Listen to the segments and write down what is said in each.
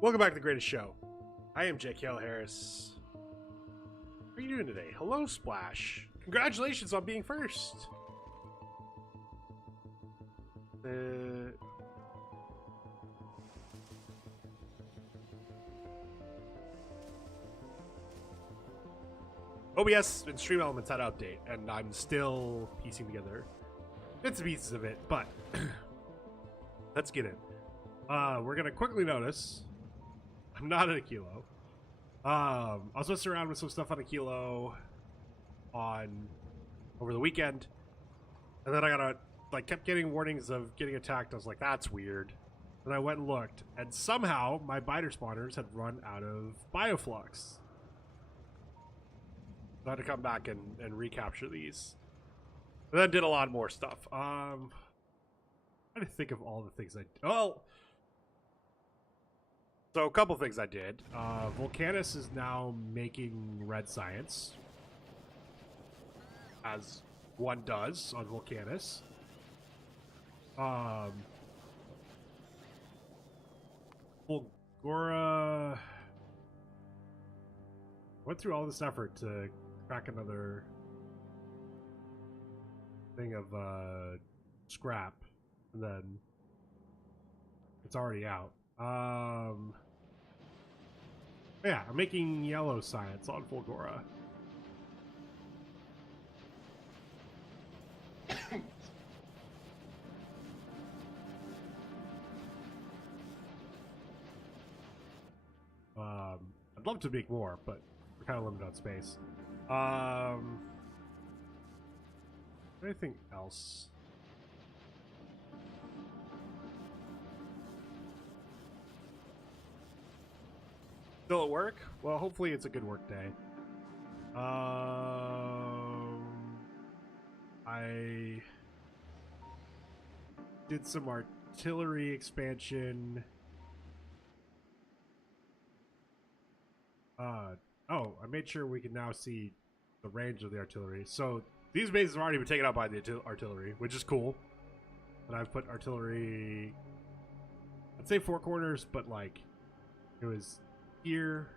Welcome back to The Greatest Show. I am Jake Harris. How are you doing today? Hello, Splash. Congratulations on being first. OBS and Stream Elements had an update, and I'm still piecing together bits and pieces of it, but let's get in. We're gonna quickly notice I'm not at Aquilo. I was messing around with some stuff on Aquilo over the weekend, and then I kept getting warnings of getting attacked. I was like, that's weird. Then I went and looked, and somehow my biter spawners had run out of bioflux. So I had to come back and recapture these. And then did a lot more stuff. I'm trying to think of all the things I did. Well, so a couple things I did. Vulcanus is now making red science, as one does on Vulcanus. Fulgora went through all this effort to crack another thing of scrap, and then it's already out. Yeah, I'm making yellow science on Fulgora. I'd love to make more, but we're kind of limited on space. Anything else? Still at work? Well, hopefully it's a good work day. I did some artillery expansion. Oh, I made sure we can now see the range of the artillery. So these bases have already been taken out by the artillery, which is cool. And I've put artillery, I'd say four corners, but like it was here,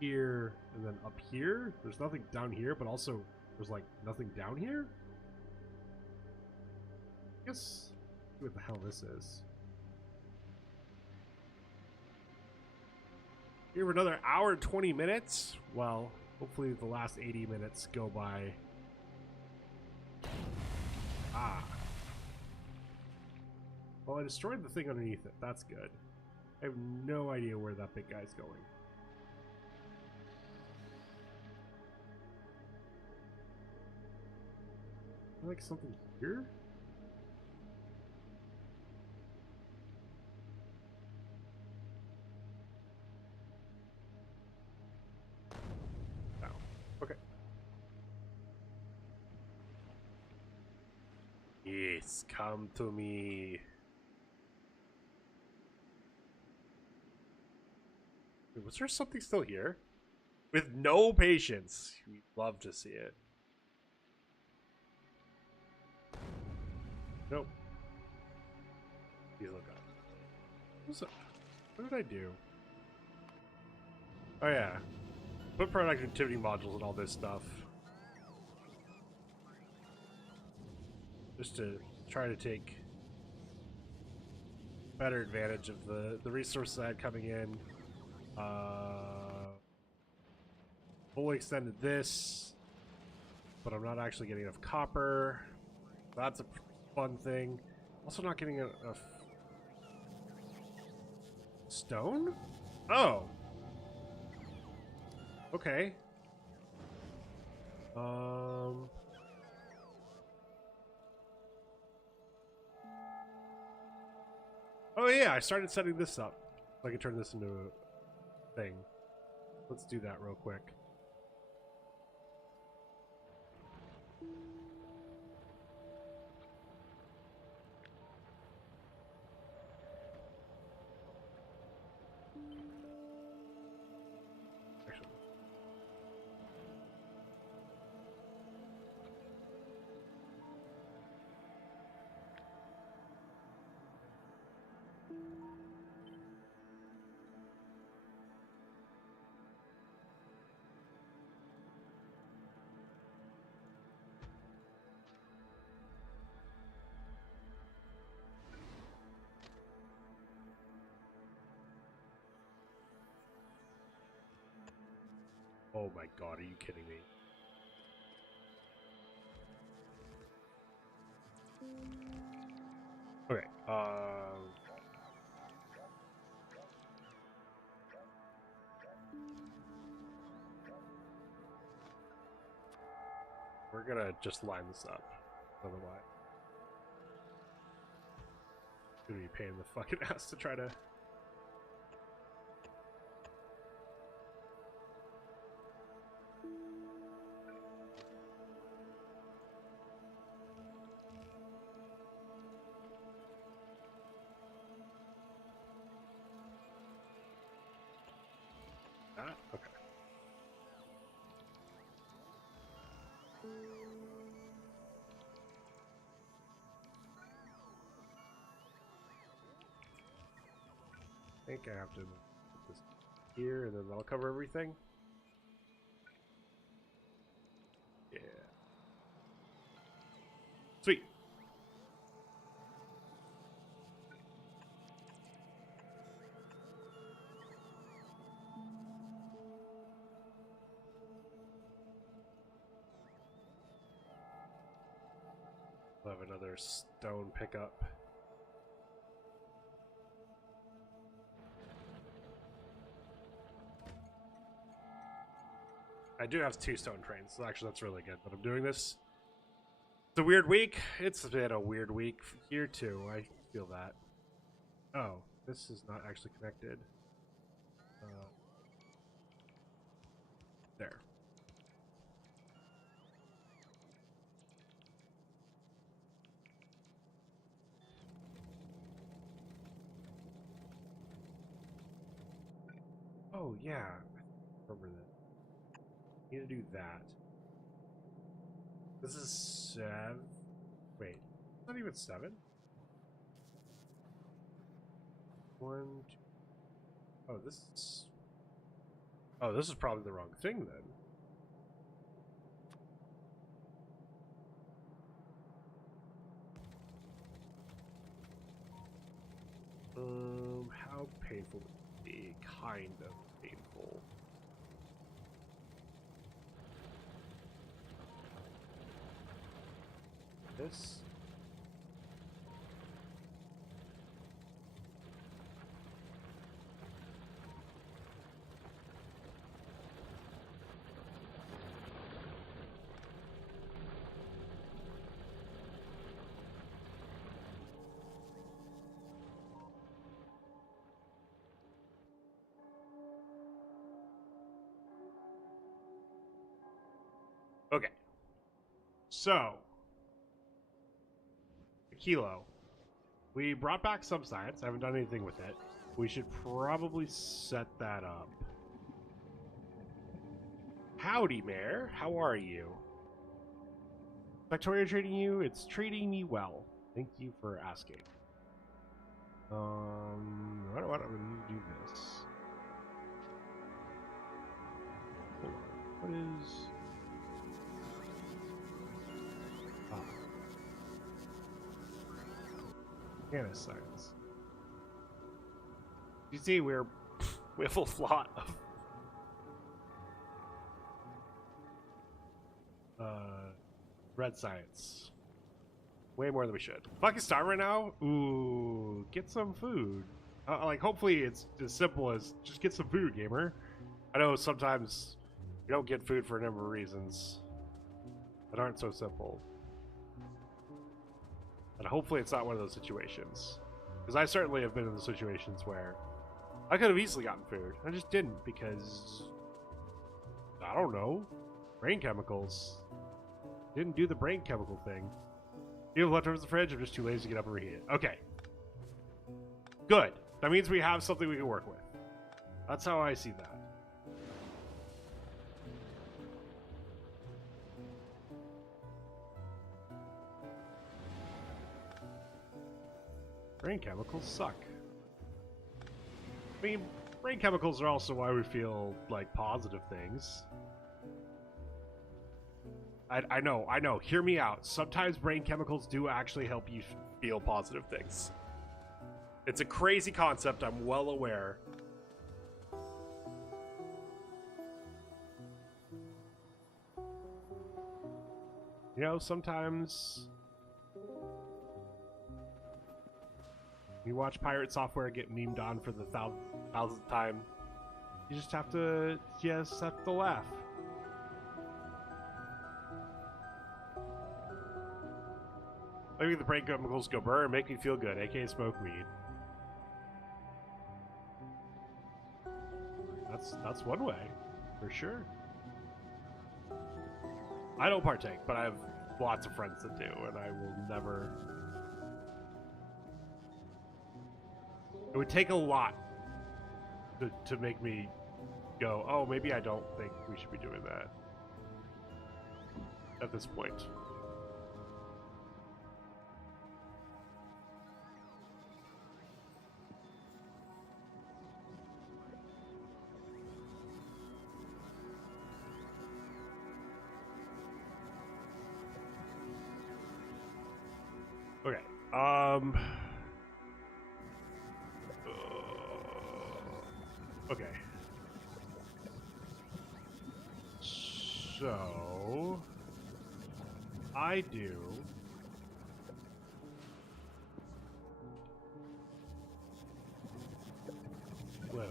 here, and then up here. There's nothing down here, but also there's like nothing down here. I guess what the hell this is. Here for another hour and 20 minutes. Well, hopefully the last 80 minutes go by. Well, I destroyed the thing underneath it. That's good. I have no idea where that big guy's going. Like something here? No. Okay. Yes, come to me. Was there something still here? With no patience. We'd love to see it. Nope. Please look up. What did I do? Oh yeah. Put productivity modules and all this stuff. Just to try to take better advantage of the resources I had coming in. Fully extended this, but I'm not actually getting enough copper. That's a fun thing. Also not getting enough stone? Oh. Okay. Oh yeah, I started setting this up so I can turn this into a thing. Let's do that real quick. Oh my god, are you kidding me? Okay, we're gonna just line this up. Otherwise, it's gonna be a pain in the fucking ass to try to. Okay. I think I have to put this here, and then that'll cover everything. Yeah. Sweet. We'll have another stone pickup. I do have 2 stone trains, so actually that's really good that I'm doing this. It's a weird week. It's been a weird week here too. I feel that. Oh, this is not actually connected. There. Oh yeah, I remember that. Need to do that. This is 7. Wait, not even 7. 1, 2. Oh, this is. Oh, this is probably the wrong thing then. How painful would it be? Kind of painful. This. Okay. So, Aquilo. We brought back some science. I haven't done anything with it. We should probably set that up. Howdy, Mayor. How are you? Factorio treating you? It's treating me well. Thank you for asking. Why don't we do this? Hold on. What is... science. You see, we have a lot of red science. Way more than we should. Fucking starve right now? Ooh, get some food. Like, hopefully it's as simple as just get some food, gamer. I know sometimes you don't get food for a number of reasons that aren't so simple. And hopefully it's not one of those situations. Because I certainly have been in the situations where I could have easily gotten food. I just didn't because, I don't know, brain chemicals. Didn't do the brain chemical thing. You have leftovers in the fridge, I'm just too lazy to get up and reheat it. Okay. Good. That means we have something we can work with. That's how I see that. Brain chemicals suck. I mean, brain chemicals are also why we feel like positive things. I know. Hear me out. Sometimes brain chemicals do actually help you feel positive things. It's a crazy concept, I'm well aware. You know, sometimes you watch pirate software get memed on for the thousandth time. You just have to laugh. Maybe the brain chemicals go burr and make me feel good, aka smoke weed. That's one way, for sure. I don't partake, but I have lots of friends that do, and I will never. It would take a lot to make me go, oh, maybe I don't think we should be doing that at this point. Okay. Okay. So I do whoa.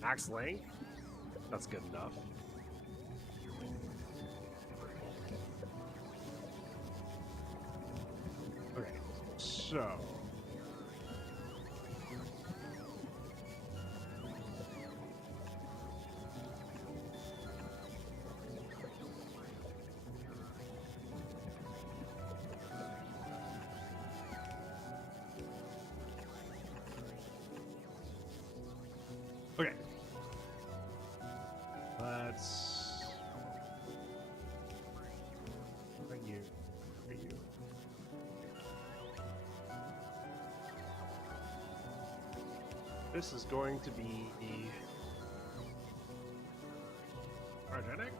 Max length? That's good enough. Okay, so okay. Let's bring you. This is going to be organic. Is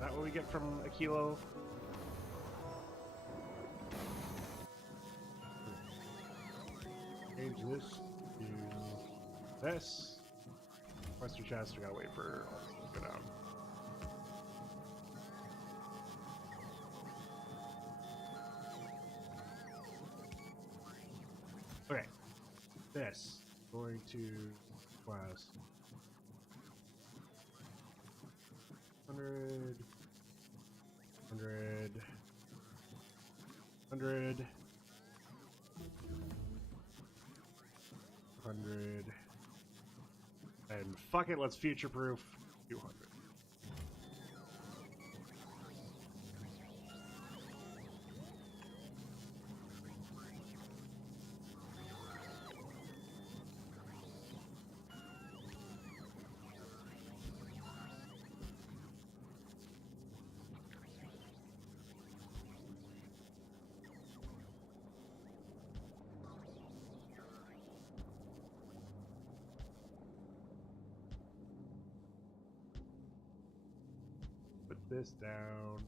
that what we get from Aquilo? Change this to this. Western chest, we gotta wait for all this to go down. Okay. This going to class 100 100 100 100 and fuck it, let's future proof 200. This down.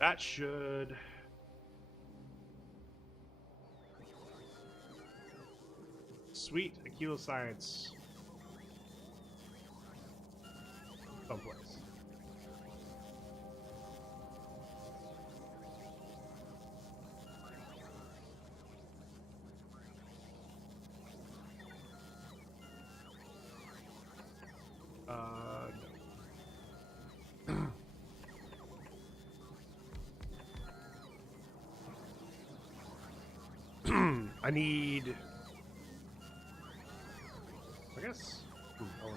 That should sweet Aquilo science someplace. I need... I guess... oh no.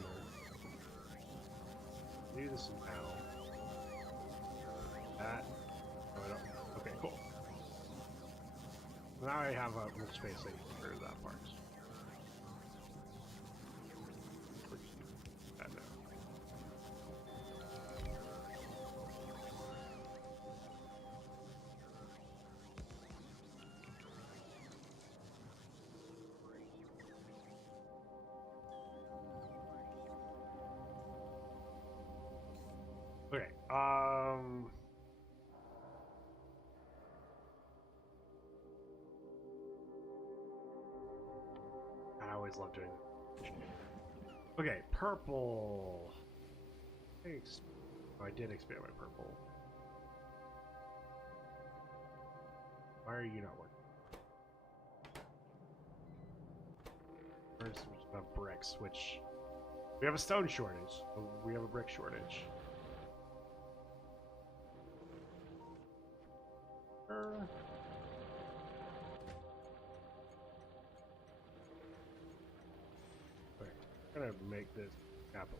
Do this now. That... oh, I don't... okay, cool. Now I have enough space I can get rid of that part. That now. Okay, I always love doing it. Okay, purple. Thanks. Oh, I did expand my purple. Why are you not working? First, we have bricks, which we have a stone shortage. We have a brick shortage. I'm gonna make this capital.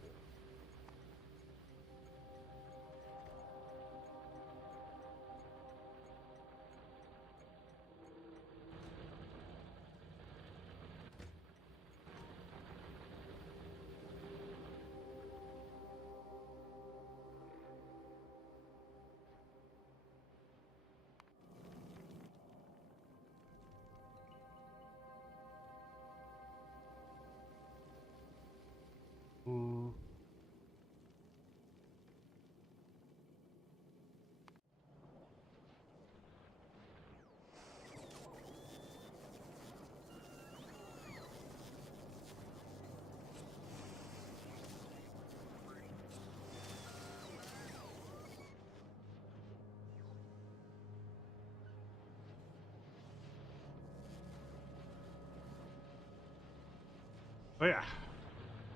Oh yeah.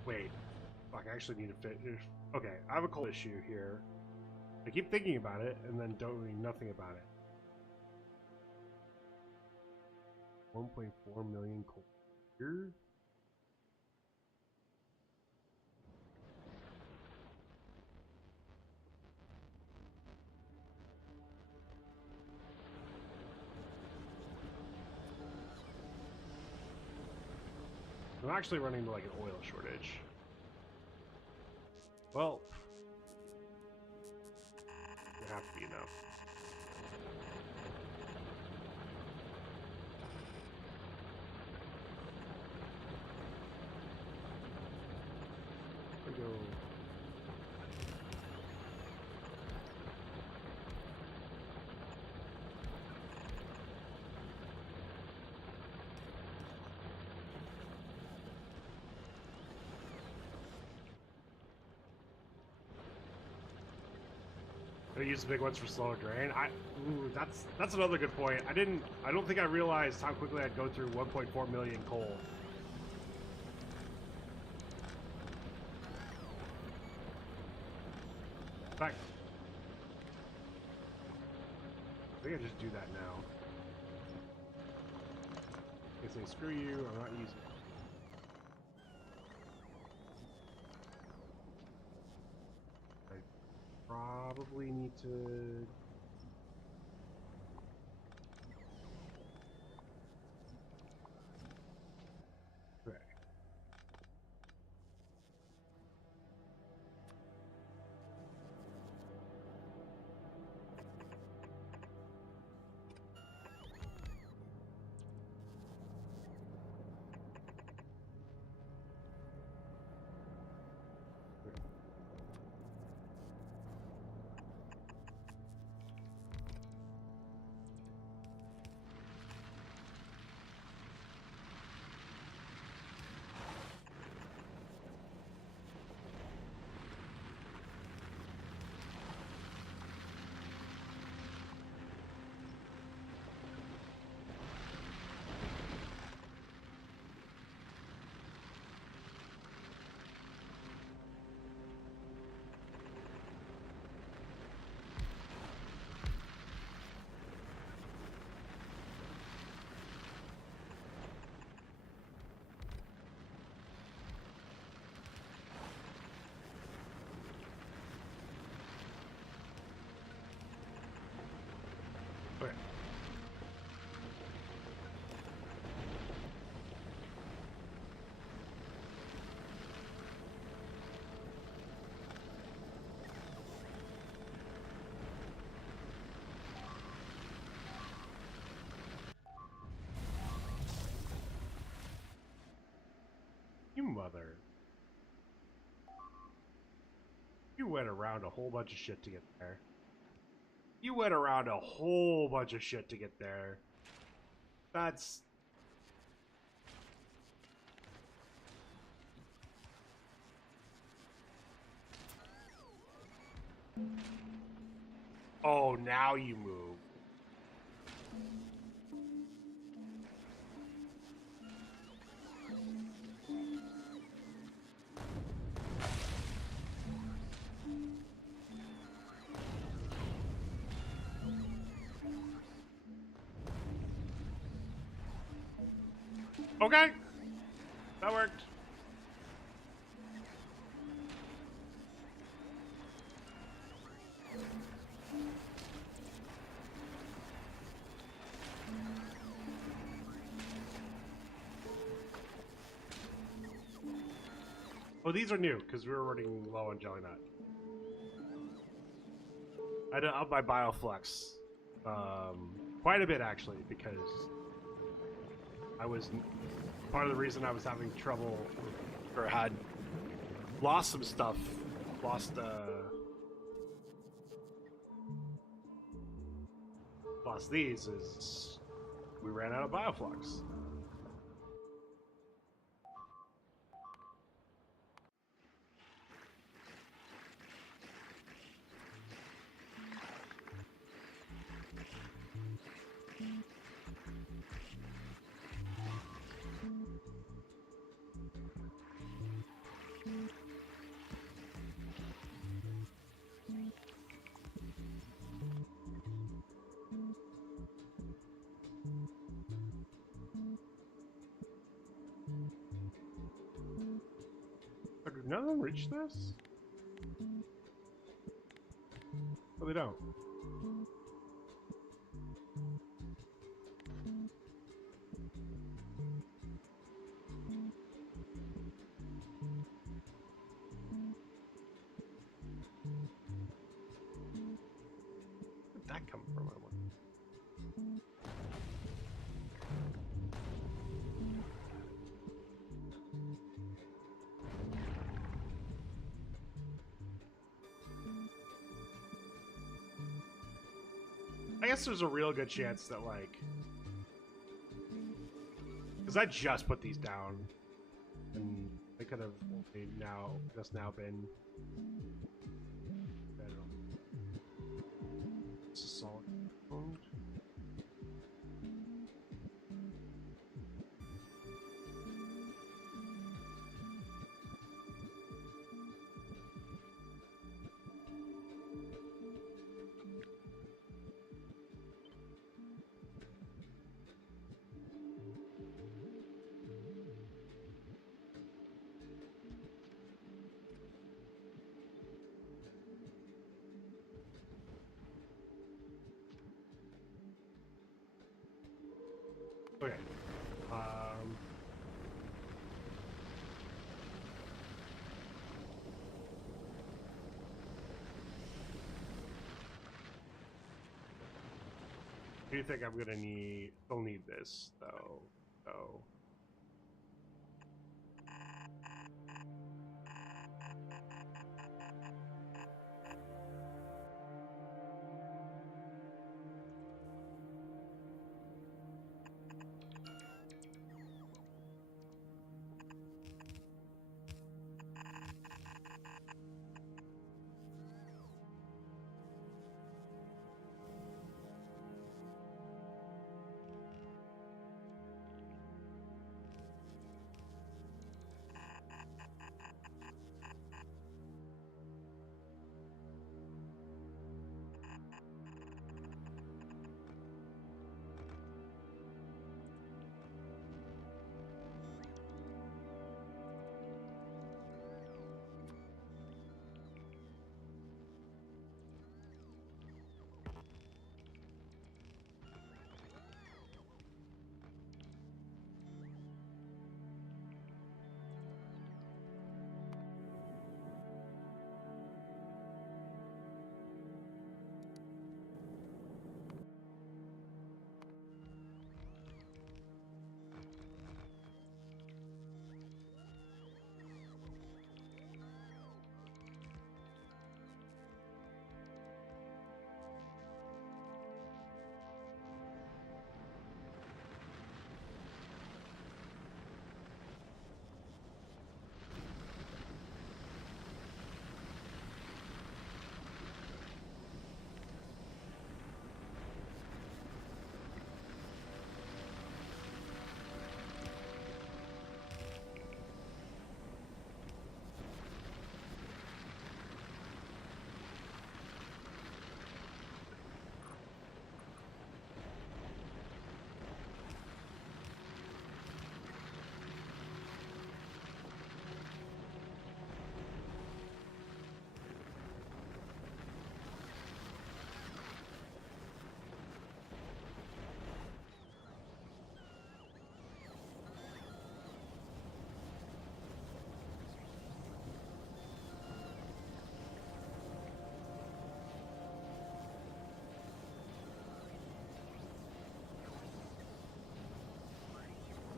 Wait. Fuck, I actually need to fit. Okay, I have a coal issue here. I keep thinking about it and then doing nothing about it. 1.4 million coal here? I'm actually running into like an oil shortage. Well, it have to be enough. There we go. I use the big ones for slower drain. Ooh, that's another good point. I don't think I realized how quickly I'd go through 1.4 million coal. In fact, I think I just do that now. I say screw you, I'm not using it. Probably need to... okay. mother. You went around a whole bunch of shit to get there. You went around a whole bunch of shit to get there. That's... Oh, now you move. Okay, that worked. Oh, these are new because we were running low on jelly nut. I had to up my bioflux quite a bit actually because I was part of the reason I was having trouble or had lost some stuff. Lost these is we ran out of bioflux. Did none of them reach this? Oh, they don't. Where did that come from? I wonder. I guess there's a real good chance that, like, because I just put these down, and they could have just now been. I don't know. It's a solid code. Okay. Do you think I'm gonna need? Still need this though. So.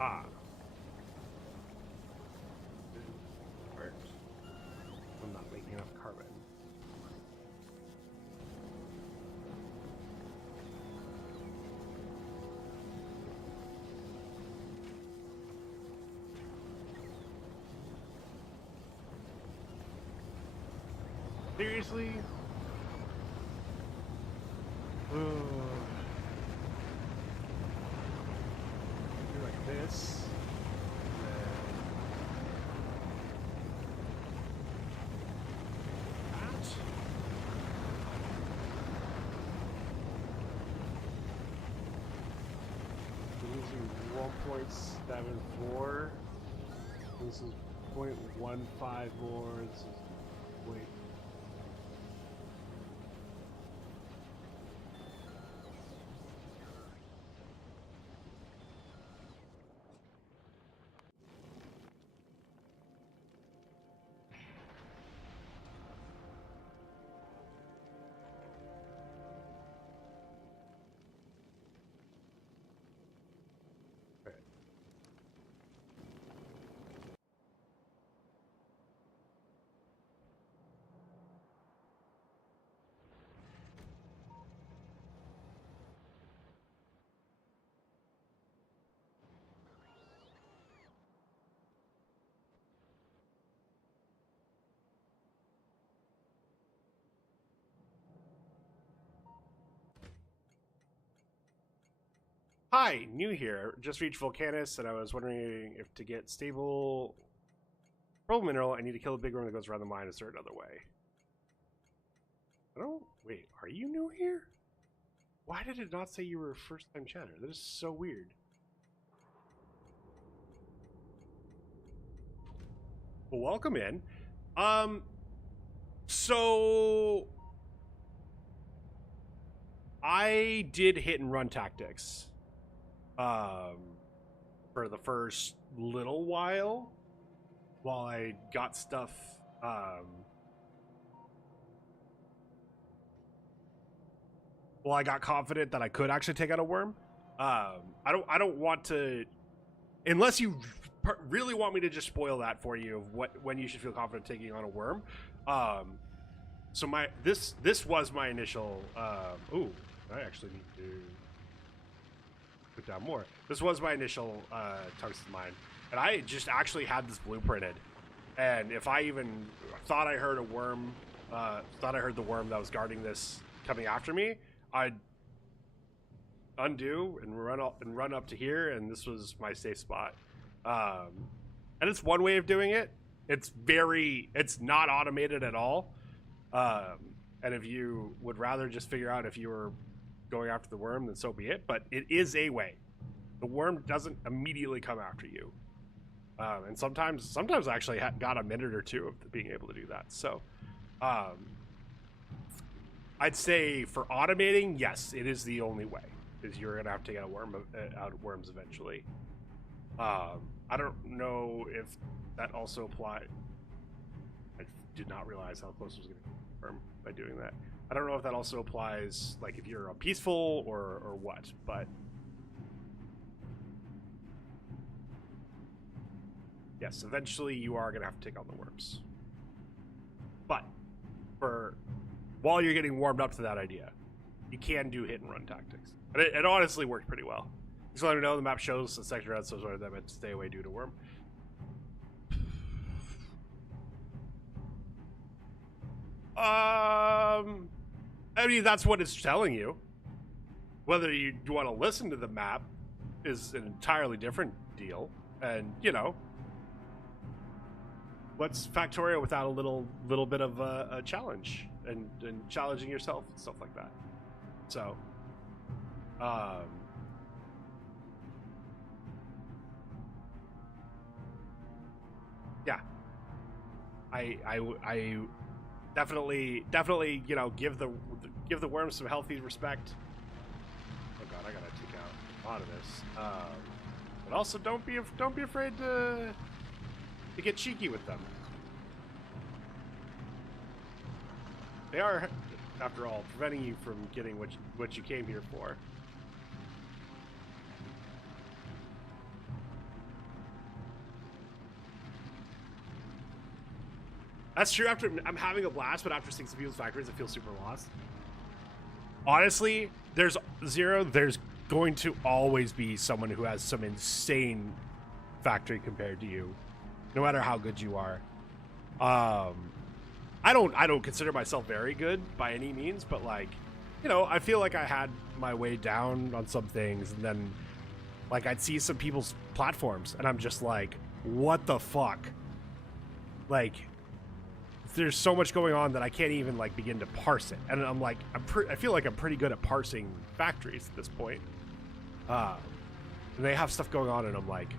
Ah. I'm not making enough carbon. Seriously? Do like this. We're using 1.74. This is 0.15 more. This is point. Hi, new here. Just reached Vulcanus, and I was wondering if to get stable pearl mineral, I need to kill a big worm that goes around the mine. Is there another way? I don't. Wait, are you new here? Why did it not say you were a first-time chatter? That is so weird. Well, welcome in. So I did hit and run tactics. For the first little while I got stuff, I got confident that I could actually take out a worm. I don't want to, unless you really want me to just spoil that for you of when you should feel confident taking on a worm. So this was my initial, ooh, I actually need to put down more. This was my initial tungsten mine, and I just actually had this blueprinted. And if I even thought I heard a worm, thought I heard the worm that was guarding this coming after me, I'd undo and run up to here, and this was my safe spot. And it's one way of doing it. It's not automated at all. And if you would rather just figure out if you were going after the worm, then so be it. But it is a way. The worm doesn't immediately come after you. And sometimes I actually got a minute or two of being able to do that. So I'd say for automating, yes, it is the only way. Is you're gonna have to get a worm out of worms eventually. I don't know if that also applied. I did not realize how close I was gonna worm by doing that. I don't know if that also applies, like if you're a peaceful or what, but yes, eventually you are gonna have to take on the worms. But while you're getting warmed up to that idea, you can do hit and run tactics. And it honestly worked pretty well. Just let me know the map shows the sector red, so that I meant to stay away due to worm. I mean, that's what it's telling you. Whether you want to listen to the map is an entirely different deal. And, you know, what's Factorio without a little bit of a challenge and challenging yourself and stuff like that. So, yeah, I definitely, you know, give the worms some healthy respect. Oh god, I gotta take out a lot of this. But also, don't be afraid to get cheeky with them. They are, after all, preventing you from getting what you came here for. That's true. After I'm having a blast, but after seeing some people's factories, I feel super lost. Honestly, there's going to always be someone who has some insane factory compared to you, no matter how good you are. I don't consider myself very good by any means, but like, you know, I feel like I had my way down on some things, and then like I'd see some people's platforms and I'm just like, what the fuck? Like, there's so much going on that I can't even like begin to parse it. And I'm like, I feel like I'm pretty good at parsing factories at this point. And they have stuff going on and I'm like,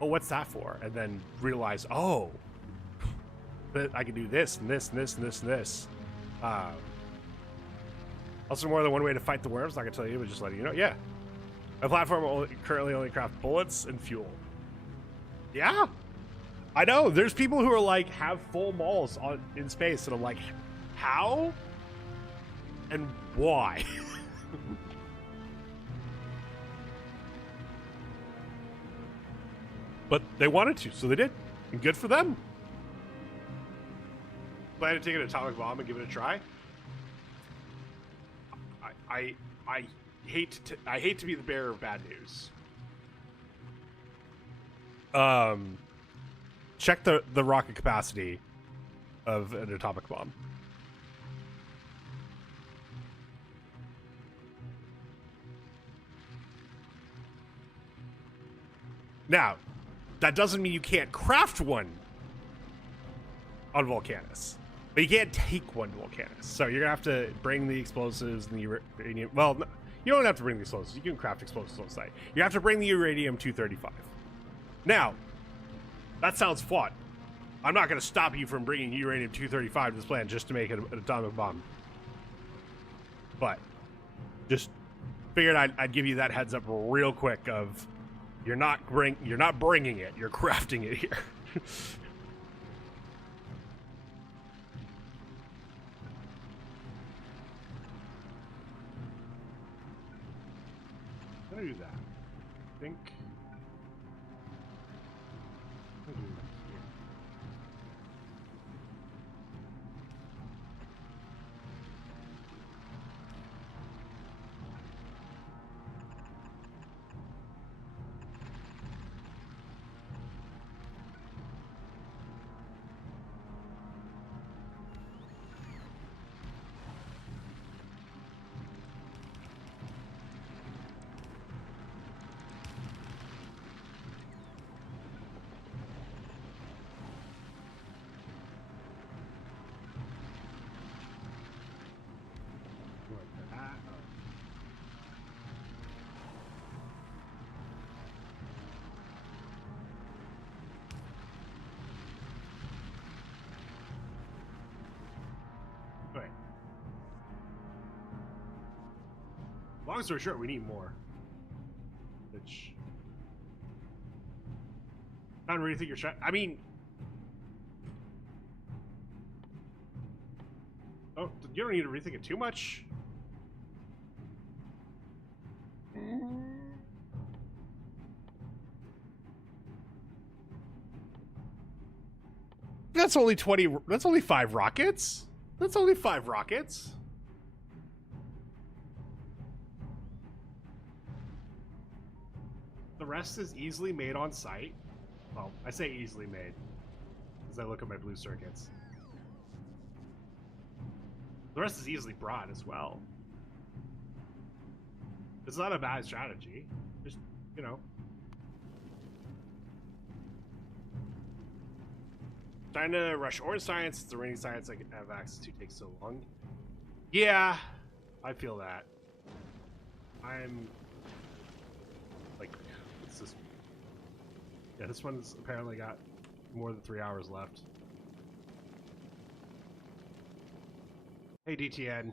oh, what's that for? And then realize, oh, I can do this and this and this and this and this. Also, more than one way to fight the worms. Not gonna tell you, but just letting you know. Yeah, my platform currently only craft bullets and fuel. Yeah, I know. There's people who are like have full malls in space, and I'm like, how and why? But they wanted to, so they did, and good for them. Plan to take an atomic bomb and give it a try. I hate to be the bearer of bad news. Check the rocket capacity of an atomic bomb. Now, that doesn't mean you can't craft one on Vulcanus. But you can't take one to Vulcanus. So you're going to have to bring the explosives and the uranium. Well, no, you don't have to bring the explosives. You can craft explosives on site. You have to bring the uranium-235. Now, that sounds fun. I'm not going to stop you from bringing uranium-235 to this planet just to make an atomic bomb. But just figured I'd give you that heads up real quick of you're not bringing it. You're crafting it here. I'm gonna do that. I think. I'm gonna do that here. Long story short, we need more. Which, I don't really think you're trying. I mean, oh, you don't need to rethink it too much. That's only 20. That's only 5 rockets. That's only 5 rockets. The rest is easily made on site. Well, I say easily made as I look at my blue circuits. The rest is easily brought as well. It's not a bad strategy. Just, you know. Trying to rush orange science. It's the reigning science I can have access to takes so long. Yeah, I feel that. I'm like, what's this? Yeah, this one's apparently got more than 3 hours left. Hey, DTN.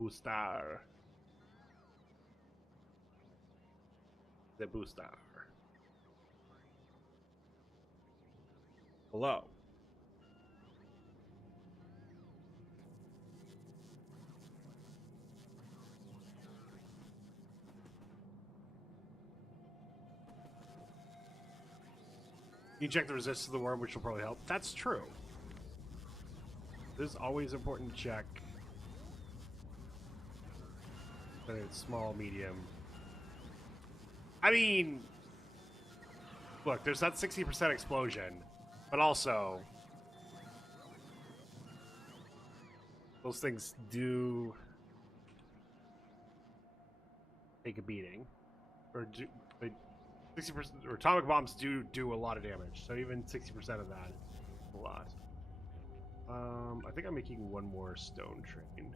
Boostar. The Boostar. Hello. You check the resistance of the worm, which will probably help. That's true. It is always important to check whether it's small, medium. I mean, look, there's that 60% explosion, but also those things do take a beating, or do, 60%, or atomic bombs do a lot of damage. So even 60% of that is a lot. I think I'm making one more stone train.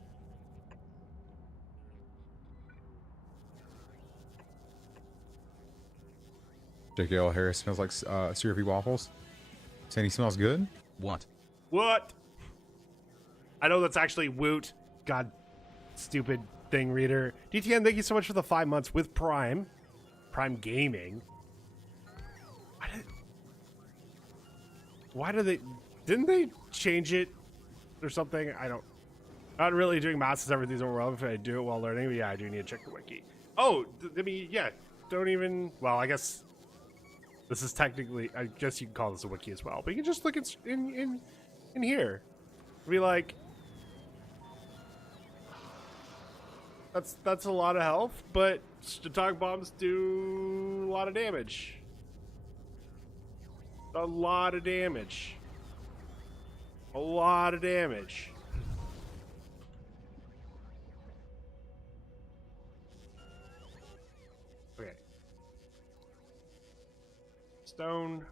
JKL Harris smells like syrupy waffles. Saying he smells good? What? What? I know that's actually Woot. God, stupid thing reader. DTN, thank you so much for the 5 months with Prime. Prime Gaming. Why did they... Didn't they change it or something? I don't... Not really doing math since everything's overwhelming if I do it while learning, but yeah, I do need to check the wiki. Oh, I mean, yeah, don't even... Well, I guess this is technically... I guess you can call this a wiki as well, but you can just look in here. Be like... That's a lot of health, but atomic bombs do a lot of damage. A lot of damage. A lot of damage. Okay. Stone.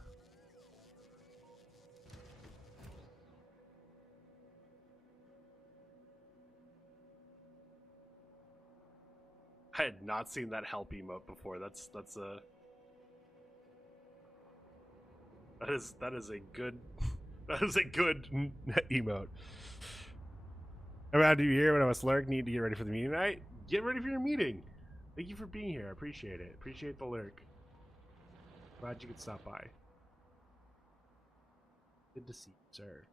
I had not seen that help emote before. That's a that is a good emote. How do you hear when I was lurk? Need to get ready for the meeting tonight. Get ready for your meeting. Thank you for being here. I appreciate it. Appreciate the lurk. Glad you could stop by. Good to see you, sir.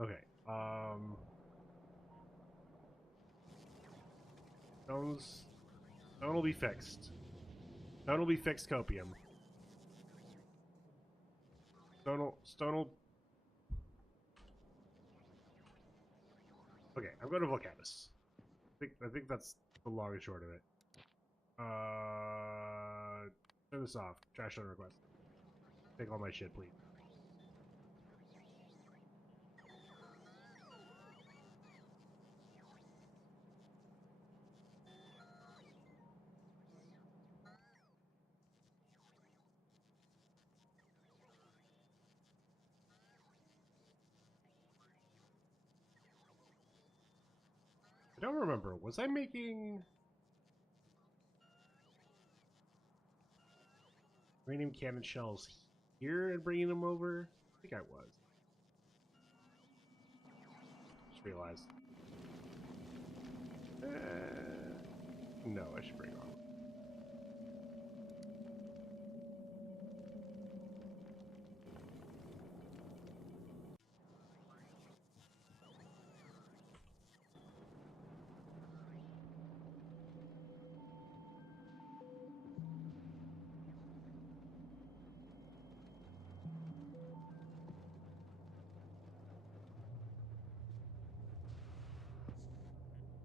Okay. Stone will be fixed. Stone will be fixed, copium. Stone will... Okay, I'm going to Vulcanus. I think that's the long and short of it. Turn this off. Trash on request. Take all my shit, please. I don't remember. Was I making uranium cannon shells here and bringing them over? I think I was. Just realized. No, I should bring on.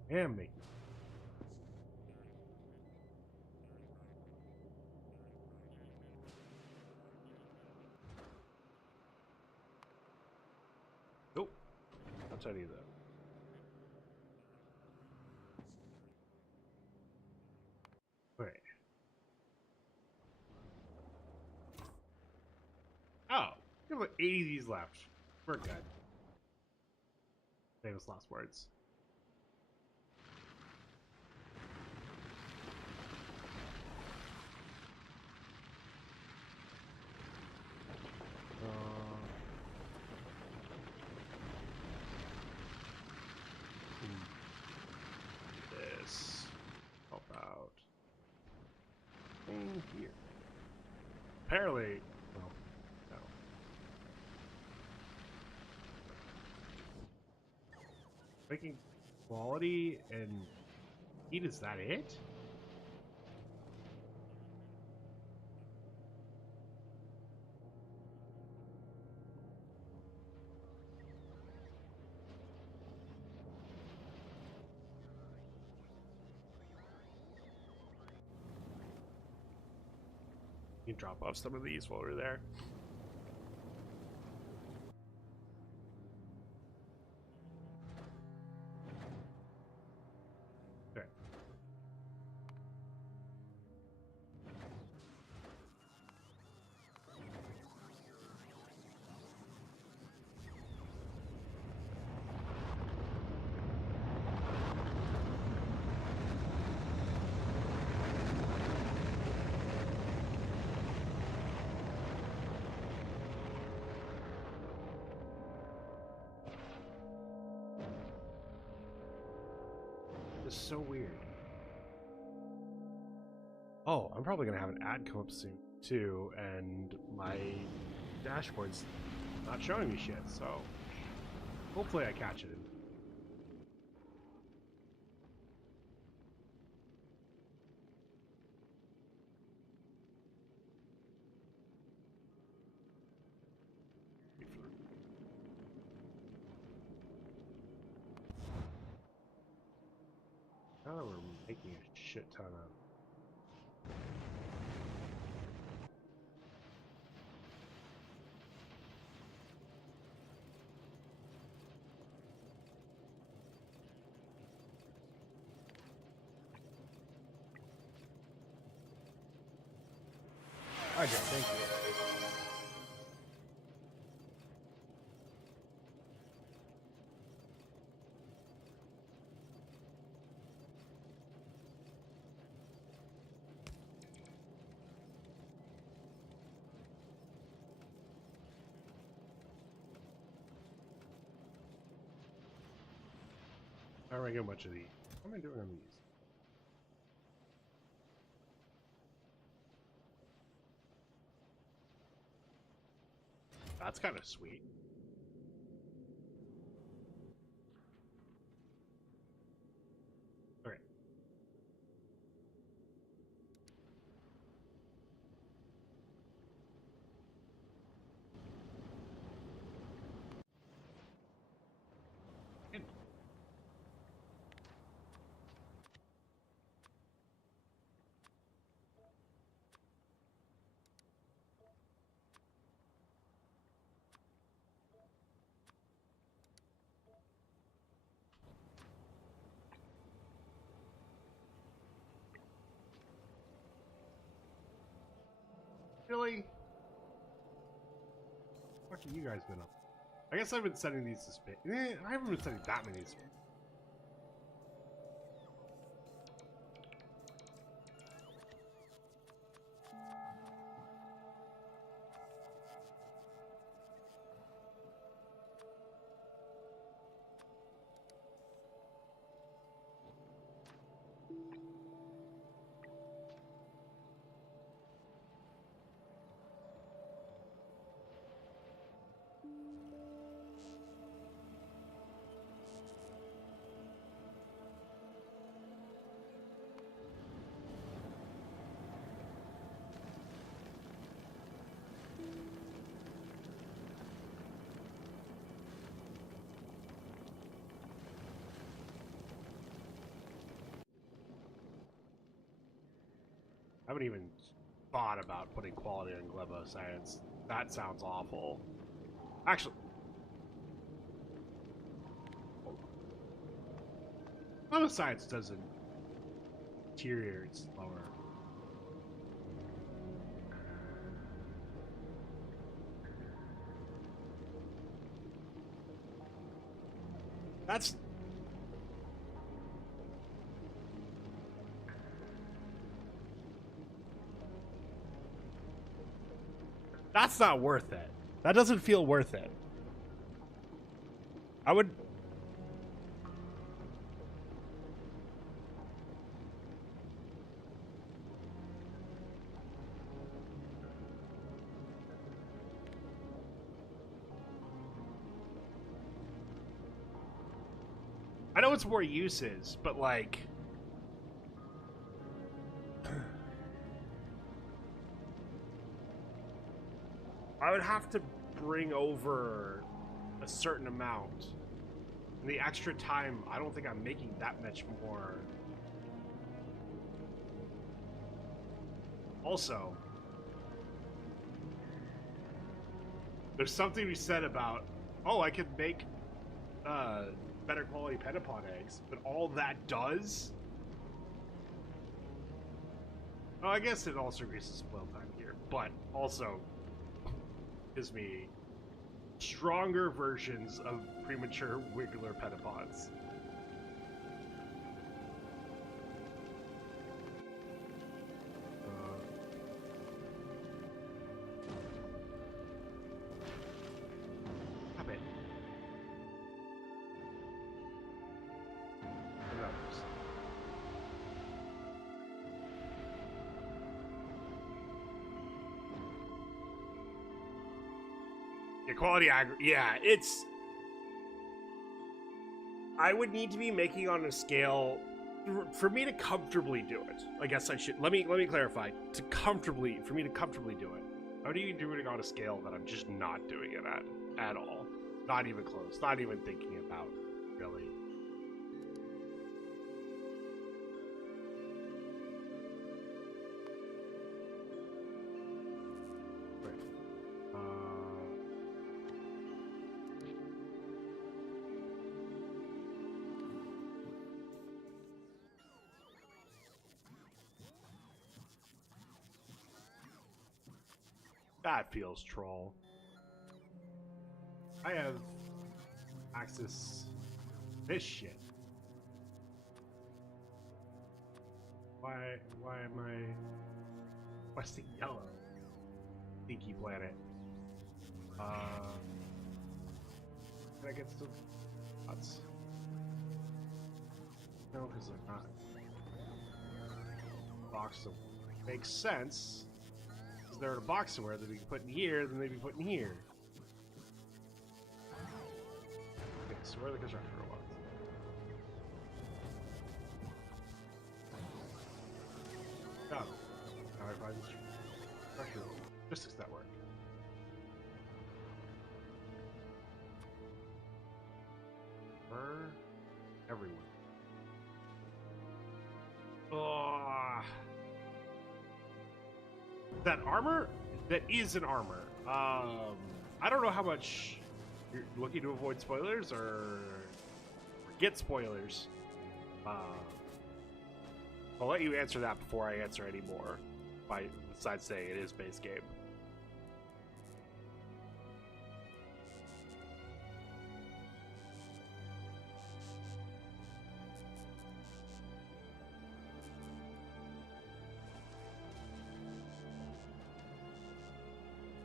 And me. Nope. I'll tell you that. Okay. Oh, we have like 80 of these left. We're good. Famous last words. This help out in here. Apparently, well, no. Making quality and heat, is that it? You can drop off some of these while we're there. Okay. This is so weird. Oh, I'm probably gonna have an ad come up soon too, and my dashboard's not showing me shit, so hopefully I catch it. Now that we're making a shit ton of. Hi, Jeff. Thank you. I don't get much of these. What am I doing on these? That's kind of sweet. Okay. Really? What have you guys been up? I guess I've been sending these to space. I haven't been sending that many to space. I haven't even thought about putting quality on Glebo Science. That sounds awful. Actually, Glebo Science doesn't deteriorate slower. That's not worth it. That doesn't feel worth it. I would. know it's more uses, but like, I would have to bring over a certain amount. And the extra time, I don't think I'm making that much more. Also, there's something we said about, oh, I could make better quality pentapon eggs, but all that does, oh, I guess it also increases spoil time here, but also gives me stronger versions of premature wiggler pentapons. Quality yeah, it's, I would need to be making on a scale for me to comfortably do it. I guess I should, let me clarify, for me to comfortably do it, how do you do it on a scale that I'm just not doing it at all, not even close, not even thinking about, really. That feels troll. I have access to this shit. Why am I requesting yellow? Stinky planet. Can I get some spots? No, because they're not. Box them. Makes sense. Because they're in a box somewhere that we can put in here, then they'd be put in here. Okay, so where are the construction robots? Oh. Now I find this construction logistics network. Everyone. Oh. That armor? That is an armor. I don't know how much you're looking to avoid spoilers or get spoilers. I'll let you answer that before I answer any more. Besides saying it is base game.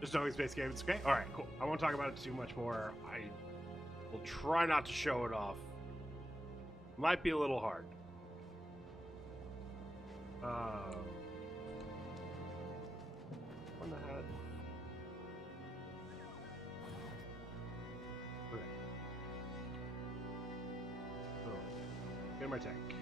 Just knowing space game, it's okay? Alright, cool. I won't talk about it too much more. I will try not to show it off. Might be a little hard. What the heck? Okay. So, get my tank.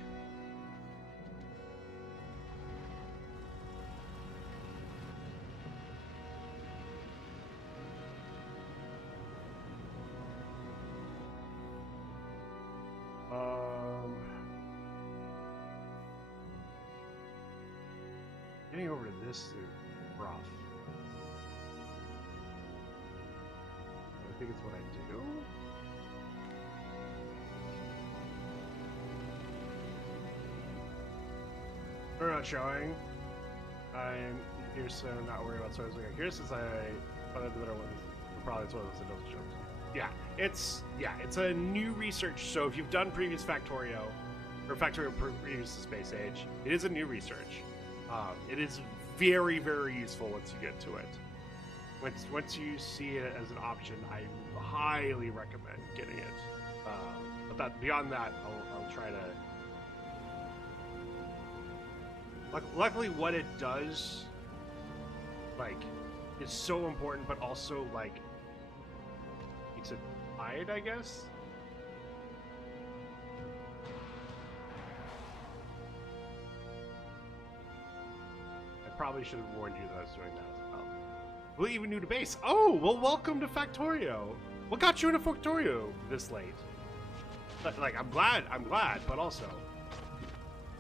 Getting over to this is rough. I think it's what I do. We're not showing. I'm here, so not worry about stories like here since I found out the better ones. Probably it's one of those that doesn't show. Yeah, it's a new research. So if you've done previous Factorio or Factorio previous to Space Age, it is a new research. It is very, very useful once you get to it. Once you see it as an option, I highly recommend getting it. But beyond that, I'll try to. Luckily, what it does, like, is so important, but also like makes it hide, I guess. probably should have warned you that I was doing that as well. We'll even new to base. Oh, well, welcome to Factorio. What got you into Factorio this late? Like, I'm glad, but also,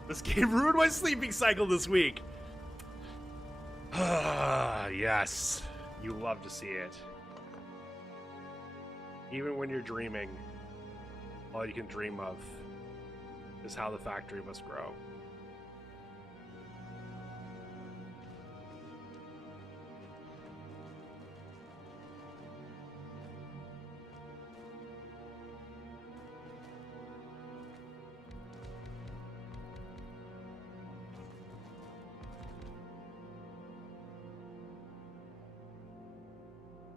this game ruined my sleeping cycle this week. Yes, you love to see it. Even when you're dreaming, all you can dream of is how the factory must grow.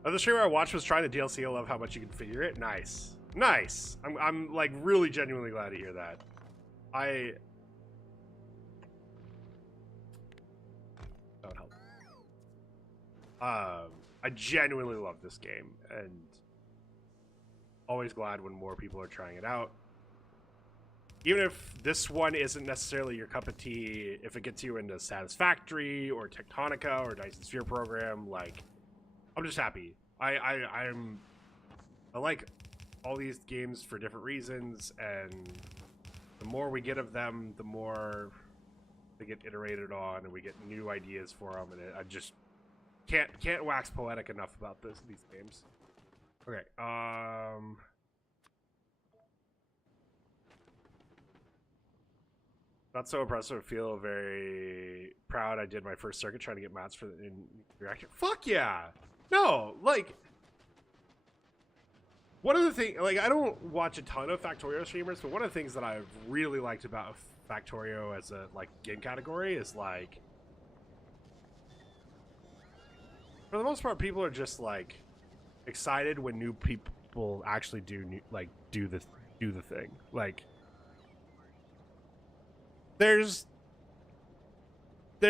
The streamer I watched was trying the DLC. I love how much you can figure it. Nice. Nice. I'm like really genuinely glad to hear that. That would help. I genuinely love this game and always glad when more people are trying it out. Even if this one isn't necessarily your cup of tea, if it gets you into Satisfactory or Tectonica or Dyson Sphere program, like, I'm just happy. I like all these games for different reasons, and the more we get of them, the more they get iterated on, and we get new ideas for them. And I just can't wax poetic enough about these games. Okay, not so impressive. I feel very proud. I did my first circuit trying to get mats for the reactor. Fuck yeah! No, like, one of the things, like, I don't watch a ton of Factorio streamers, but one of the things that I've really liked about Factorio as a, like, game category is, like, for the most part, people are just, like, excited when new people actually do the thing. Like, there's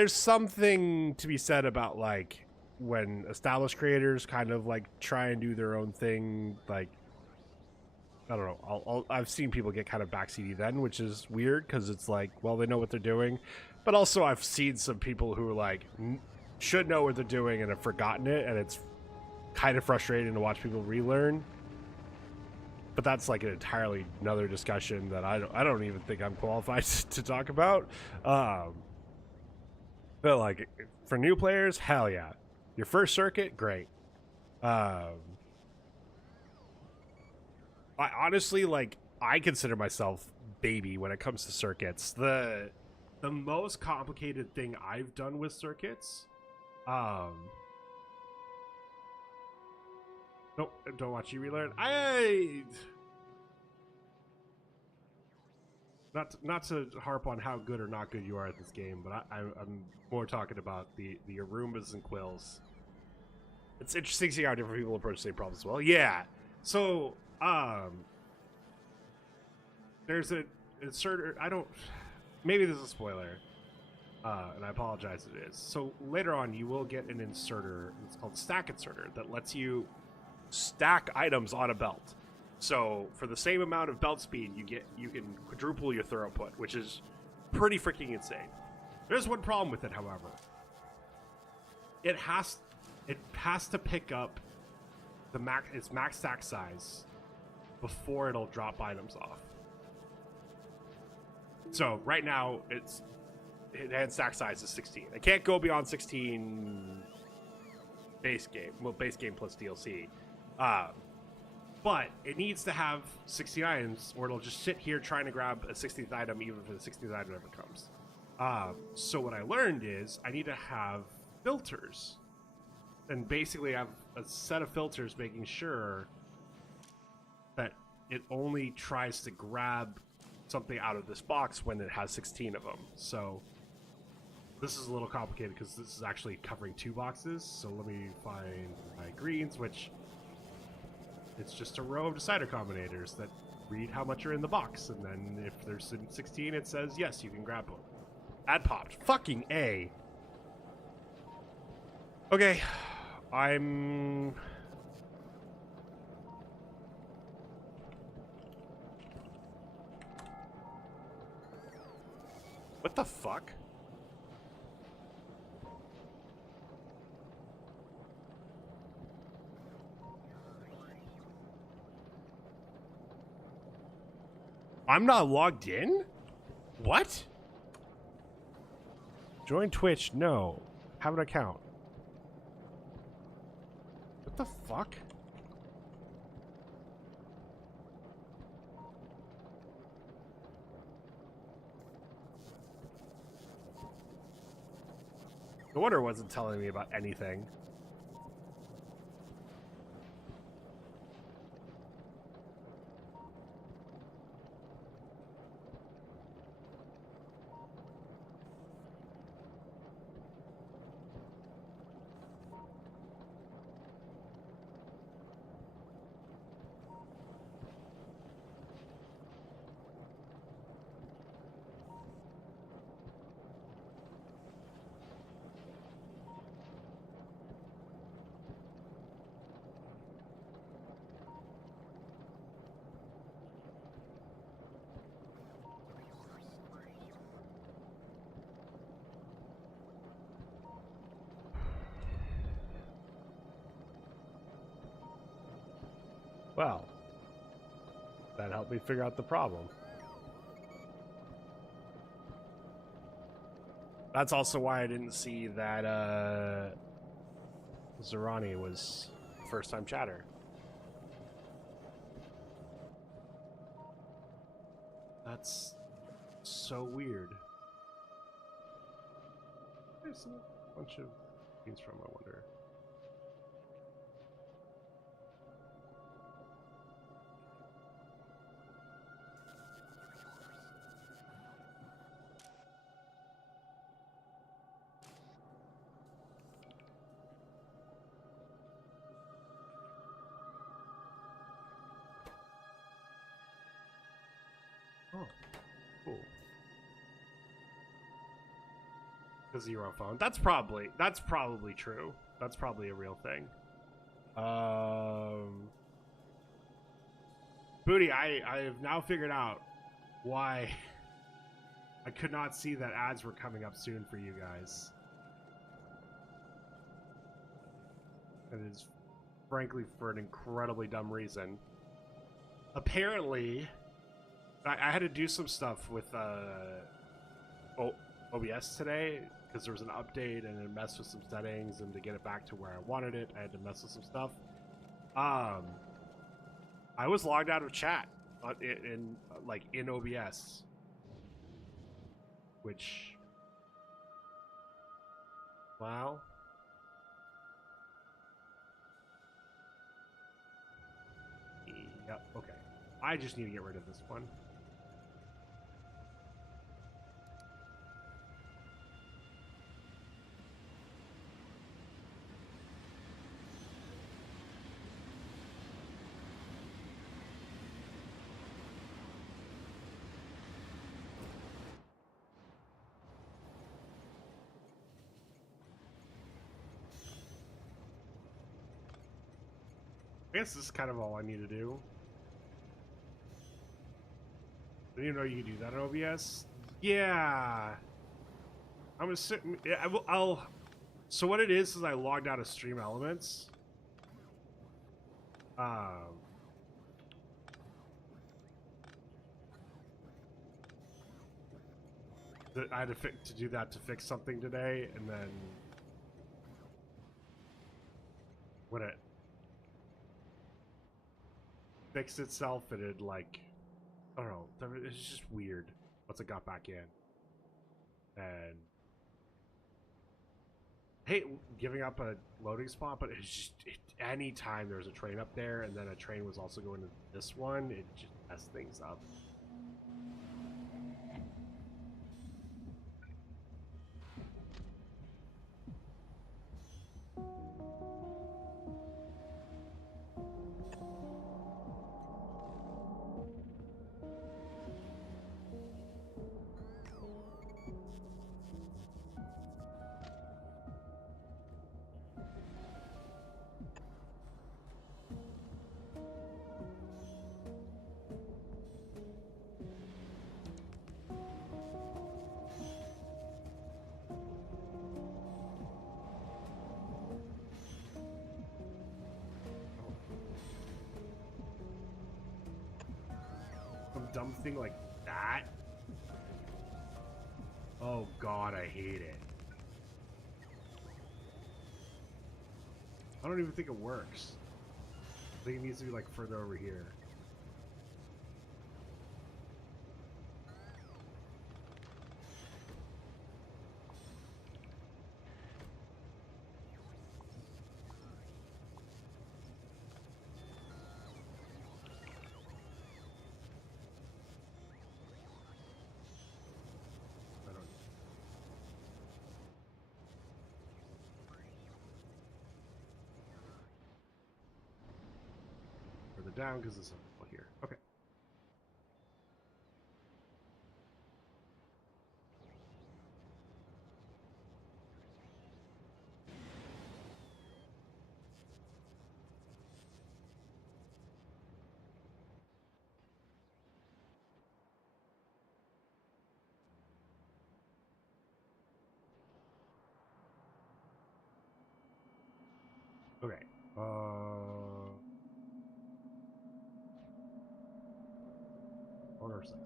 something to be said about, like, when established creators kind of like try and do their own thing. Like, I don't know, I've seen people get kind of backseaty then, which is weird because it's like, well, they know what they're doing, but also I've seen some people who like should know what they're doing and have forgotten it, and it's kind of frustrating to watch people relearn. But that's like an entirely another discussion that I don't even think I'm qualified to talk about. But like, for new players, hell yeah. Your first circuit, great. I honestly, like, I consider myself baby when it comes to circuits. The most complicated thing I've done with circuits, nope, don't watch you relearn. Not to harp on how good or not good you are at this game, but I'm more talking about the Arumbas and Quills. It's interesting seeing how different people approach the same problems as well. Yeah. So, there's an inserter. Maybe this is a spoiler, and I apologize if it is. So later on, you will get an inserter. It's called stack inserter that lets you stack items on a belt. So for the same amount of belt speed, you can quadruple your throughput, which is pretty freaking insane. There's one problem with it, however. It has to pick up its max stack size before it'll drop items off. So right now its enhanced stack size is 16. It can't go beyond 16 base game. Well, base game plus DLC. But it needs to have 16 items, or it'll just sit here trying to grab a 16th item, even if the 16th item never comes. So what I learned is I need to have filters. And basically I have a set of filters making sure that it only tries to grab something out of this box when it has 16 of them. So this is a little complicated because this is actually covering 2 boxes. So let me find my greens, which it's just a row of decider combinators that read how much are in the box. And then if there's 16, it says, yes, you can grab them. Ad popped. Fucking A. Okay. What the fuck? I'm not logged in? What? Join Twitch? No. Have an account. What the fuck? No wonder it wasn't telling me about anything. Well, that helped me figure out the problem. That's also why I didn't see that Zerani was first-time chatter. That's so weird. There's a bunch of things from, I wonder. Oh, cool. The zero phone. That's probably true. That's probably a real thing. Booty, I have now figured out why I could not see that ads were coming up soon for you guys. It is frankly for an incredibly dumb reason. Apparently, I had to do some stuff with OBS today because there was an update and it messed with some settings, and to get it back to where I wanted it, I had to mess with some stuff. I was logged out of chat in OBS, which, wow. Yep. Okay. I just need to get rid of this one. I guess this is kind of all I need to do. I didn't even know you could do that on OBS. Yeah. I'm gonna sit. Yeah, I'll. So what it is I logged out of Stream Elements. I had to do that to fix something today, and then when it fixed itself, it had like, I don't know, it's just weird once it got back in. And I hate giving up a loading spot, but it's just any time there's a train up there, and then a train was also going to this one, it just messed things up. dumb thing like that. Oh god, I hate it. I don't even think it works. I think it needs to be like further over here. Down because it's here. Okay. Okay. On our side.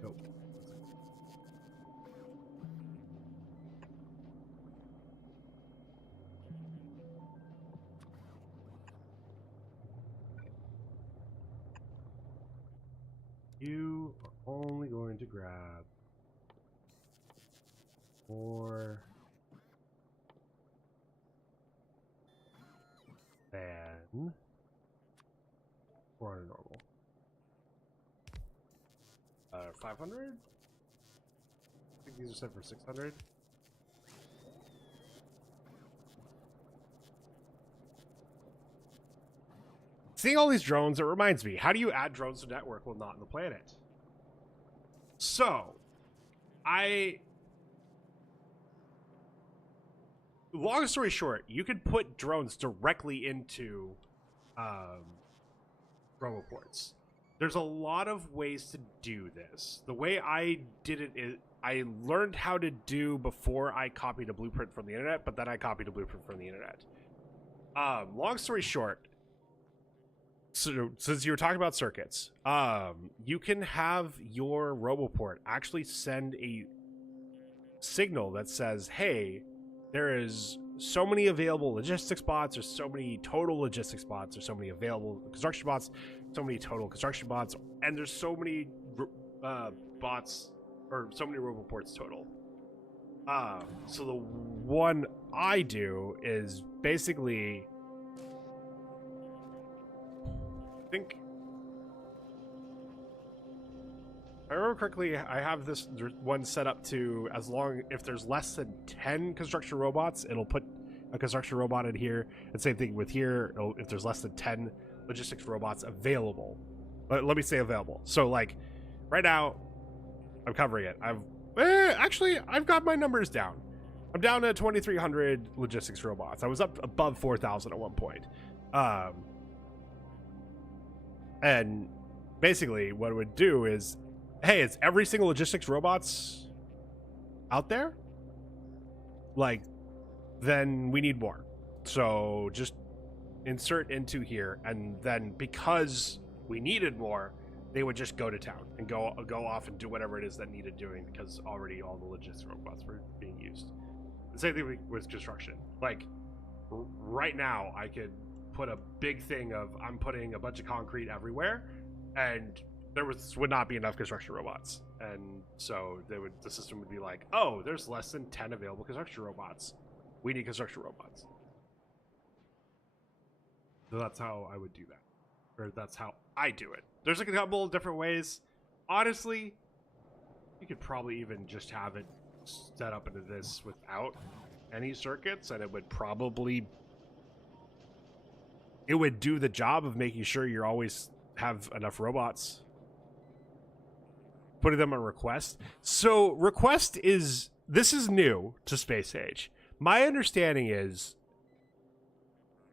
Go. You are only going to grab 4 than 400 normal. 500? I think these are set for 600. Seeing all these drones, it reminds me, how do you add drones to network while not in the planet? So, long story short, you could put drones directly into roboports. There's a lot of ways to do this. The way I did it is I learned how to do before I copied a blueprint from the internet, but then I copied a blueprint from the internet. Long story short, so since you were talking about circuits, you can have your roboport actually send a signal that says, hey, there is so many available logistics bots, or so many total logistics bots, or so many available construction bots, so many total construction bots, and there's so many bots, or so many roboports total. So the one I do is basically, I think, if I remember correctly, I have this one set up to, as long, if there's less than 10 construction robots, it'll put a construction robot in here. And same thing with here, if there's less than 10 logistics robots available. But let me say available. So like, right now, I'm covering it. Actually, I've got my numbers down. I'm down to 2,300 logistics robots. I was up above 4,000 at one point. And basically what it would do is, hey, it's every single logistics robots out there? Like, then we need more. So just insert into here, and then because we needed more, they would just go to town and go off and do whatever it is that needed doing, because already all the logistics robots were being used. The same thing with construction. Like, right now, I could put a big thing of, I'm putting a bunch of concrete everywhere, and there would not be enough construction robots. And so the system would be like, oh, there's less than 10 available construction robots. We need construction robots. So that's how I would do that. Or that's how I do it. There's like a couple of different ways. Honestly, you could probably even just have it set up into this without any circuits, and it would probably, it would do the job of making sure you always have enough robots. Putting them on request. So request this is new to Space Age. My understanding is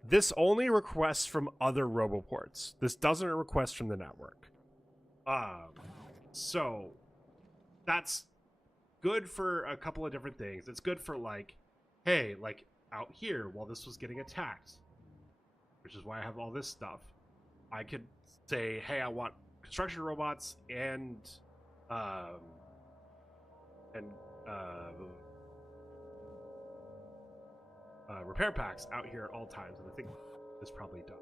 this only requests from other roboports. This doesn't request from the network. So that's good for a couple of different things. It's good for like, hey, like out here while this was getting attacked, which is why I have all this stuff. I could say, hey, I want construction robots and uh, repair packs out here at all times, and I think it's probably done.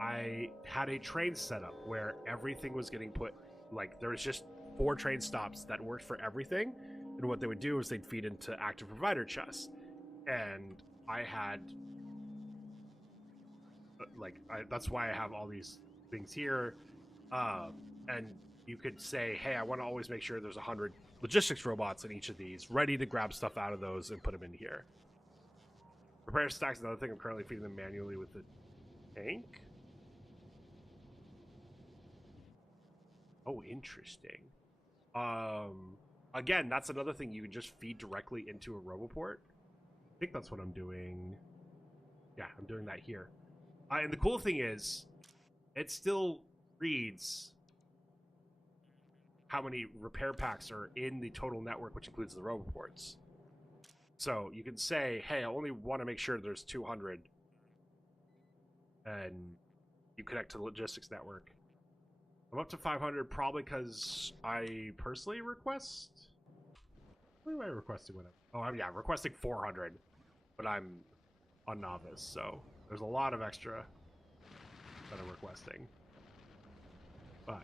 I had a train setup where everything was getting put, like there was just 4 train stops that worked for everything, and what they would do is they'd feed into active provider chests, and I had that's why I have all these things here, and you could say, hey, I want to always make sure there's 100 logistics robots in each of these, ready to grab stuff out of those and put them in here. Repair stacks, another thing. I'm currently feeding them manually with the tank. Oh, interesting. Again, that's another thing you can just feed directly into a roboport. I think that's what I'm doing. Yeah, I'm doing that here. And the cool thing is, it still reads how many repair packs are in the total network, which includes the roboports. So you can say, hey, I only want to make sure there's 200. And you connect to the logistics network. I'm up to 500 probably because I personally request. What am I requesting? I'm requesting 400, but I'm on novice, so there's a lot of extra that I'm requesting. But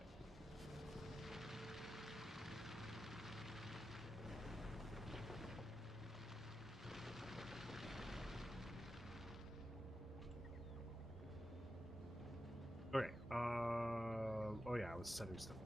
okay. Oh yeah, I was setting stuff.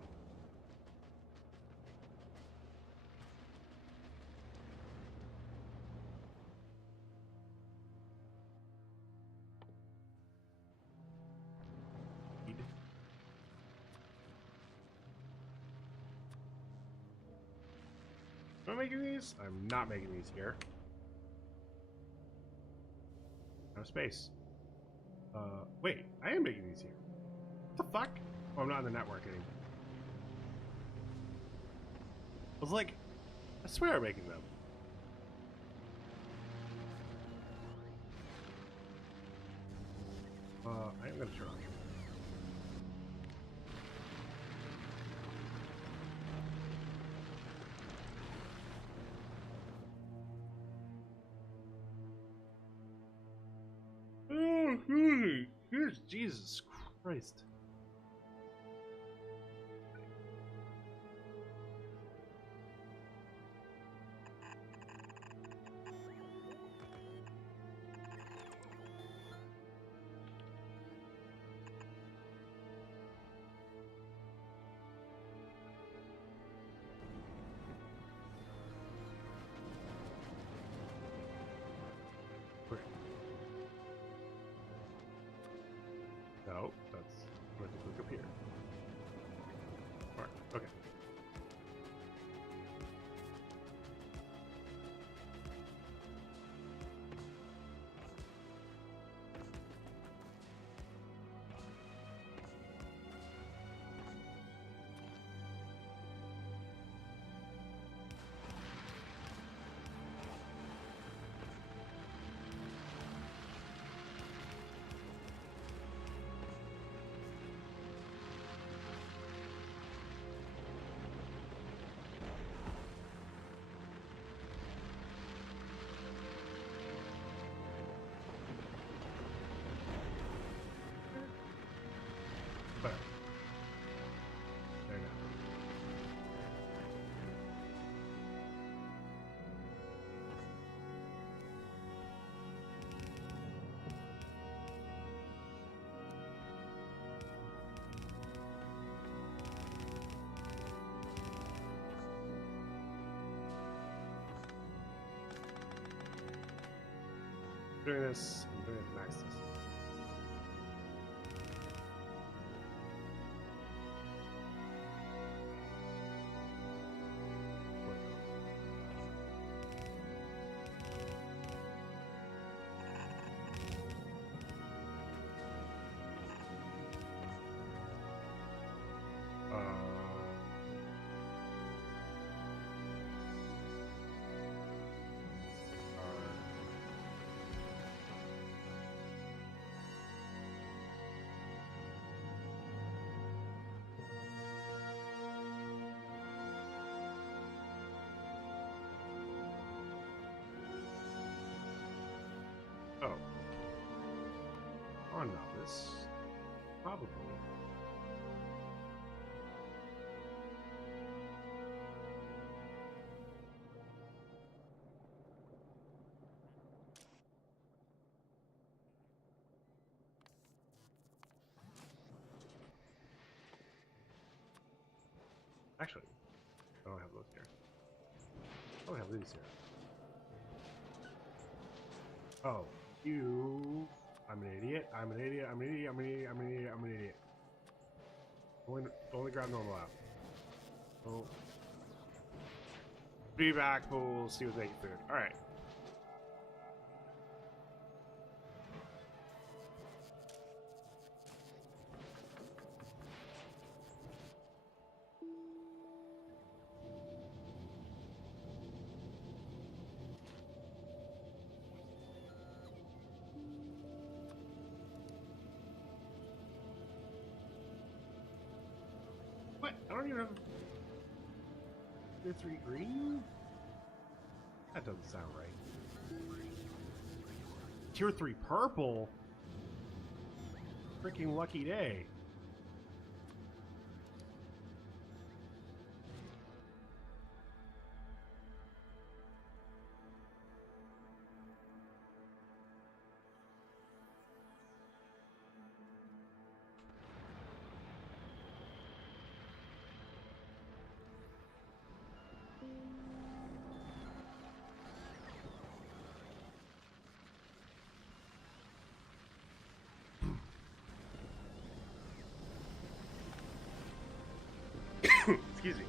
Am I making these? I'm not making these here. No space. Wait, I am making these here. What the fuck? Oh, I'm not in the network anymore. I was like, I swear I'm making them. I am gonna turn on. Jesus Christ. No, that's going to click up here. Alright, okay. There you go. Doing this, I'm doing it max this. on novice. Probably. Actually, I don't have those here. I don't have these here. Oh, you. I'm an idiot. I'm an idiot. I'm an idiot. I'm an idiot. I'm an idiot. I'm an idiot. Only grab normal app. Oh. Be back. We'll see what's making food. Alright. What? I don't even have tier 3 green? That doesn't sound right. Tier 3 purple? Freaking lucky day. Excuse me.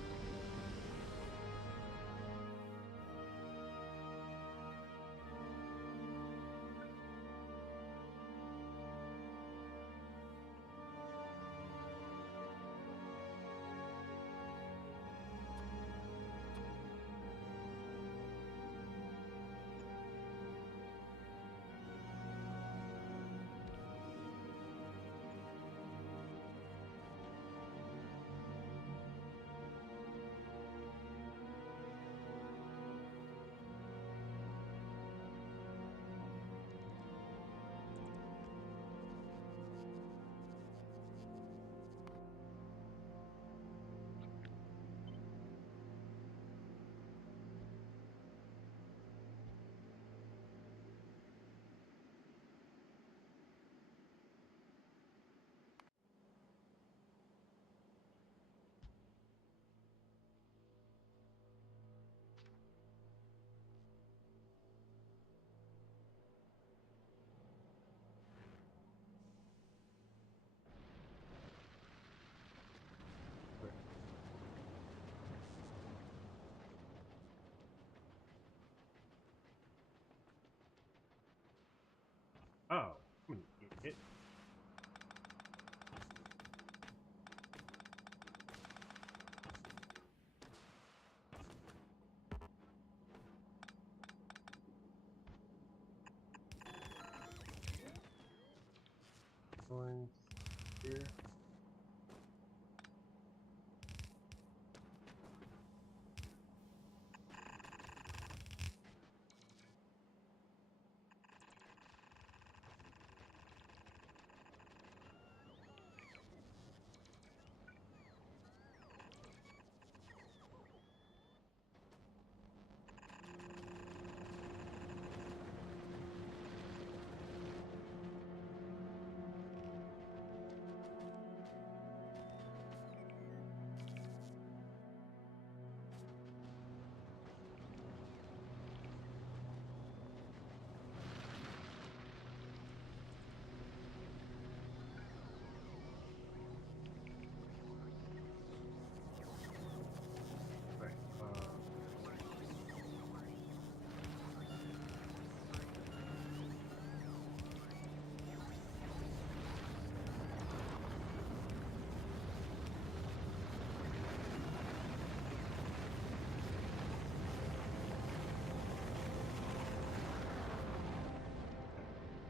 Oh, I'm an idiot. Going here. Right.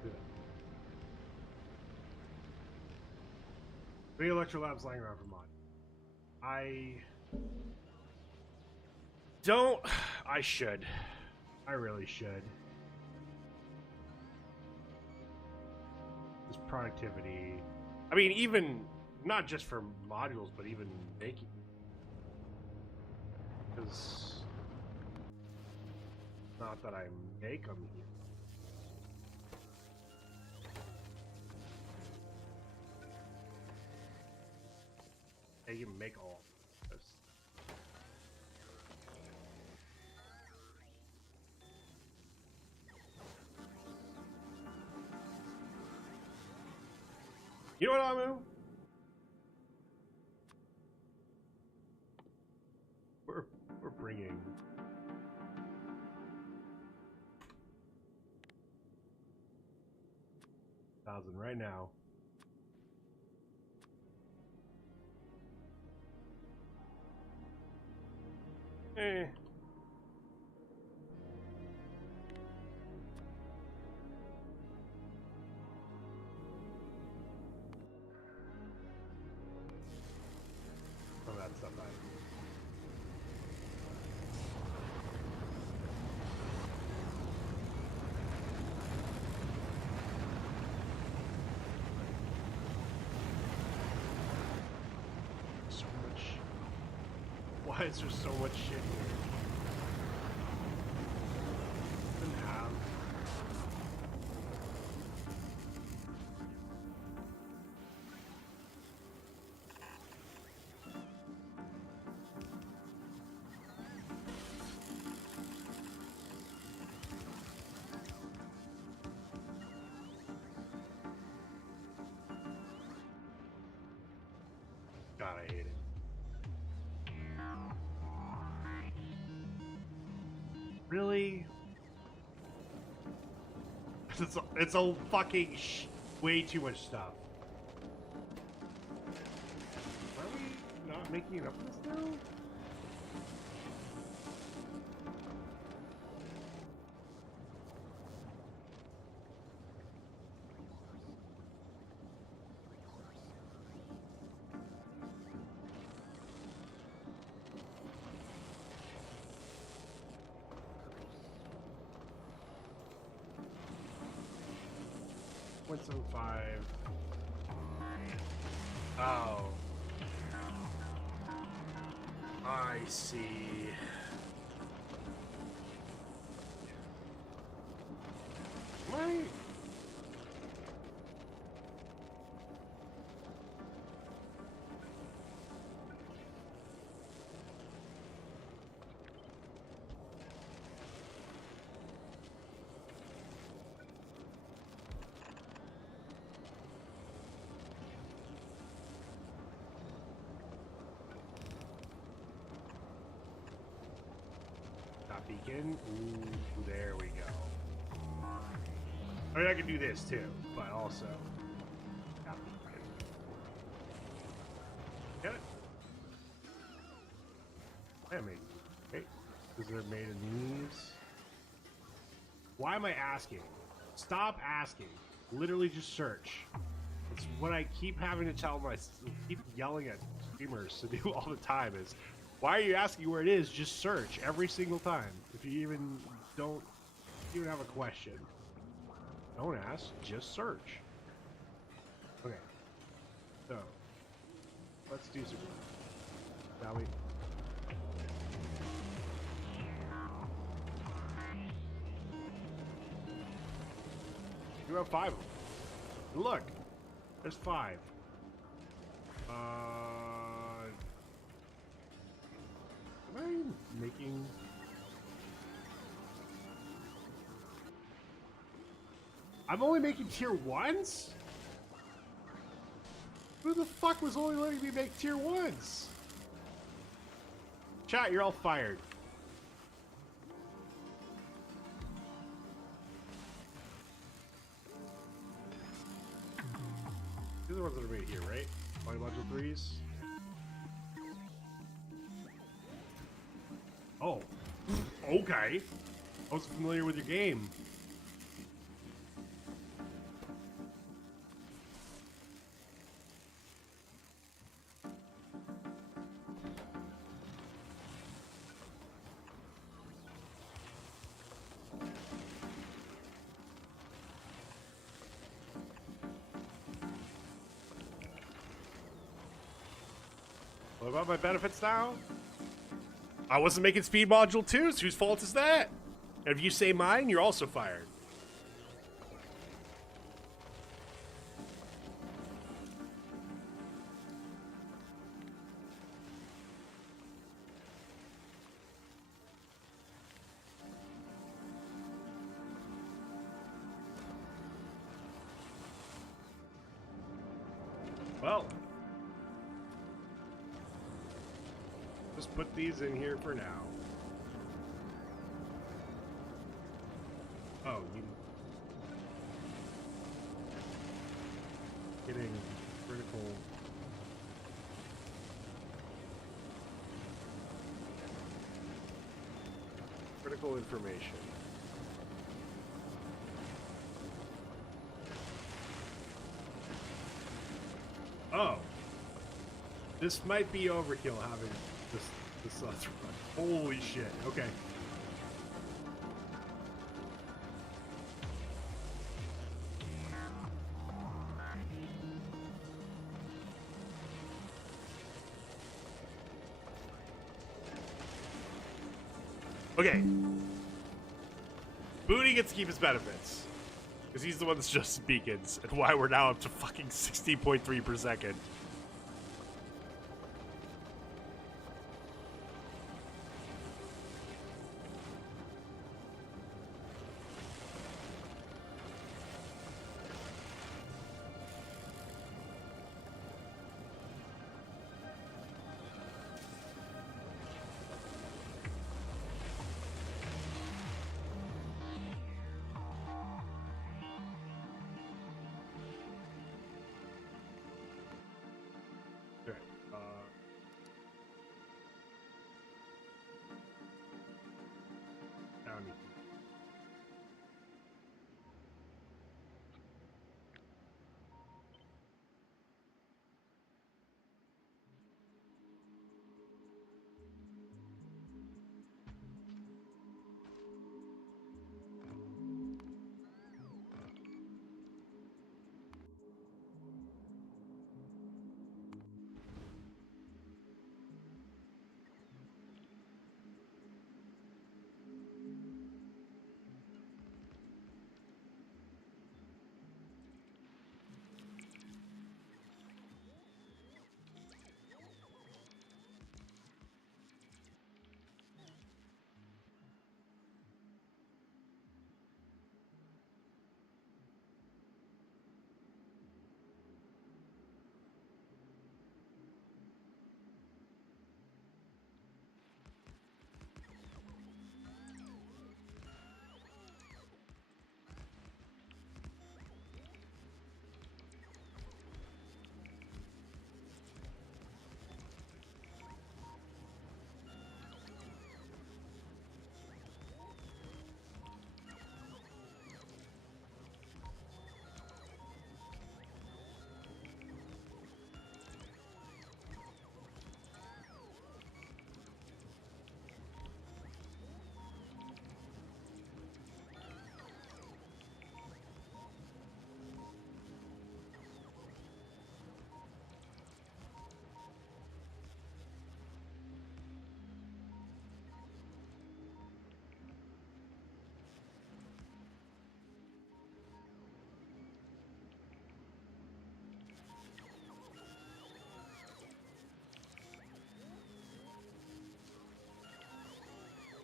Do that. 3 electro labs lying around Vermont. I don't. I should. I really should. Just productivity. I mean, even not just for modules, but even making. Because not that I make them here. I can make all of this. You know what, Amu? We're bringing $1,000 right now. Eh. Some of that stuff I so much. Why is there so much shit here? Didn't have. God, I hate it. Really? It's a fucking way too much stuff. Are we not making enough of this now? $1.75. Oh. I see. Why? Beacon. Ooh, there we go. I mean, I could do this too, but also. Get it? I made. Okay. Is there made of these? Why am I asking? Stop asking. Literally just search. It's what I keep having to tell keep yelling at streamers to do all the time is, why are you asking where it is? Just search every single time. If you even don't even have a question. Don't ask, just search. Okay. So, let's do some, shall we? You have 5 of them. Look, there's 5. Am I making... I'm only making tier 1s? Who the fuck was only letting me make tier 1s? Chat, you're all fired. These are the ones that are made here, right? Body module 3s. Oh. Okay. I was familiar with your game. What about my benefits now? I wasn't making speed module 2, so whose fault is that? And if you say mine, you're also fired. Well, just put these in here for now. Oh, you getting critical information. Oh, this might be overkill having this run. Holy shit! Okay. Okay. Booty gets to keep his benefits. Because he's the one that's just beacons. And why we're now up to fucking 60.3 per second.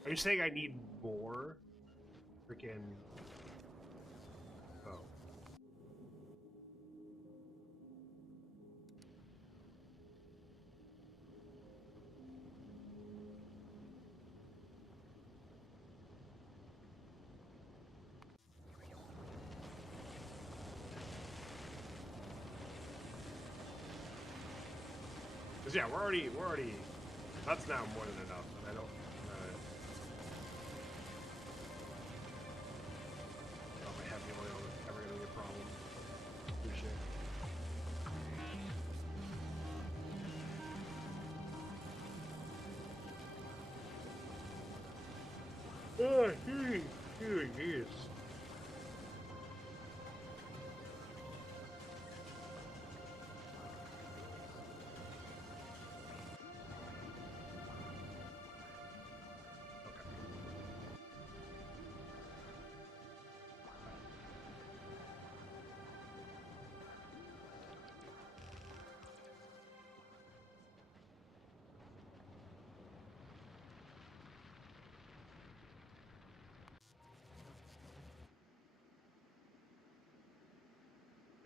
Are you saying I need more? Freaking. Oh. Cause yeah, we're already. That's now more than enough. And I don't. My heavy oil is ever gonna be a problem. Appreciate. Oh, geez.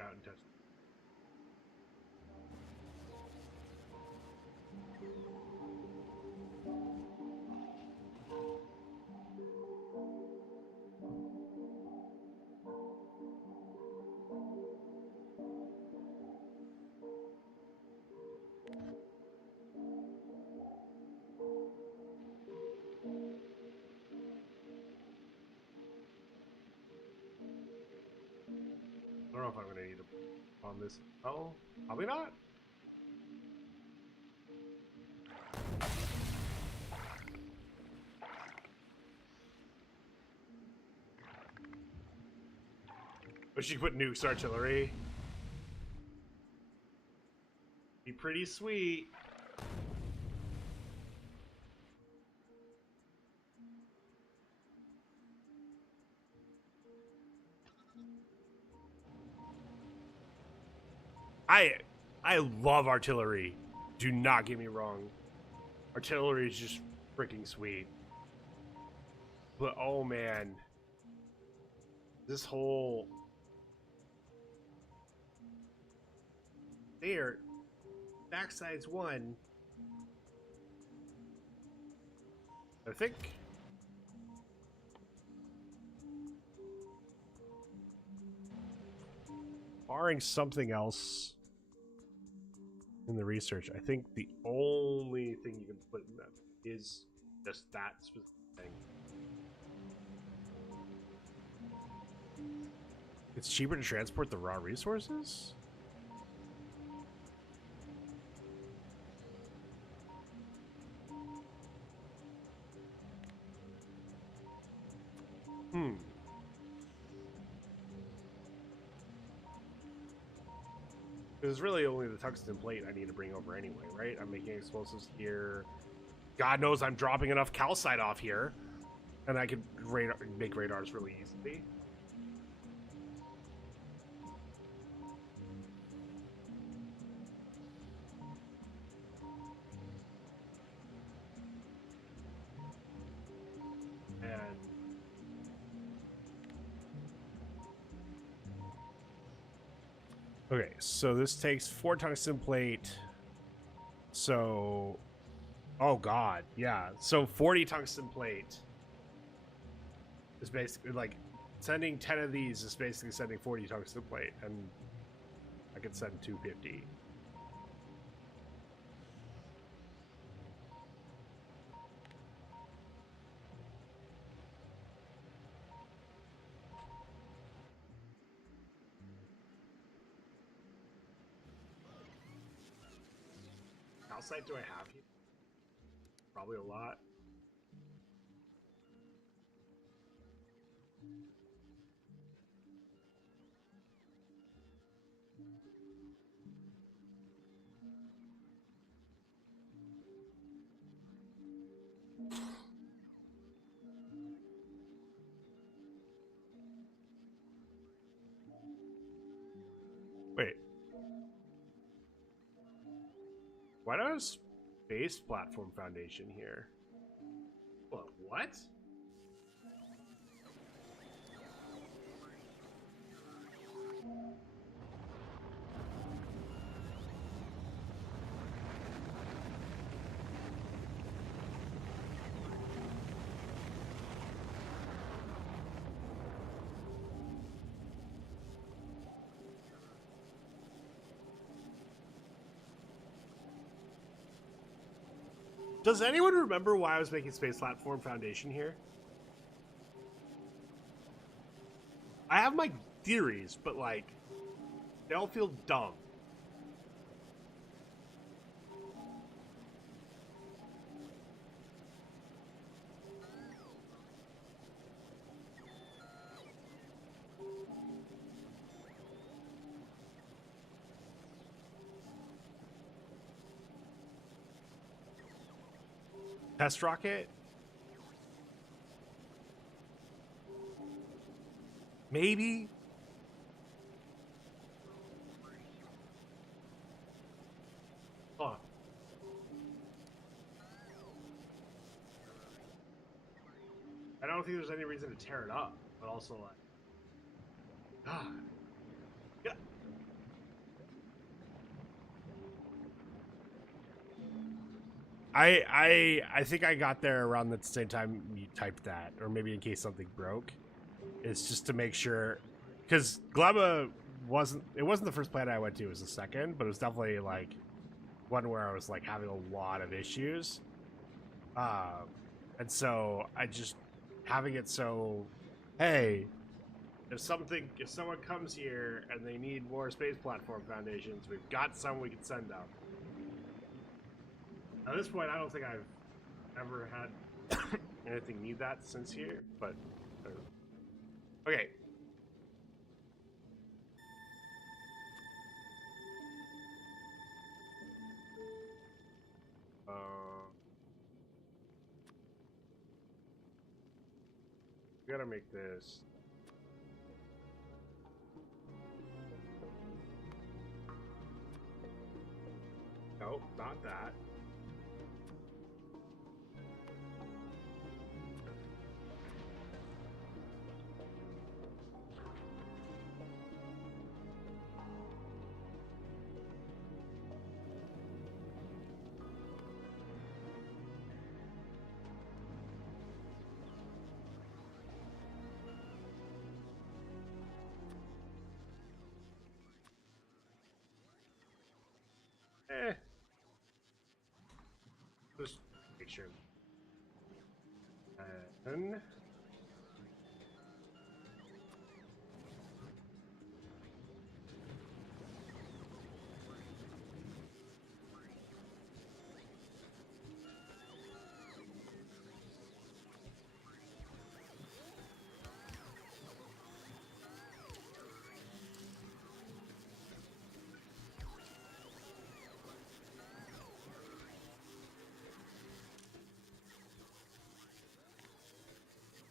out and test. I don't know if I'm going to need to on this. Oh, probably not. But she put nukes artillery. Be pretty sweet. I love artillery. Do not get me wrong. Artillery is just freaking sweet. But oh man. This whole there backside's one. I think barring something else in the research, I think the only thing you can put in that is just that specific thing. It's cheaper to transport the raw resources? It's really only the tungsten plate I need to bring over anyway, right? I'm making explosives here. God knows I'm dropping enough calcite off here. And I could make radars really easily. Okay, so this takes 4 tungsten plate. So, oh god, yeah. So 40 tungsten plate is basically like sending 10 of these is basically sending 40 tungsten plate, and I could send 250. How site do I have here? Probably a lot. Wait. Why do I have space platform foundation here? What? Does anyone remember why I was making space platform foundation here? I have my theories, but like, they all feel dumb. Test rocket? Maybe? Huh. I don't think there's any reason to tear it up, but also like, God. I think I got there around the same time you typed that, or maybe in case something broke. It's just to make sure, because Gleba wasn't the first planet I went to. It was the second, but it was definitely like one where I was like having a lot of issues. And so I just having it so, hey, if someone comes here and they need more space platform foundations, we've got some we can send them. At this point, I don't think I've ever had anything need that since here, but okay. We gotta make this. No, not that. Just make sure. And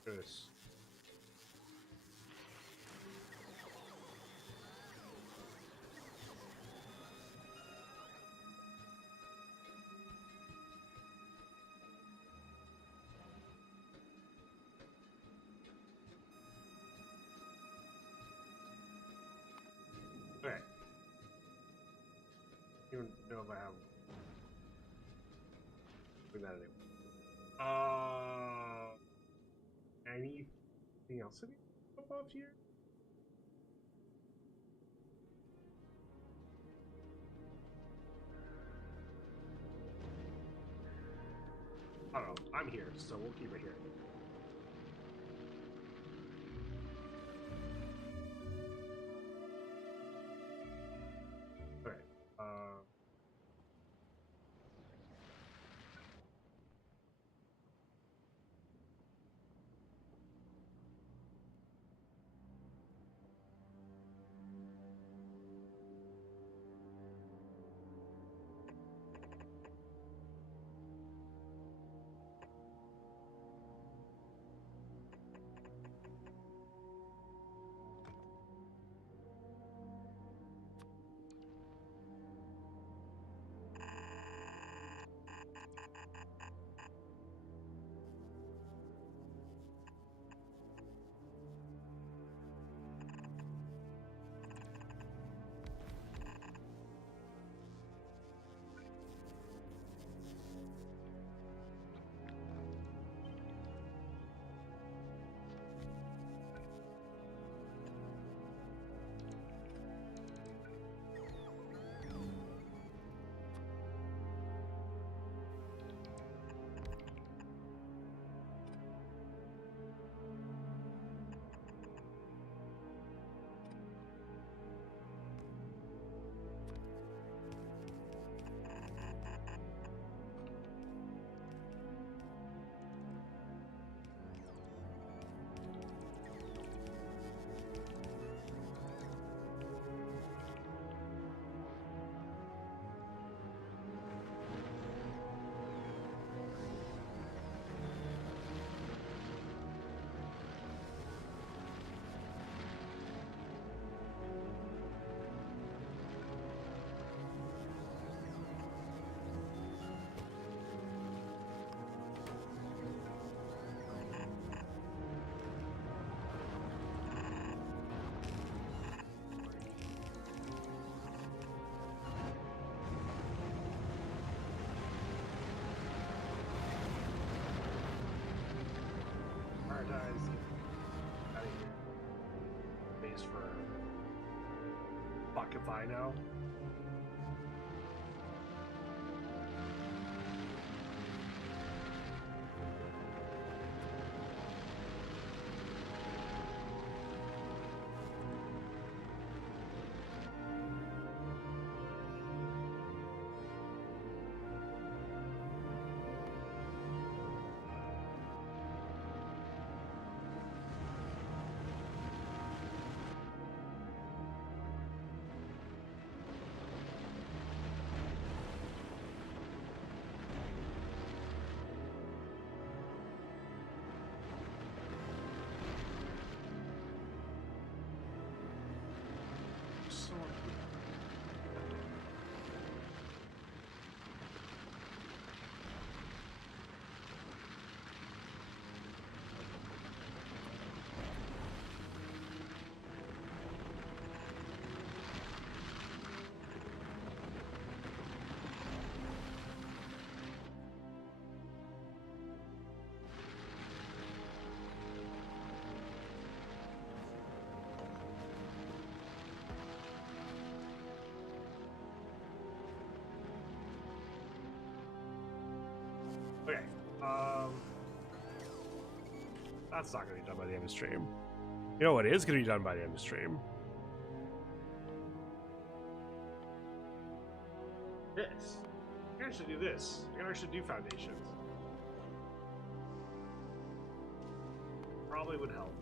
this. Okay. Even know if I have do that anyway. Anything else above here? I don't know. I'm here, so we'll keep it here. Okay. can fly now. Okay. That's not going to be done by the end of the stream. You know what is going to be done by the end of the stream? This. I can actually do this. I can actually do foundations. Probably would help.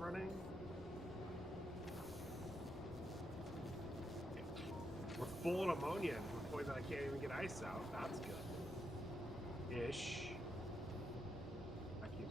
Running. We're full of ammonia to the point that I can't even get ice out. That's good. Ish. I keep...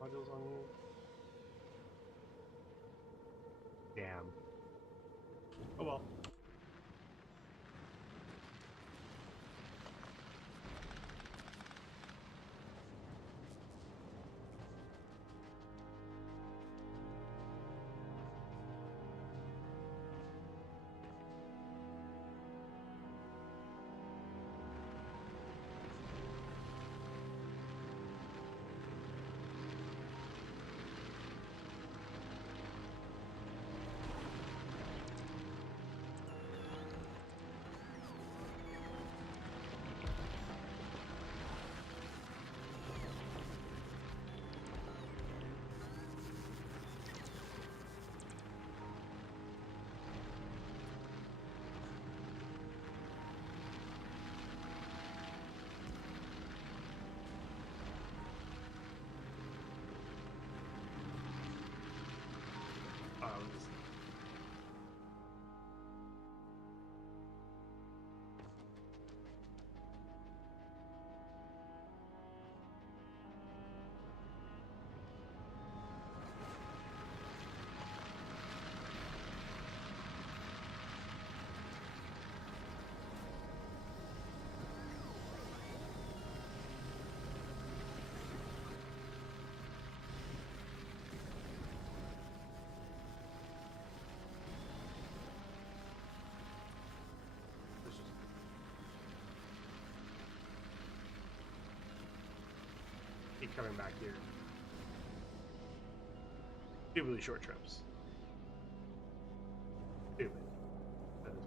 Modules on you. Damn. Oh well. Keep coming back here. Do really short trips. Stupid. That is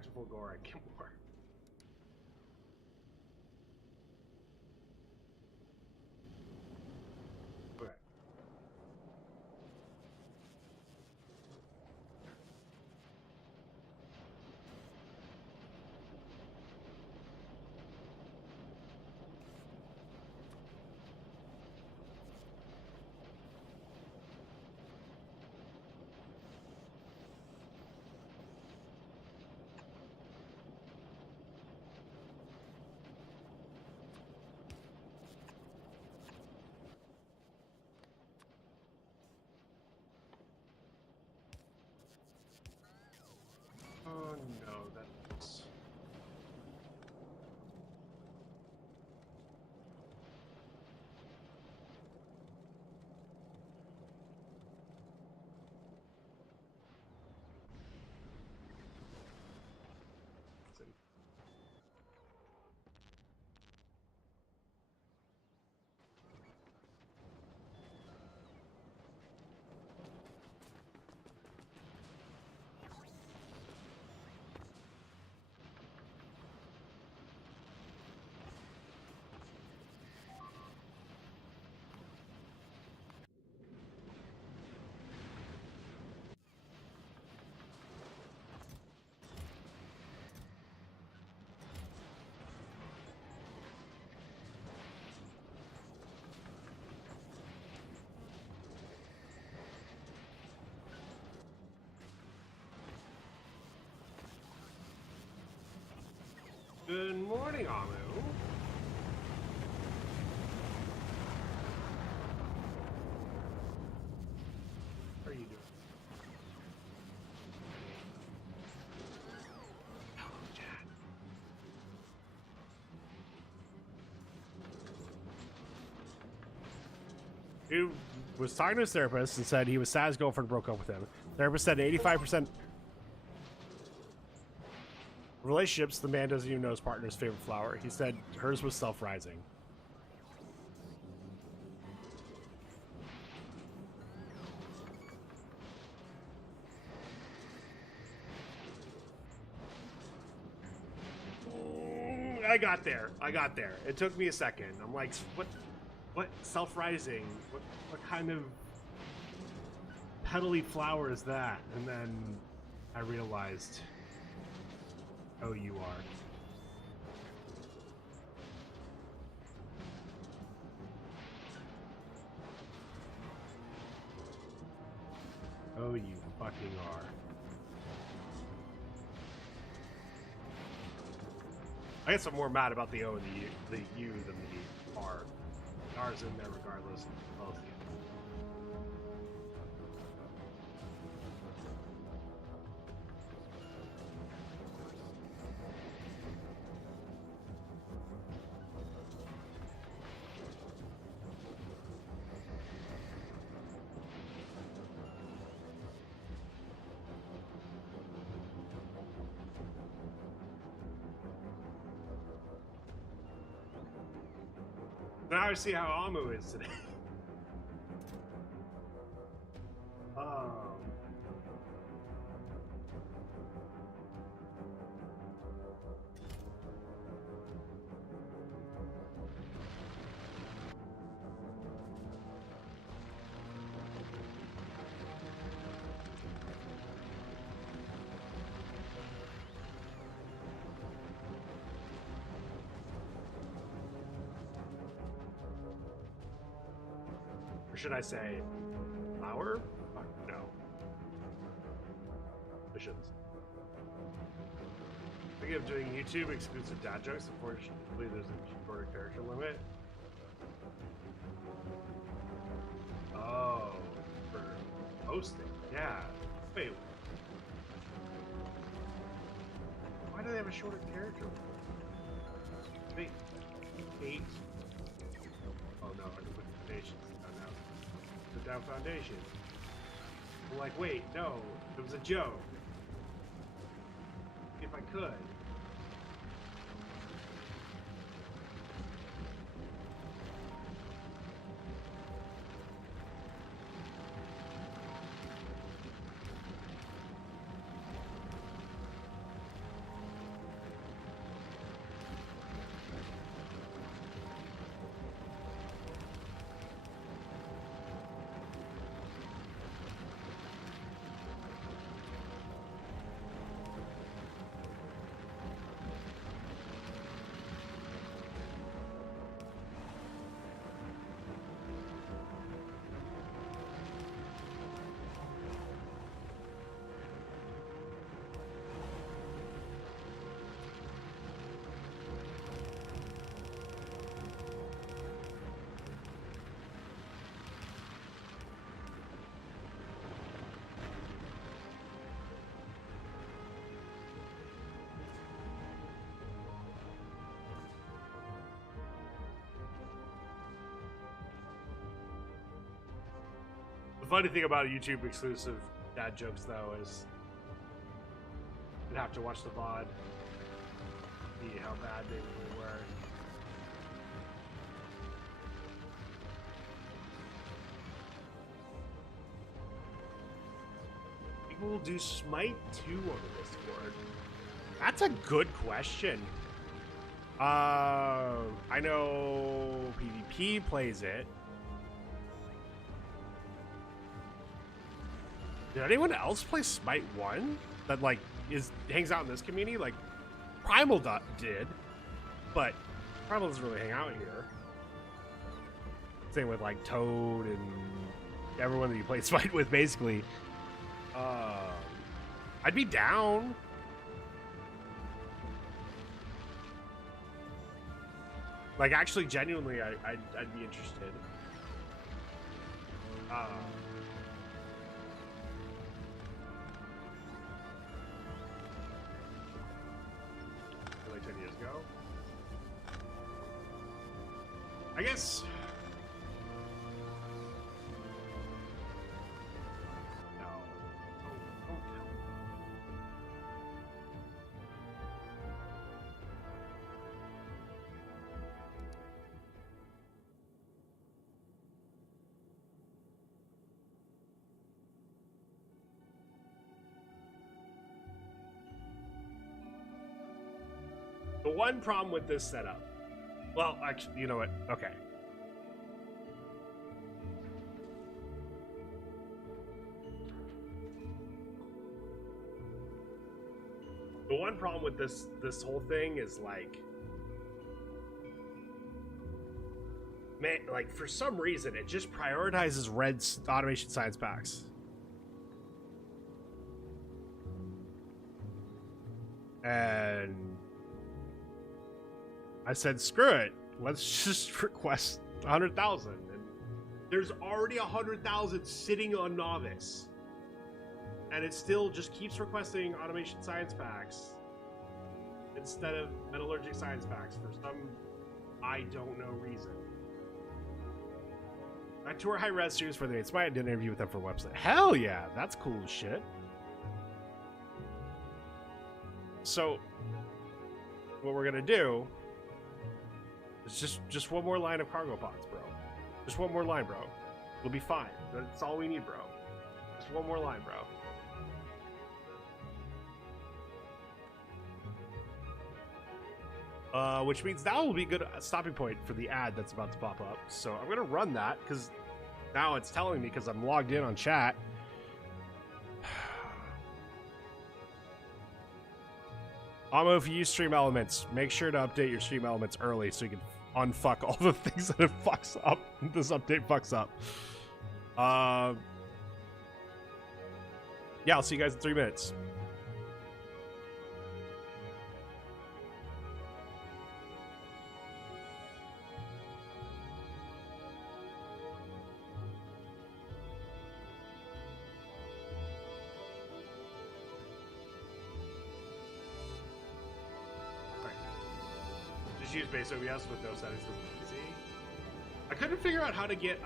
back to full gore. I get more. Okay. Oh no, that's... Good morning, Amu. How are you doing? Hello, Chad. He was talking to his therapist and said he was sad his girlfriend broke up with him. Therapist said 85% relationships, the man doesn't even know his partner's favorite flower. He said hers was self-rising. I got there. It took me a second. I'm like, what self-rising? What kind of petally flower is that? And then I realized, oh, you are. Oh, you fucking are. I guess I'm more mad about the O and the U than the R. The R's in there regardless. Both. Now I see how Amu is today. Or should I say flower? Fuck, no. I shouldn't. Thinking of doing YouTube exclusive dad jokes. Unfortunately, there's a shorter character limit. Oh, for hosting. Yeah. Wait. Why do they have a shorter character limit? Wait. 8. Oh no, I can put foundations down now. Put down foundation. I'm like, wait, no, it was a joke. If I could. funny thing about YouTube exclusive dad jokes, though, is you'd have to watch the VOD, see how bad they really were. People will do Smite 2 on the Discord. That's a good question. I know PvP plays it. Did anyone else play Smite 1 that like hangs out in this community? Like Primal did, but Primal doesn't really hang out here. Same with like Toad and everyone that you play Smite with, basically. I'd be down. Like, actually, genuinely, I'd be interested. Like 10 years ago. I guess. No. Don't tell me. The one problem with this setup, well, actually, you know what? Okay. The one problem with this whole thing is like, man, like for some reason it just prioritizes red automation science packs. And I said, screw it. Let's just request 100,000. And there's already 100,000 sitting on Novice. And it still just keeps requesting automation science packs instead of metallurgic science packs for some I don't know reason. I tour high res series for the mates. I did an interview with them for a website. Hell yeah, that's cool as shit. So what we're gonna do is just one more line of cargo pods, bro. Just one more line, bro. We'll be fine. That's all we need, bro. Just one more line, bro. Which means that will be a good stopping point for the ad that's about to pop up. So I'm gonna run that because now it's telling me because I'm logged in on chat. If you use Stream Elements, make sure to update your Stream Elements early so you can unfuck all the things that it fucks up. This update fucks up. Yeah, I'll see you guys in 3 minutes. Use base OBS with no settings because it's easy. I couldn't figure out how to get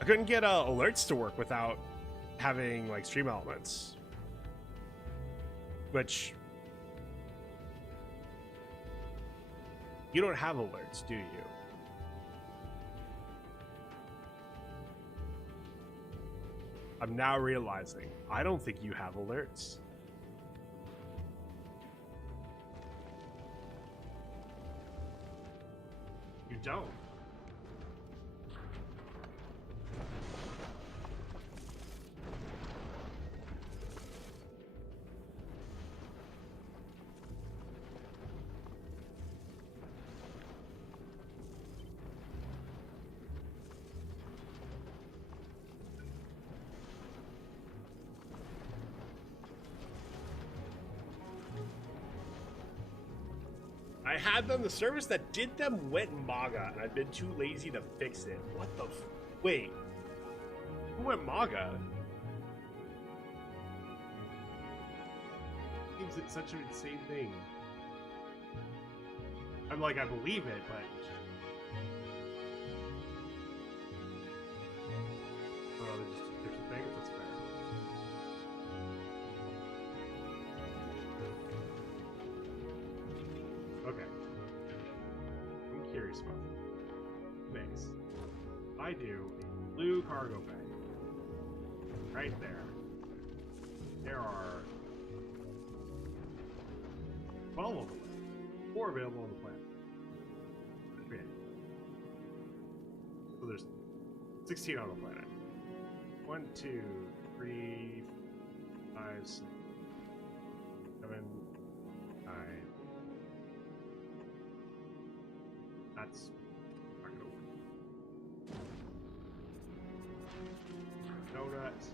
I couldn't get alerts to work without having like Stream Elements, which you don't have alerts, do you? I'm now realizing I don't think you have alerts. You don't. I had them. The service that did them went MAGA, and I've been too lazy to fix it. What the? Wait. Who went MAGA? Seems it's such an insane thing. I'm like, I believe it, but. Oh, they're just different things. That's fair. Okay. I'm curious about this. I do a blue cargo bag. Right there. There are 12 of them. 4 available on the planet. Okay. So there's 16 on the planet. 1, 2, 3, 5, 6, 7, 9. That's not gonna work. Donuts.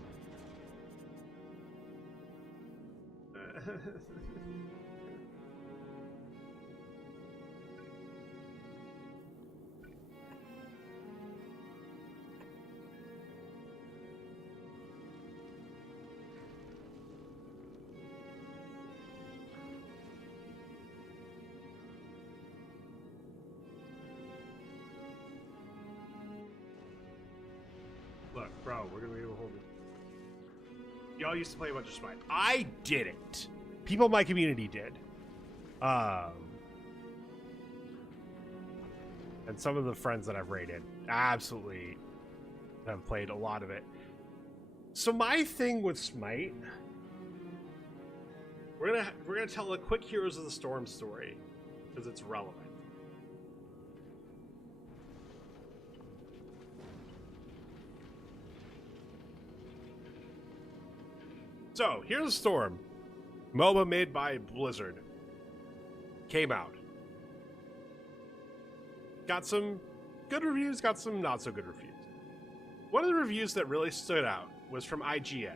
Look, bro, we're gonna be able to hold it. Y'all used to play a bunch of Smite. I didn't. People in my community did. And some of the friends that I've raided absolutely have played a lot of it. So my thing with Smite, we're gonna tell a quick Heroes of the Storm story because it's relevant. So, Here's a Storm, MOBA made by Blizzard, came out. Got some good reviews, got some not so good reviews. One of the reviews that really stood out was from IGN.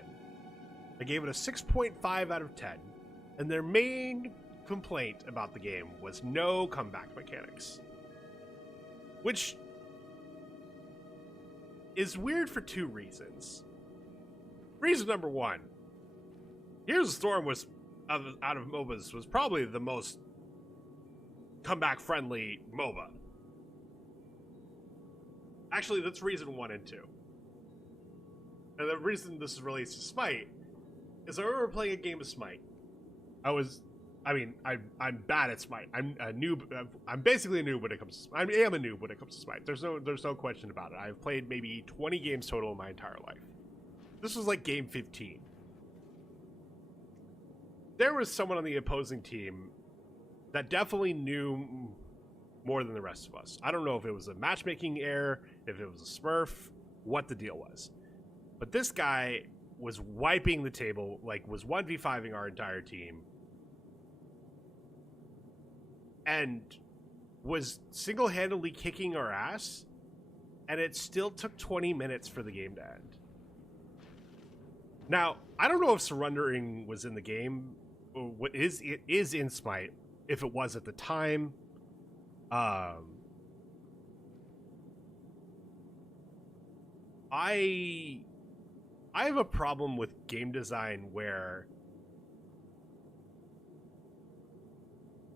They gave it a 6.5 out of 10, and their main complaint about the game was no comeback mechanics. Which is weird for 2 reasons. Reason number 1, Here's the Storm was, out of MOBAs, was probably the most comeback-friendly MOBA. Actually, that's reason 1 and 2. And the reason this is released to Smite is I remember playing a game of Smite. I'm bad at Smite. I'm a noob. I'm basically a noob when it comes to Smite. I am a noob when it comes to Smite. There's no question about it. I've played maybe 20 games total in my entire life. This was like game 15. There was someone on the opposing team that definitely knew more than the rest of us. I don't know if it was a matchmaking error, if it was a smurf, what the deal was. But this guy was wiping the table, like was 1v5ing our entire team. And was single-handedly kicking our ass. And it still took 20 minutes for the game to end. Now, I don't know if surrendering was in the game. What is it is in Smite, if it was at the time. I have a problem with game design where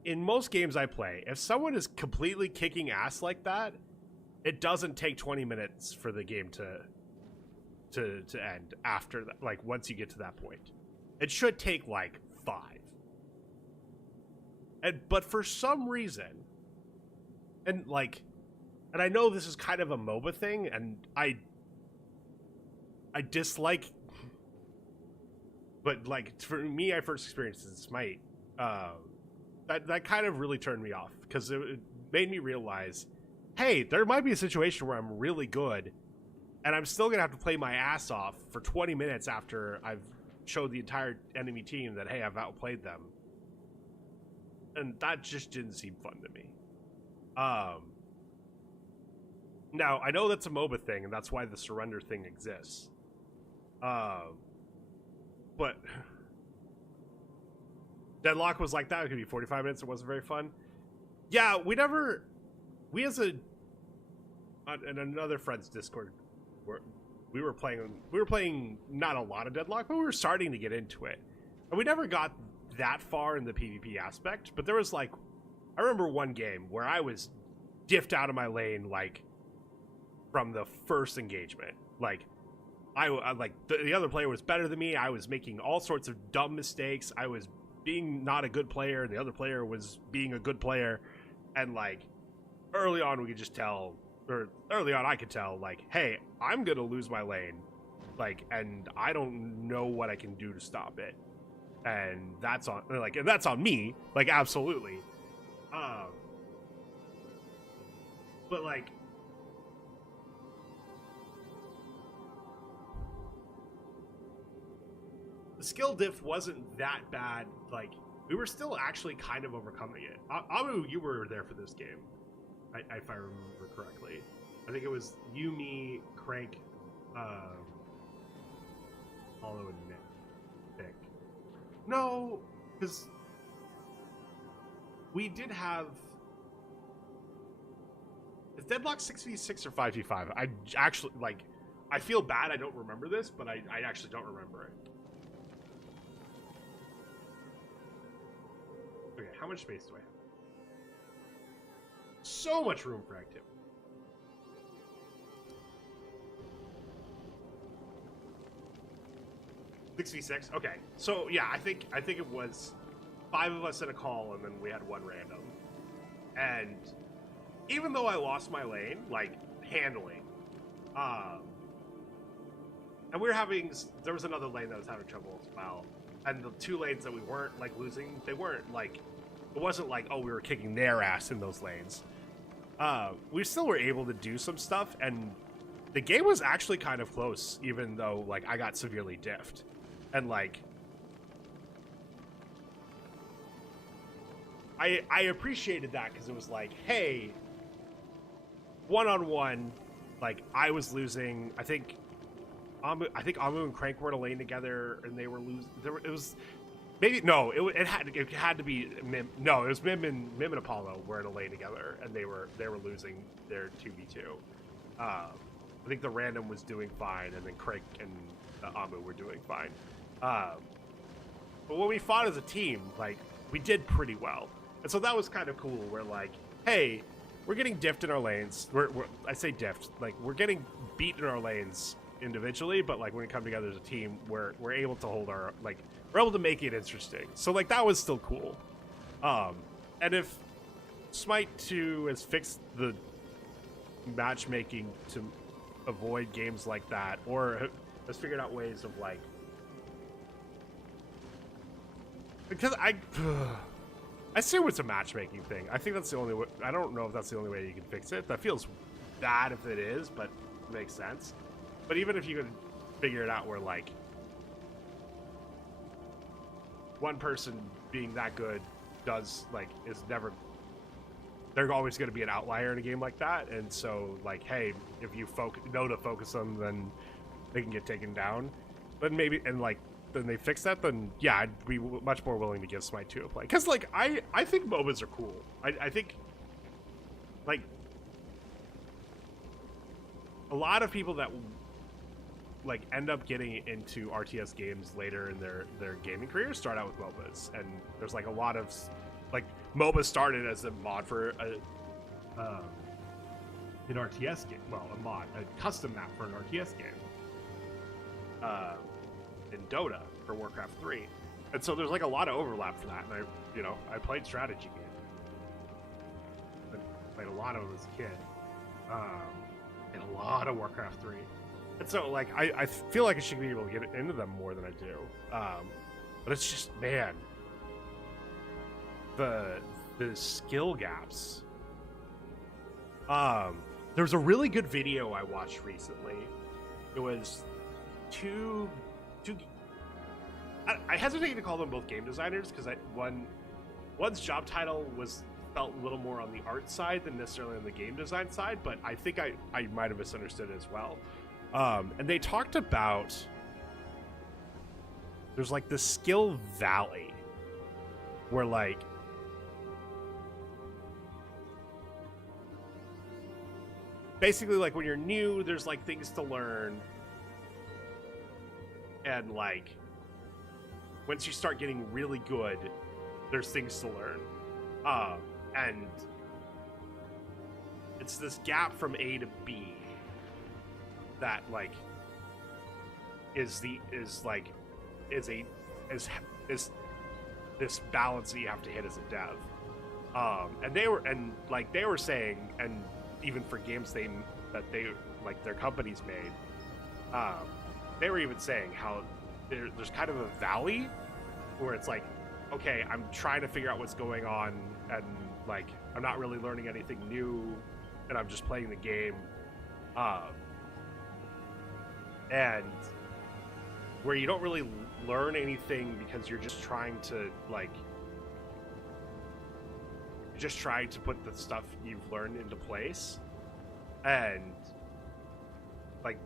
in most games I play, if someone is completely kicking ass like that, it doesn't take 20 minutes for the game to end after that, like once you get to that point. It should take like 5. But for some reason, and I know this is kind of a MOBA thing, and I dislike, but like for me, I first experienced it in Smite. That kind of really turned me off because it made me realize, hey, there might be a situation where I'm really good, and I'm still gonna have to play my ass off for 20 minutes after I've showed the entire enemy team that, hey, I've outplayed them. And that just didn't seem fun to me. Now, I know that's a MOBA thing, and that's why the surrender thing exists. But Deadlock was like that. It could be 45 minutes. It wasn't very fun. Yeah, we as a in another friend's Discord, we were playing not a lot of Deadlock, but we were starting to get into it, and we never got that far in the PvP aspect. But there was like, I remember one game where I was diffed out of my lane like from the first engagement. Like I like the other player was better than me. I was making all sorts of dumb mistakes. I was being not a good player, and the other player was being a good player. And like early on, we could just tell, or early on, I could tell, like, hey, I'm gonna lose my lane, like, and I don't know what I can do to stop it, and that's on me, like, absolutely. But like, the skill diff wasn't that bad. Like, we were still actually kind of overcoming it. Amu, you were there for this game, if I remember correctly. I think it was you, me, Crank, Apollo, and Nick. No, because we did have... Is Deadlock 6v6 or 5v5? I actually, like, I feel bad I don't remember this, but I actually don't remember it. Okay, how much space do I have? So much room for activity. Six v six. Okay, so yeah, I think it was 5 of us in a call, and then we had 1 random. And even though I lost my lane, like handling, and we were having, there was another lane that was having trouble as well. And the 2 lanes that we weren't like losing, they weren't like, it wasn't like, oh, we were kicking their ass in those lanes. We still were able to do some stuff, and the game was actually kind of close, even though like I got severely diffed. And like, I appreciated that, because it was like, hey, one-on-one, like I was losing. I think Amu and Crank were in a lane together, and they were losing. It was maybe no. It had to be Mim. No, it was Mim and Apollo were in a lane together, and they were losing their 2v2. I think the random was doing fine, and then Crank and Amu were doing fine. But when we fought as a team, like we did pretty well, and so that was kind of cool. We're like, hey, we're getting diffed in our lanes. I say diffed, like we're getting beat in our lanes individually, but like when we come together as a team, we're able to hold our, like, we're able to make it interesting. So like that was still cool. And if Smite 2 has fixed the matchmaking to avoid games like that, or has figured out ways of like, because I assume it's a matchmaking thing. I think that's the only way. I don't know if that's the only way you can fix it. That feels bad if it is, but it makes sense. But even if you could figure it out where, like, one person being that good is never... They're always going to be an outlier in a game like that. And so, like, hey, if you know to focus them, then they can get taken down. But maybe, and, like, then they fix that, then, yeah, I'd be much more willing to give Smite 2 a play. Because, like, I think MOBAs are cool. I think, like, a lot of people that like end up getting into RTS games later in their gaming careers start out with MOBAs, and there's like a lot of like MOBA started as a mod for an RTS game. Well, a custom map for an RTS game in Dota for Warcraft 3, and so there's like a lot of overlap for that. And I played strategy games. I played a lot of them as a kid, and a lot of Warcraft 3. And so, like, I feel like I should be able to get into them more than I do. But it's just, man, the skill gaps. There was a really good video I watched recently. It was two. I hesitate to call them both game designers, because one's job title felt a little more on the art side than necessarily on the game design side, but I think I might have misunderstood it as well. And they talked about, there's like the skill valley where like basically, like, when you're new, there's, like, things to learn. And, like, once you start getting really good, there's things to learn. And it's this gap from A to B that, like, is this balance that you have to hit as a dev. And they were saying, and even for games their companies made, they were even saying how there's kind of a valley where it's like, okay, I'm trying to figure out what's going on, and like I'm not really learning anything new, and I'm just playing the game, and where you don't really learn anything because you're just trying to put the stuff you've learned into place. And like,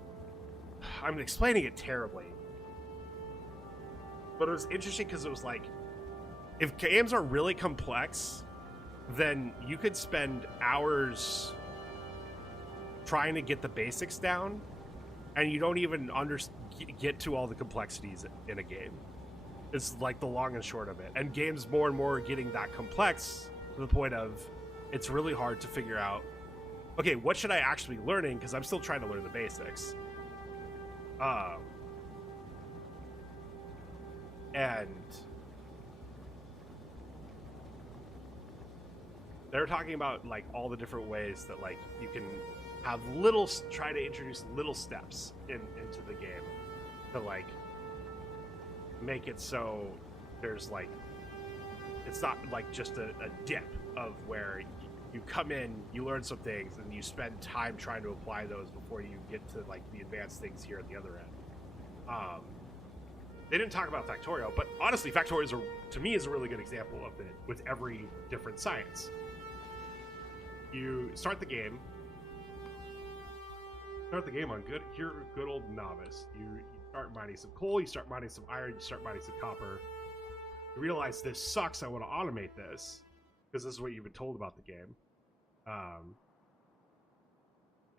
I'm explaining it terribly, but it was interesting because it was like, if games are really complex, then you could spend hours trying to get the basics down, and you don't even get to all the complexities in a game. It's like the long and short of it. And games more and more are getting that complex to the point of it's really hard to figure out, okay, what should I actually be learning? Because I'm still trying to learn the basics. And they're talking about like all the different ways that like you can have try to introduce little steps into the game to like make it so there's like, it's not like just a dip of where you come in, you learn some things, and you spend time trying to apply those before you get to like the advanced things here at the other end. They didn't talk about Factorio, but honestly, Factorio to me is a really good example of it with every different science. You start the game on good old novice. You start mining some coal, you start mining some iron, you start mining some copper. You realize this sucks, I want to automate this, because this is what you've been told about the game.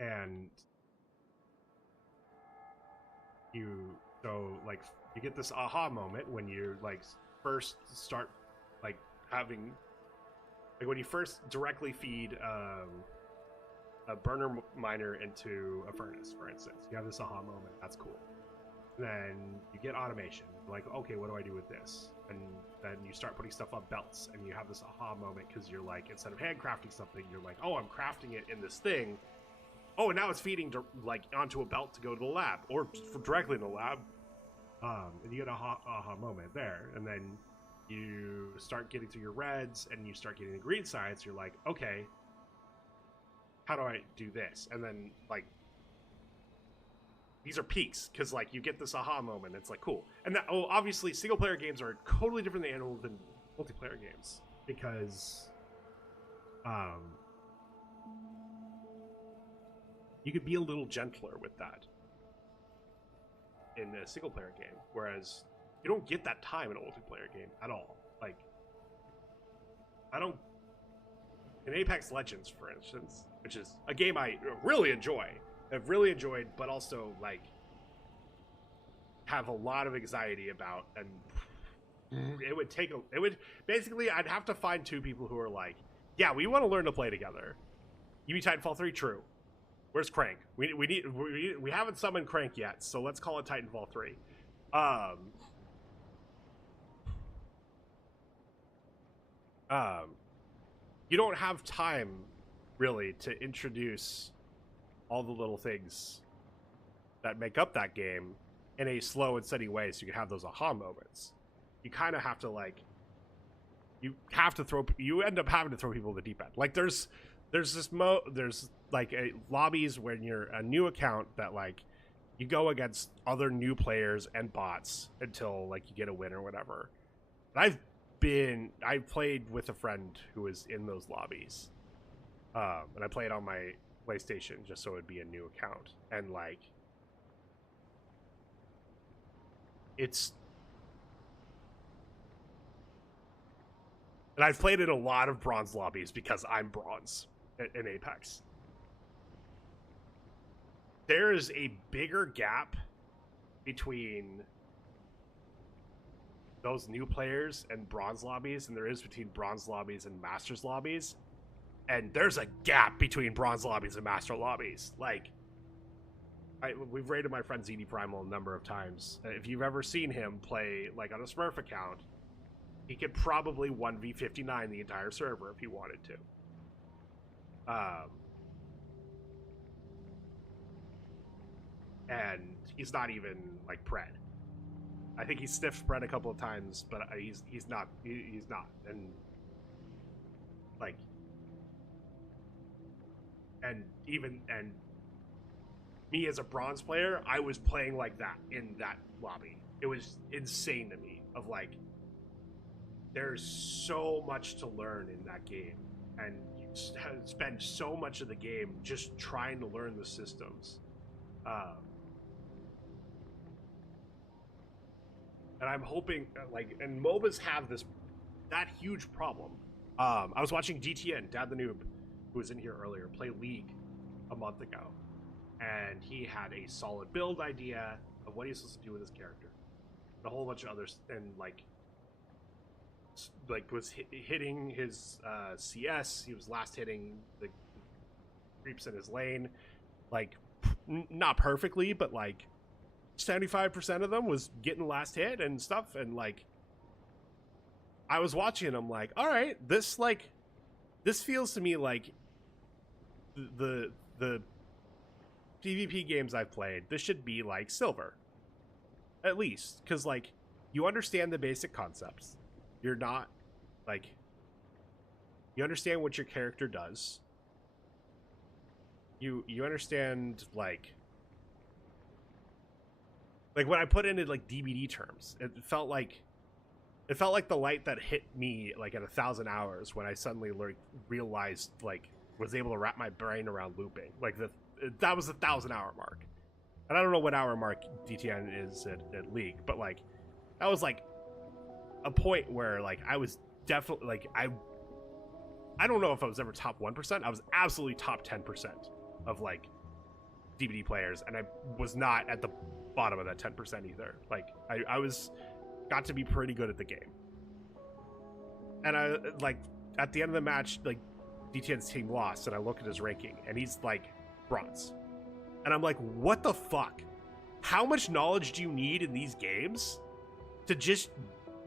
And you get this aha moment when you like first start like having, like when you first directly feed a burner miner into a furnace, for instance. You have this aha moment. That's cool. Then you get automation. Like, okay, what do I do with this? And then you start putting stuff on belts, and you have this aha moment because you're like, instead of handcrafting something, you're like, oh, I'm crafting it in this thing. Oh, and now it's feeding like onto a belt to go to the lab, or directly in the lab. And you get a aha moment there, and then you start getting to your reds, and you start getting the green science. You're like, okay, how do I do this? And then like, these are peaks, because like you get this aha moment. It's like cool. And that, obviously single player games are totally different animal than multiplayer games, because you could be a little gentler with that in a single player game, whereas you don't get that time in a multiplayer game at all. Like, in Apex Legends, for instance, which is a game I really enjoy, I've really enjoyed, but also like have a lot of anxiety about, and basically I'd have to find two people who are like, yeah, we want to learn to play together. You mean Titanfall 3? True. Where's Crank? We haven't summoned Crank yet, so let's call it Titanfall 3. You don't have time really to introduce all the little things that make up that game in a slow and steady way, so you can have those aha moments. You kind of have to like, you end up having to throw people in the deep end. Like there's like lobbies when you're a new account that like you go against other new players and bots until like you get a win or whatever. And I played with a friend who was in those lobbies, and I played on my PlayStation just so it'd be a new account, and like and I've played in a lot of bronze lobbies because I'm bronze in Apex. there is a bigger gap between those new players and bronze lobbies than there is between bronze lobbies and masters lobbies. And there's a gap between bronze lobbies and master lobbies. Like, we've rated my friend ZD Primal a number of times. If you've ever seen him play, like, on a Smurf account, he could probably 1v59 the entire server if he wanted to. And he's not even, like, pred. I think he sniffed pred a couple of times, but he's not. He's not. And, like... And me as a bronze player, I was playing like that in that lobby. It was insane to me of like, there's so much to learn in that game. And you spend so much of the game just trying to learn the systems. And I'm hoping, like, and MOBAs have that huge problem. I was watching DTN, Dad the Noob, who was in here earlier, play League a month ago, and he had a solid build idea of what he's supposed to do with his character, and a whole bunch of others, and like was hitting his CS. He was last hitting the creeps in his lane, like not perfectly, but like 75% of them was getting last hit and stuff. And like, I was watching and I'm like, all right, this feels to me like the PvP games I've played. This should be like silver, at least, because like you understand the basic concepts. You're not like, you understand what your character does. You understand like when I put into like DBD terms, it felt like the light that hit me like at 1,000 hours when I suddenly realized, like, was able to wrap my brain around looping. Like that was the 1,000-hour mark. And I don't know what hour mark DTN is at League, but like that was like a point where like I was definitely like, I don't know if I was ever top 1%. I was absolutely top 10% of like DBD players, and I was not at the bottom of that 10% either. Like I got to be pretty good at the game. And I like at the end of the match, like DTN's team lost, and I look at his ranking and he's like bronze, and I'm like, what the fuck? How much knowledge do you need in these games to just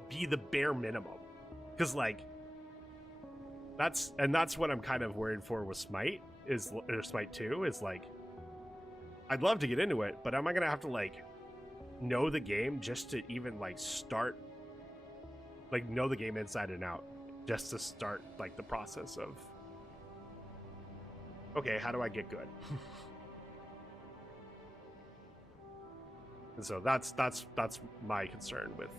be the bare minimum? Because like that's what I'm kind of worried for with Smite, or Smite 2 is like, I'd love to get into it, but am I gonna have to like know the game just to even like start, like know the game inside and out just to start like the process of, okay, how do I get good? And so that's my concern with,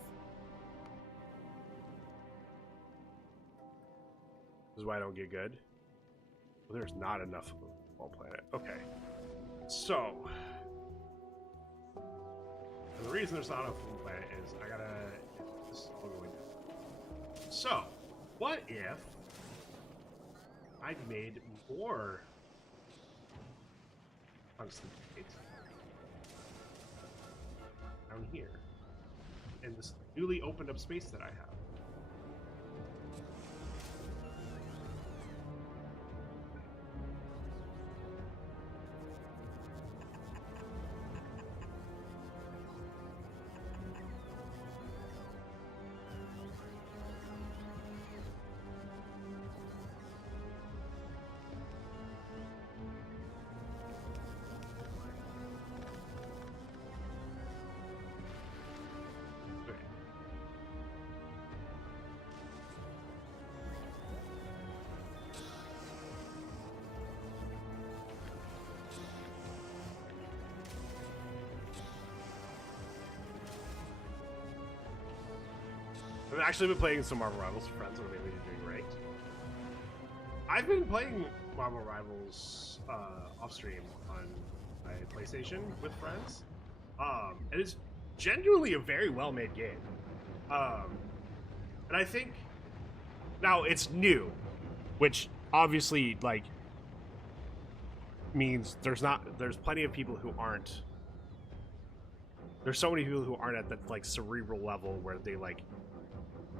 this is why I don't get good. Well, there's not enough of a whole planet. Okay. So, and the reason there's not enough of a planet is I gotta, this is all going down. So, what if I made more tungsten plates down here in this newly opened up space that I have? I've actually been playing some Marvel Rivals with friends when maybe doing ranked. I've been playing Marvel Rivals off stream on my PlayStation with friends. And it's genuinely a very well made game. And I think now it's new, which obviously like means there's plenty of people who aren't. There's so many people who aren't at that like cerebral level where they like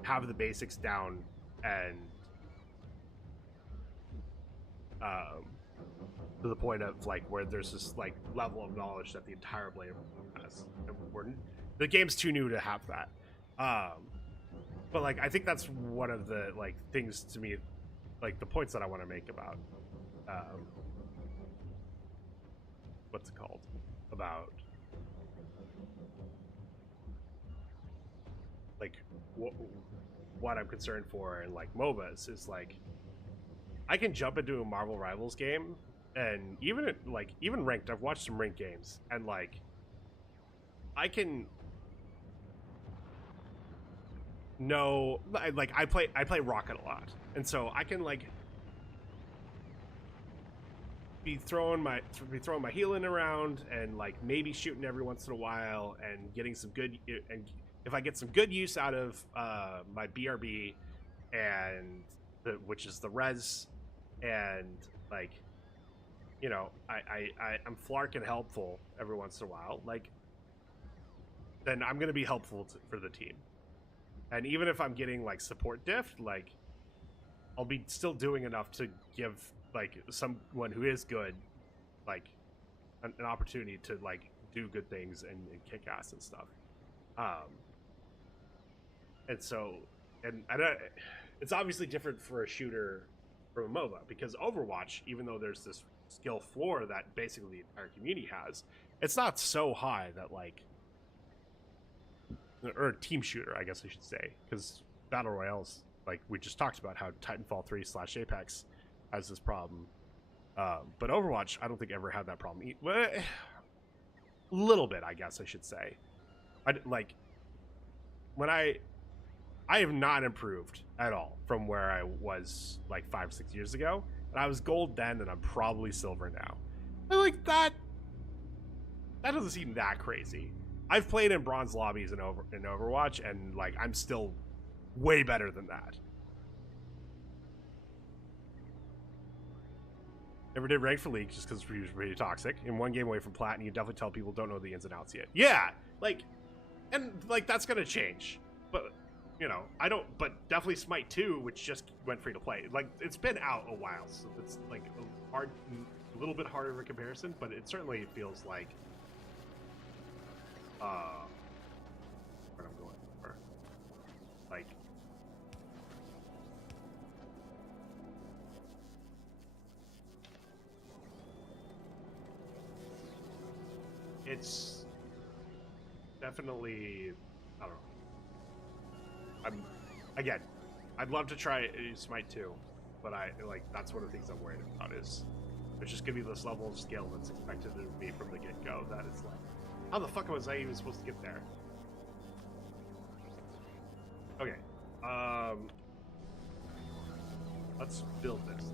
have the basics down and to the point of like where there's this like level of knowledge that the entire player has. The game's too new to have that. But like I think that's one of the like things to me, like the points that I want to make about what's it called? About like what I'm concerned for and like MOBAs is like I can jump into a Marvel Rivals game and even ranked, I've watched some ranked games and like I can know like I play Rocket a lot, and so I can like be throwing my healing around and like maybe shooting every once in a while and getting some good, and if I get some good use out of my BRB and which is the res, and like you know I'm Flark and helpful every once in a while, like then I'm gonna be helpful for the team. And even if I'm getting like support diff, like I'll be still doing enough to give like someone who is good like an opportunity to like do good things and kick ass and stuff. And so it's obviously different for a shooter from a MOBA, because Overwatch, even though there's this skill floor that basically the entire community has, it's not so high that like, or a team shooter, I guess I should say, because Battle Royales, like we just talked about how Titanfall 3/Apex has this problem. But Overwatch, I don't think ever had that problem. A little bit, I guess I should say. I have not improved at all from where I was like 5-6 years ago. And I was gold then, and I'm probably silver now. And like that doesn't seem that crazy. I've played in bronze lobbies in Overwatch, and like I'm still way better than that. Never did rank for League just because it's pretty toxic. In one game away from plat, and you definitely tell people don't know the ins and outs yet. Yeah, like, and like that's gonna change. But you know, I don't. But definitely Smite 2, which just went free to play. Like it's been out a while, so it's like a little bit harder of a comparison. But it certainly feels like. What I'm going for, like, it's definitely, I don't know. I'd love to try Smite 2, but that's one of the things I'm worried about is there's just gonna be this level of skill that's expected of me from the get-go that is like, how the fuck was I even supposed to get there? Okay. Let's build this.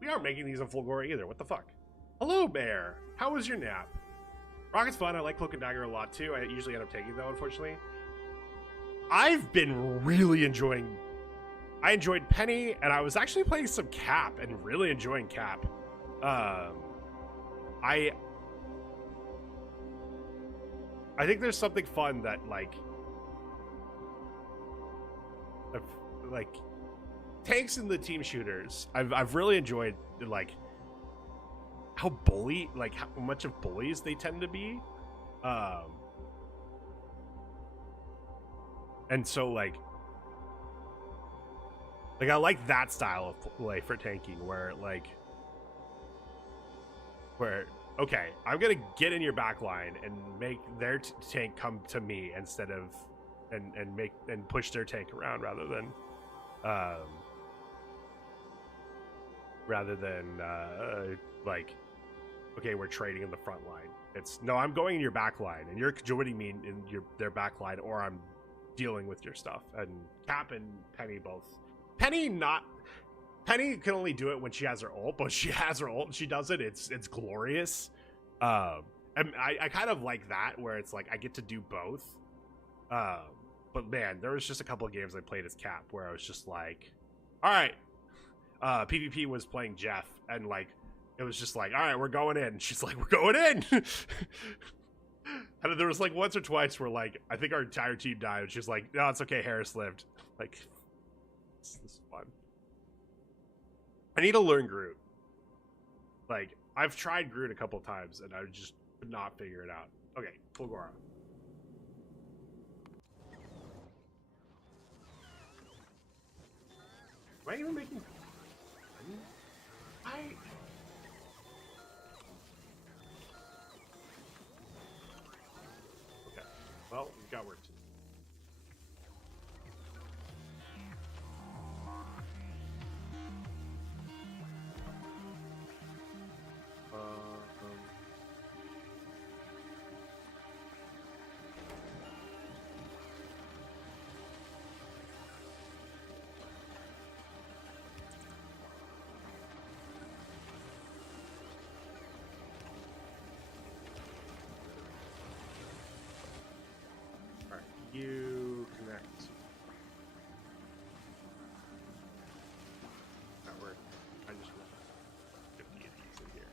We aren't making these in full glory either. What the fuck? Hello, Bear. How was your nap? Rocket's fun. I like Cloak and Dagger a lot too. I usually end up taking though, unfortunately. I've been really enjoying. I enjoyed Penny, and I was actually playing some Cap and really enjoying Cap. I think there's something fun that like tanks in the team shooters. I've really enjoyed like how much of bullies they tend to be, and so like I like that style of play for tanking where okay, I'm gonna get in your back line and make their tank come to me instead of and push their tank around rather than like, okay, we're trading in the front line. It's no, I'm going in your back line, and you're joining me in their back line, or I'm dealing with your stuff. And Cap and Penny both. Penny can only do it when she has her ult, but she has her ult and she does it. It's glorious. And I kind of like that, where it's like I get to do both. But man, there was just a couple of games I played as Cap where I was just like, all right. PvP was playing Jeff, and like it was just like, all right, we're going in. And she's like, we're going in. And there was like once or twice where like I think our entire team died, and she's like, no, it's okay, Harris lived. Like, this is fun. I need to learn Groot. Like, I've tried Groot a couple times, and I just could not figure it out. Okay, Fulgora. Am I even making... Okay, well, we've got work to do. You connect. Network. I just want 50 of these in here.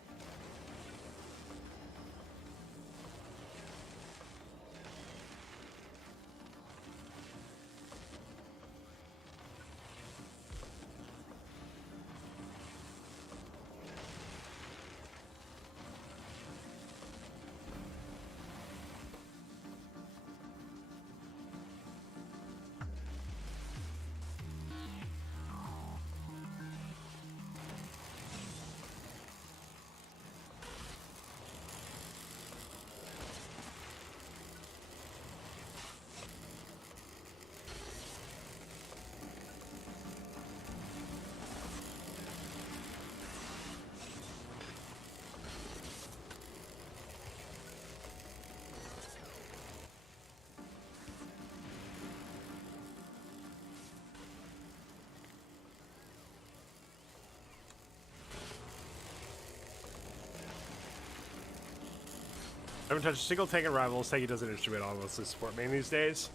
I haven't touched a single tank in Rivals. Tanky does an instrument on mostly support main these days.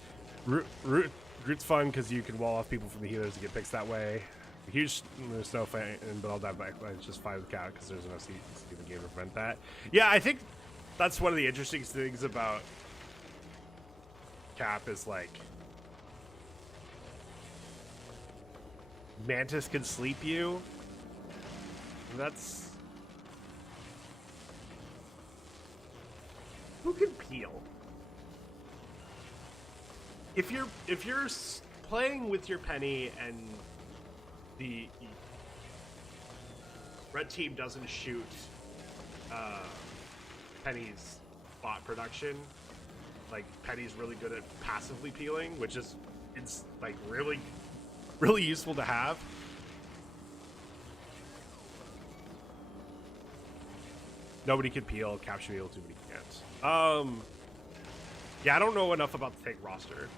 Root's fun because you can wall off people from the healers to get picks that way. Huge snow fan, but I'll die back. It's just fine with Cat because there's no seat in the game to prevent that. Yeah, I think that's one of the interesting things about Cap is like Mantis can sleep you. And that's... Who can peel? If you're playing with your Penny and the red team doesn't shoot Penny's bot production, like Penny's really good at passively peeling, which is it's like really useful to have. Nobody can peel, capture peel, too many can't. Yeah, I don't know enough about the tank roster.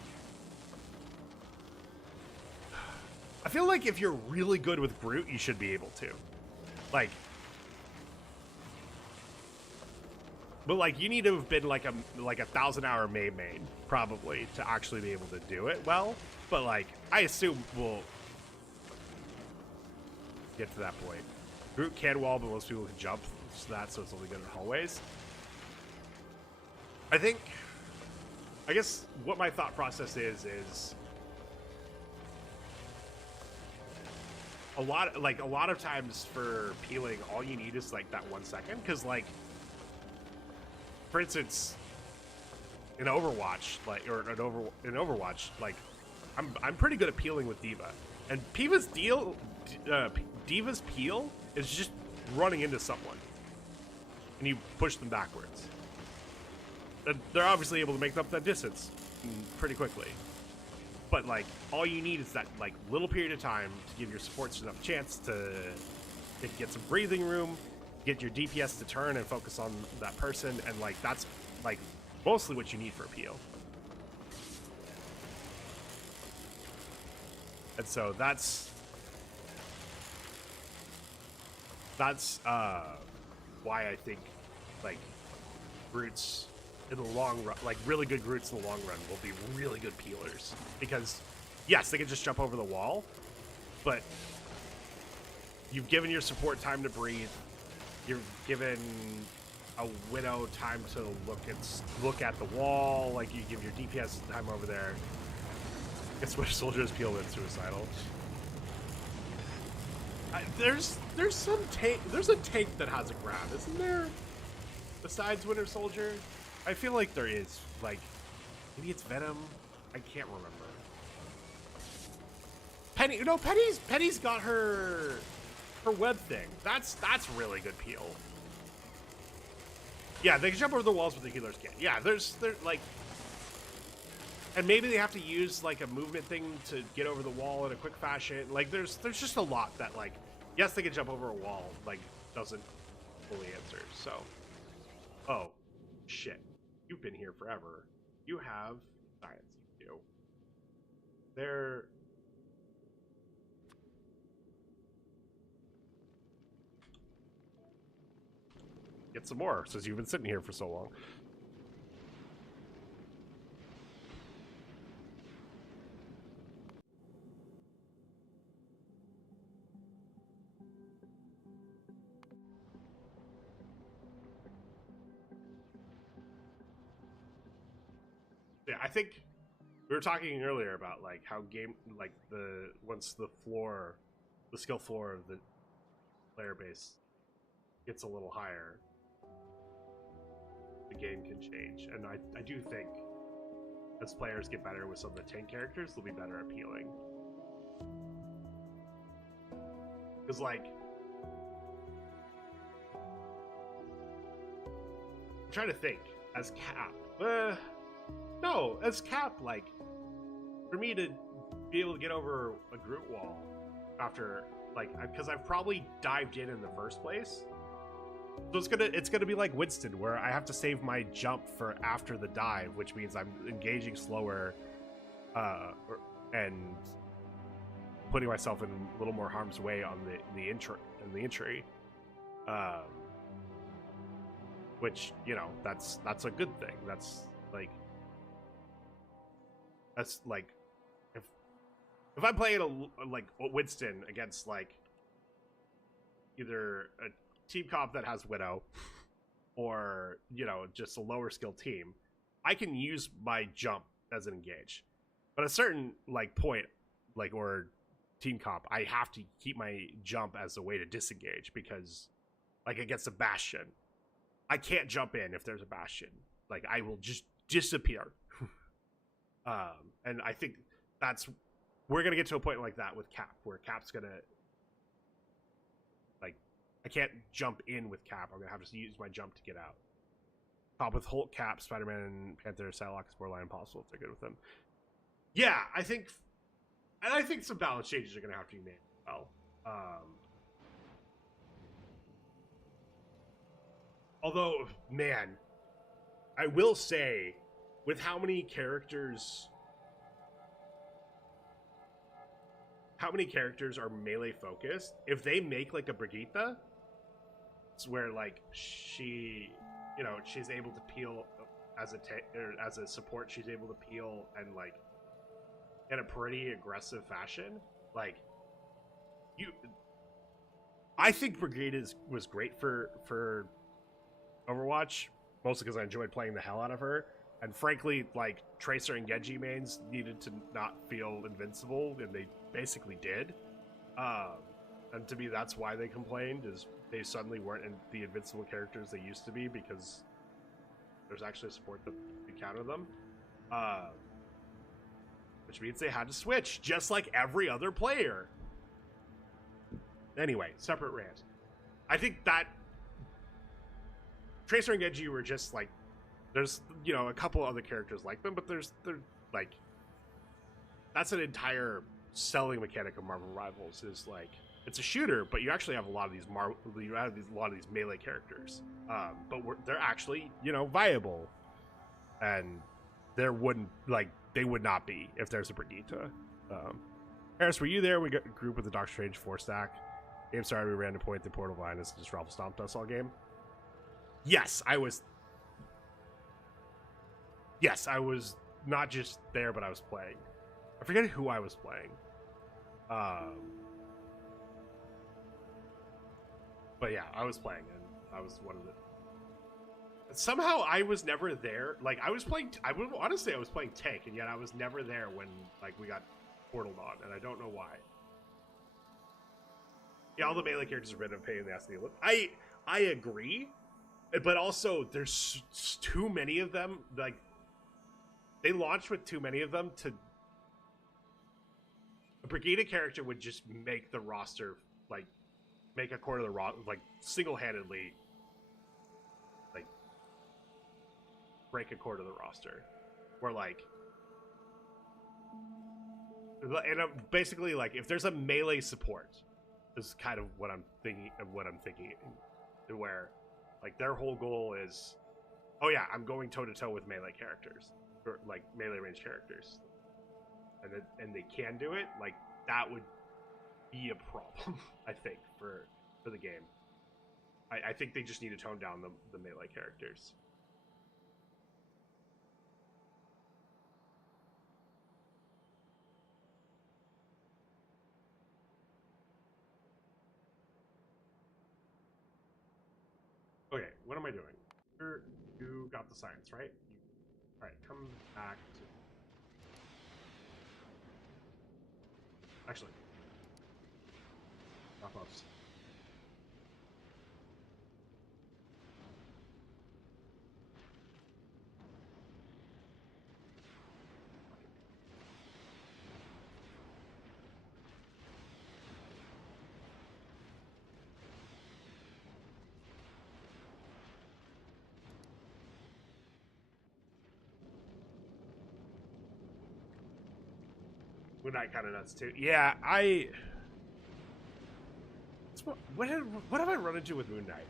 I feel like if you're really good with Groot, you should be able to. Like, but like you need to have been like a 1,000-hour main probably to actually be able to do it well. But like, I assume we'll get to that point. Groot can wall, but most people can jump. So it's only good in hallways. I guess what my thought process is a lot of times for peeling, all you need is like that 1 second. Because like, for instance, in Overwatch, like in Overwatch, like I'm pretty good at peeling with D.Va, and D.Va's peel is just running into someone, and you push them backwards. And they're obviously able to make up that distance pretty quickly. But like, all you need is that like little period of time to give your supports enough chance to get some breathing room, get your DPS to turn and focus on that person, and like that's like mostly what you need for a PO. And so that's why I think like Groots in the long run, like really good Groots in the long run, will be really good peelers, because yes, they can just jump over the wall, but you've given your support time to breathe. You've given a Widow time to look at the wall. Like, you give your DPS time over there. Guess which soldiers peel with suicidal. There's some tank. There's a tank that has a grab, isn't there? Besides Winter Soldier, I feel like there is. Like, maybe it's Venom. I can't remember. Penny, no, Penny's got her web thing. That's really good peel. Yeah, they can jump over the walls, but the healers can't. Yeah, there's like, and maybe they have to use like a movement thing to get over the wall in a quick fashion. Like, there's just a lot that, like, yes, they can jump over a wall, like, doesn't fully answer. So, oh shit, you've been here forever. You have science. You do. They're get some more, since you've been sitting here for so long. Yeah, I think we were talking earlier about like how game, like once the skill floor of the player base gets a little higher, the game can change. And I do think as players get better with some of the tank characters, they'll be better at peeling. Because like, I'm trying to think, as Cap, no, as Cap, like, for me to be able to get over a Groot wall after, like, because I've probably dived in the first place. So it's gonna be like Winston, where I have to save my jump for after the dive, which means I'm engaging slower, and putting myself in a little more harm's way on the entry, which, you know, that's a good thing. That's like if I'm playing like Winston against like either a team comp that has Widow or, you know, just a lower skill team, I can use my jump as an engage. But at a certain like point, like, or team comp, I have to keep my jump as a way to disengage, because like against a bastion, I can't jump in if there's a bastion. Like, I will just disappear. And I think we're gonna get to a point like that with Cap, where Cap's gonna, like, I can't jump in with Cap. I'm gonna have to use my jump to get out. Top with Hulk, Cap, Spider-Man, Panther, Psylocke is borderline impossible if they're good with them. Yeah, I think some balance changes are gonna have to be made as well. Although, man, I will say, with how many characters are melee focused, if they make like a Brigitte, it's where like she, you know, she's able to peel as a support, she's able to peel and like in a pretty aggressive fashion. Like, I think Brigitte was great for Overwatch, mostly because I enjoyed playing the hell out of her. And frankly, like, Tracer and Genji mains needed to not feel invincible, and they basically did. And to me, that's why they complained, is they suddenly weren't the invincible characters they used to be, because there's actually support to counter them. Which means they had to switch, just like every other player. Anyway, separate rant. I think that Tracer and Genji were just like, there's, you know, a couple other characters like them, but they're like, that's an entire selling mechanic of Marvel Rivals. Is like it's a shooter, but you actually have a lot of these a lot of these melee characters, but they're actually viable, and they would not be if there's a Brigitte. Harris, were you there? We got a group with the Doctor Strange 4-stack. Game started, we ran to point the portal line as just Ralph stomped us all game. Yes, I was. Yes, I was not just there, but I was playing. I forget who I was playing. But yeah, I was playing, and I was one of the. Somehow I was never there. Like I was playing. I would honestly, I was playing tank, and yet I was never there when we got portaled on, and I don't know why. Yeah, all the melee characters are rid of pain in the ass. I agree, but also there's too many of them. Like they launched with too many of them to. A Brigitte character would just make the roster make a quarter of the roster single-handedly break a quarter of the roster. Where and I'm basically if there's a melee support. This is kind of what I'm thinking where their whole goal is, oh yeah, I'm going toe to toe with melee characters or melee range characters, and they can do it. That would be a problem, I think, for the game. I think they just need to tone down the melee characters. Okay, what am I doing? You got the science, right? Alright, come back to... Actually. Drop offs. Moon Knight kind of nuts too. Yeah, what have I run into with Moon Knight?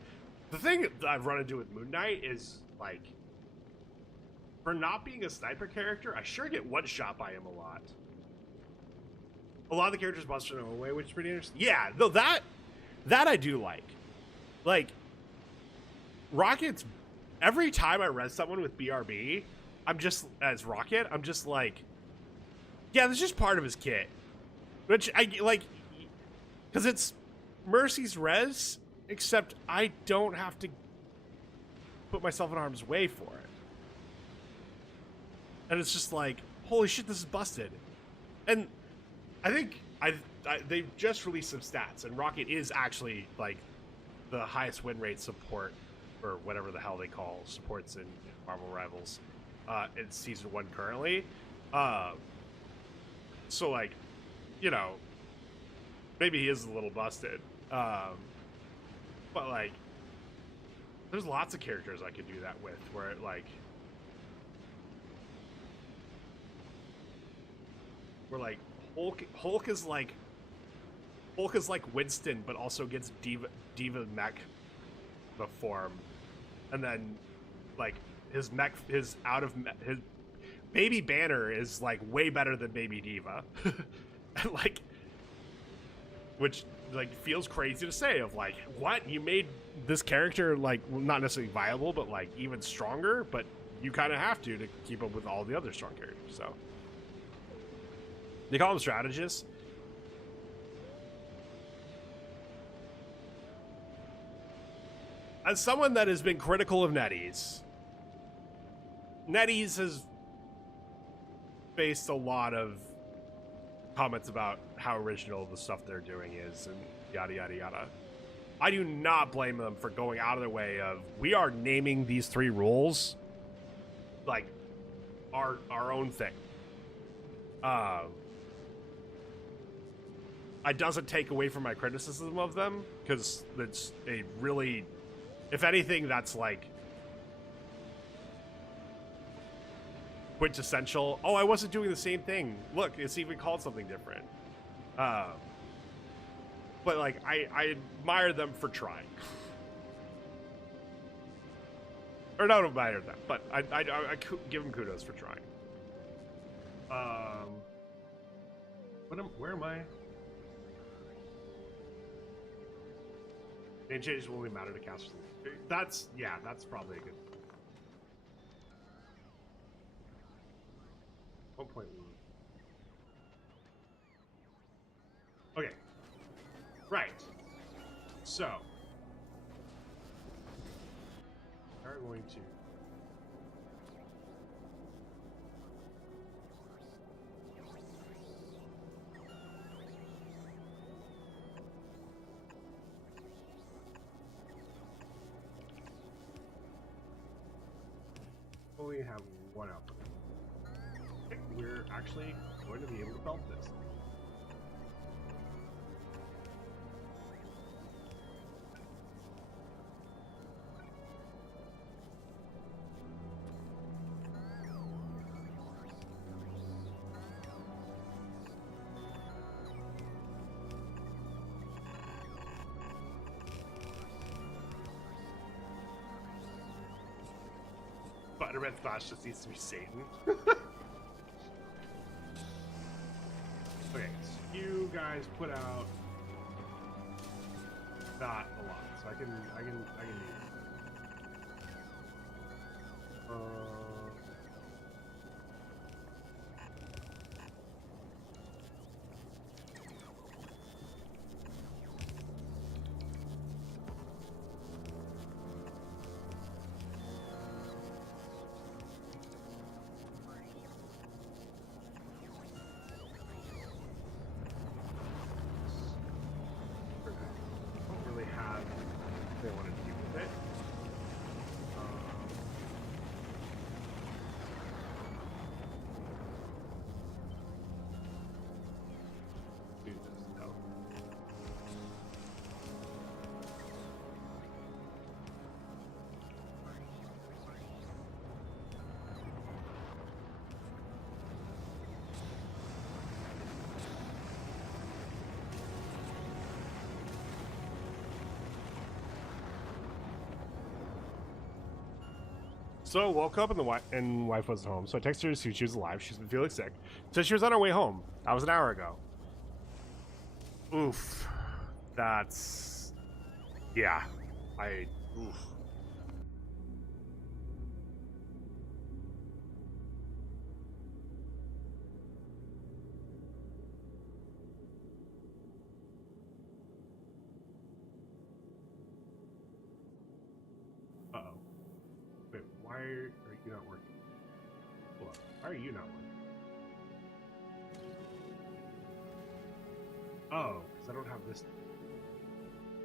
The thing that I've run into with Moon Knight is for not being a sniper character, I sure get one shot by him a lot. A lot of the characters bust him away, which is pretty interesting. Yeah, though that I do like. Rocket's every time I res someone with BRB, I'm just as Rocket. I'm just yeah, that's just part of his kit, which I because it's Mercy's res, except I don't have to put myself in harm's way for it, and it's just holy shit, this is busted. And I think they've just released some stats, and Rocket is actually the highest win rate support, or whatever the hell they call supports in Marvel Rivals, in season 1 currently. So maybe he is a little busted, but there's lots of characters I could do that with, where it where Hulk is Winston, but also gets diva mech form, and then his Baby Banner is way better than Baby Diva, and which feels crazy to say. Of what, you made this character not necessarily viable, but even stronger. But you kind of have to keep up with all the other strong characters. So they call them strategists. As someone that has been critical of NetEase has faced a lot of comments about how original the stuff they're doing is, and yada yada yada. I do not blame them for going out of their way of, we are naming these 3 rules our own thing. It doesn't take away from my criticism of them, because it's a really, if anything, that's quintessential. Oh, I wasn't doing the same thing. Look, it's even called something different. But like, I admire them for trying. Or not admire them, but I give them kudos for trying. Where am I? Name changes will only matter to casters. That's probably a good. 1.1. Okay. Right. So we're going to only have one output. Okay, we're actually going to be able to belt this. Spider-Man Flash just needs to be Satan. Okay, so you guys put out not a lot, so I can do it. They want to deal with it. Do this, no. So woke up and wife wasn't home. So I texted her to see if she was alive. She's been feeling sick. Said she was on her way home. That was an hour ago. Oof. That's yeah. Oof. Uh-oh. Wait, why are you not working? Hold on. Why are you not working? Oh, because I don't have this.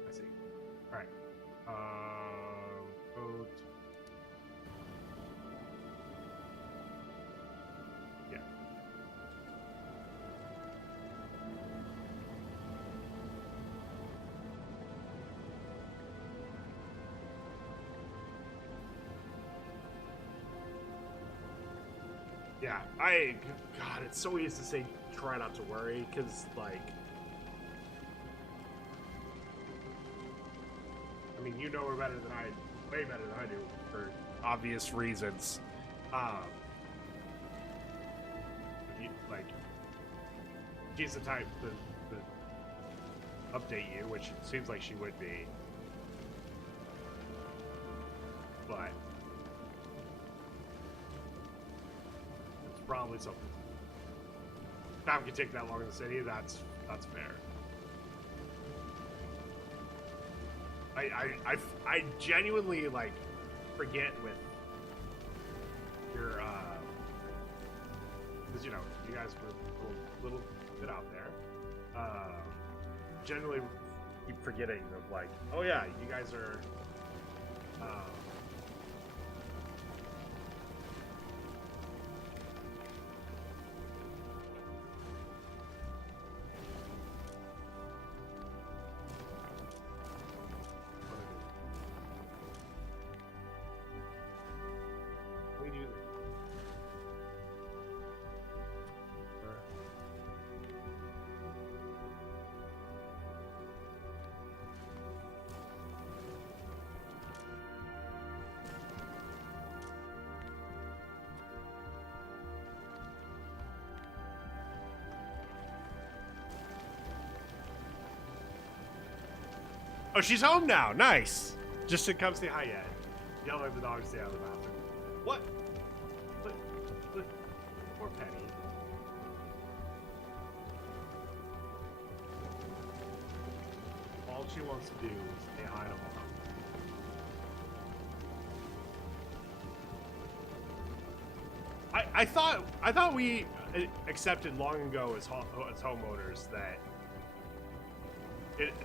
I see. Alright. Code. Yeah. Yeah, God, it's so easy to say try not to worry, because, like, I mean, you know her better than way better than I do, for obvious reasons. She's the type to update you, which it seems like she would be. But it's probably something. Time can take that long in the city, that's fair. I genuinely, like, forget with your because, you know, you guys were a little bit out there. Generally keep forgetting of, like, oh yeah, you guys are Oh, she's home now. Nice. Just to come say hi yet. Yell at the dog stay out of the bathroom. What? What? Poor Penny. All she wants to do is say hi to mom. I thought we accepted long ago as homeowners that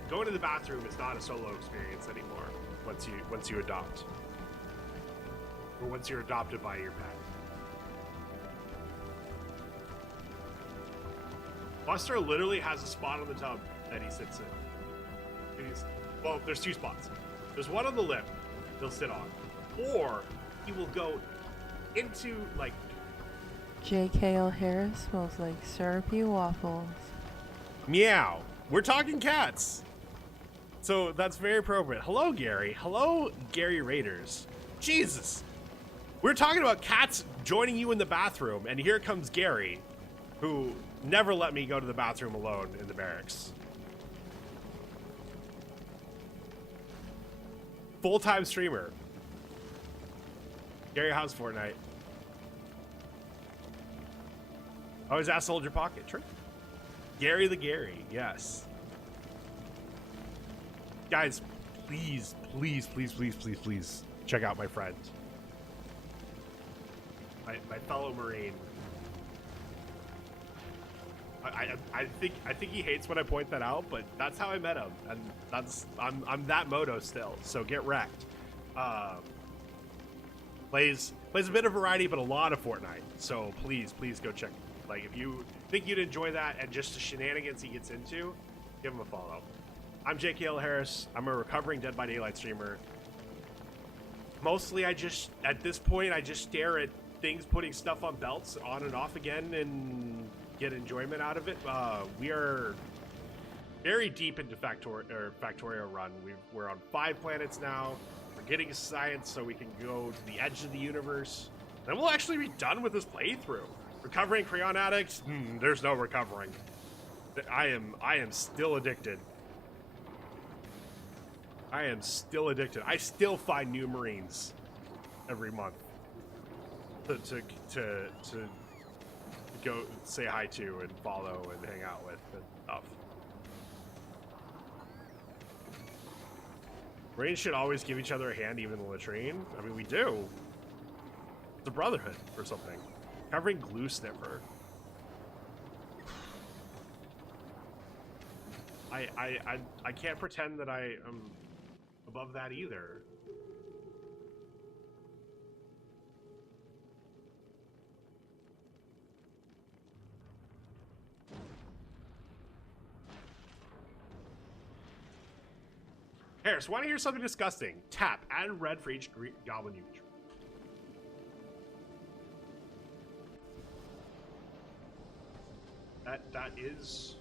going to the bathroom is not a solo experience anymore once you adopt, or once you're adopted by your pet. Buster literally has a spot on the tub that he sits in. Well, there's two spots. There's one on the lip he'll sit on, or he will go into like. J.K. O'Hara smells like syrupy waffles. Meow. We're talking cats. So that's very appropriate. Hello, Gary. Hello, Gary Raiders. Jesus. We're talking about cats joining you in the bathroom, and here comes Gary, who never let me go to the bathroom alone in the barracks. Full-time streamer. Gary, how's Fortnite? Always ask Soldier Pocket. True. Gary the Gary, yes. Guys, please check out my friend. My fellow Marine. I think he hates when I point that out, but that's how I met him, and I'm that moto still. So get wrecked. Plays a bit of variety, but a lot of Fortnite. So please go check. Like, if you think you'd enjoy that and just the shenanigans he gets into, give him a follow. I'm J.K. Harris. I'm a recovering Dead by Daylight streamer. Mostly, at this point, I just stare at things putting stuff on belts on and off again and get enjoyment out of it. We are very deep into Factorio run. We're on 5 planets now. We're getting science so we can go to the edge of the universe. Then we'll actually be done with this playthrough. Recovering Crayon Addicts? There's no recovering. I am still addicted. I am still addicted. I still find new Marines every month to go say hi to and follow and hang out with and stuff. Marines should always give each other a hand, even in the latrine. I mean, we do. It's a brotherhood or something. Covering Glue Sniffer. I can't pretend that I am above that either. Harris, want to hear something disgusting? Tap, add red for each goblin you. That is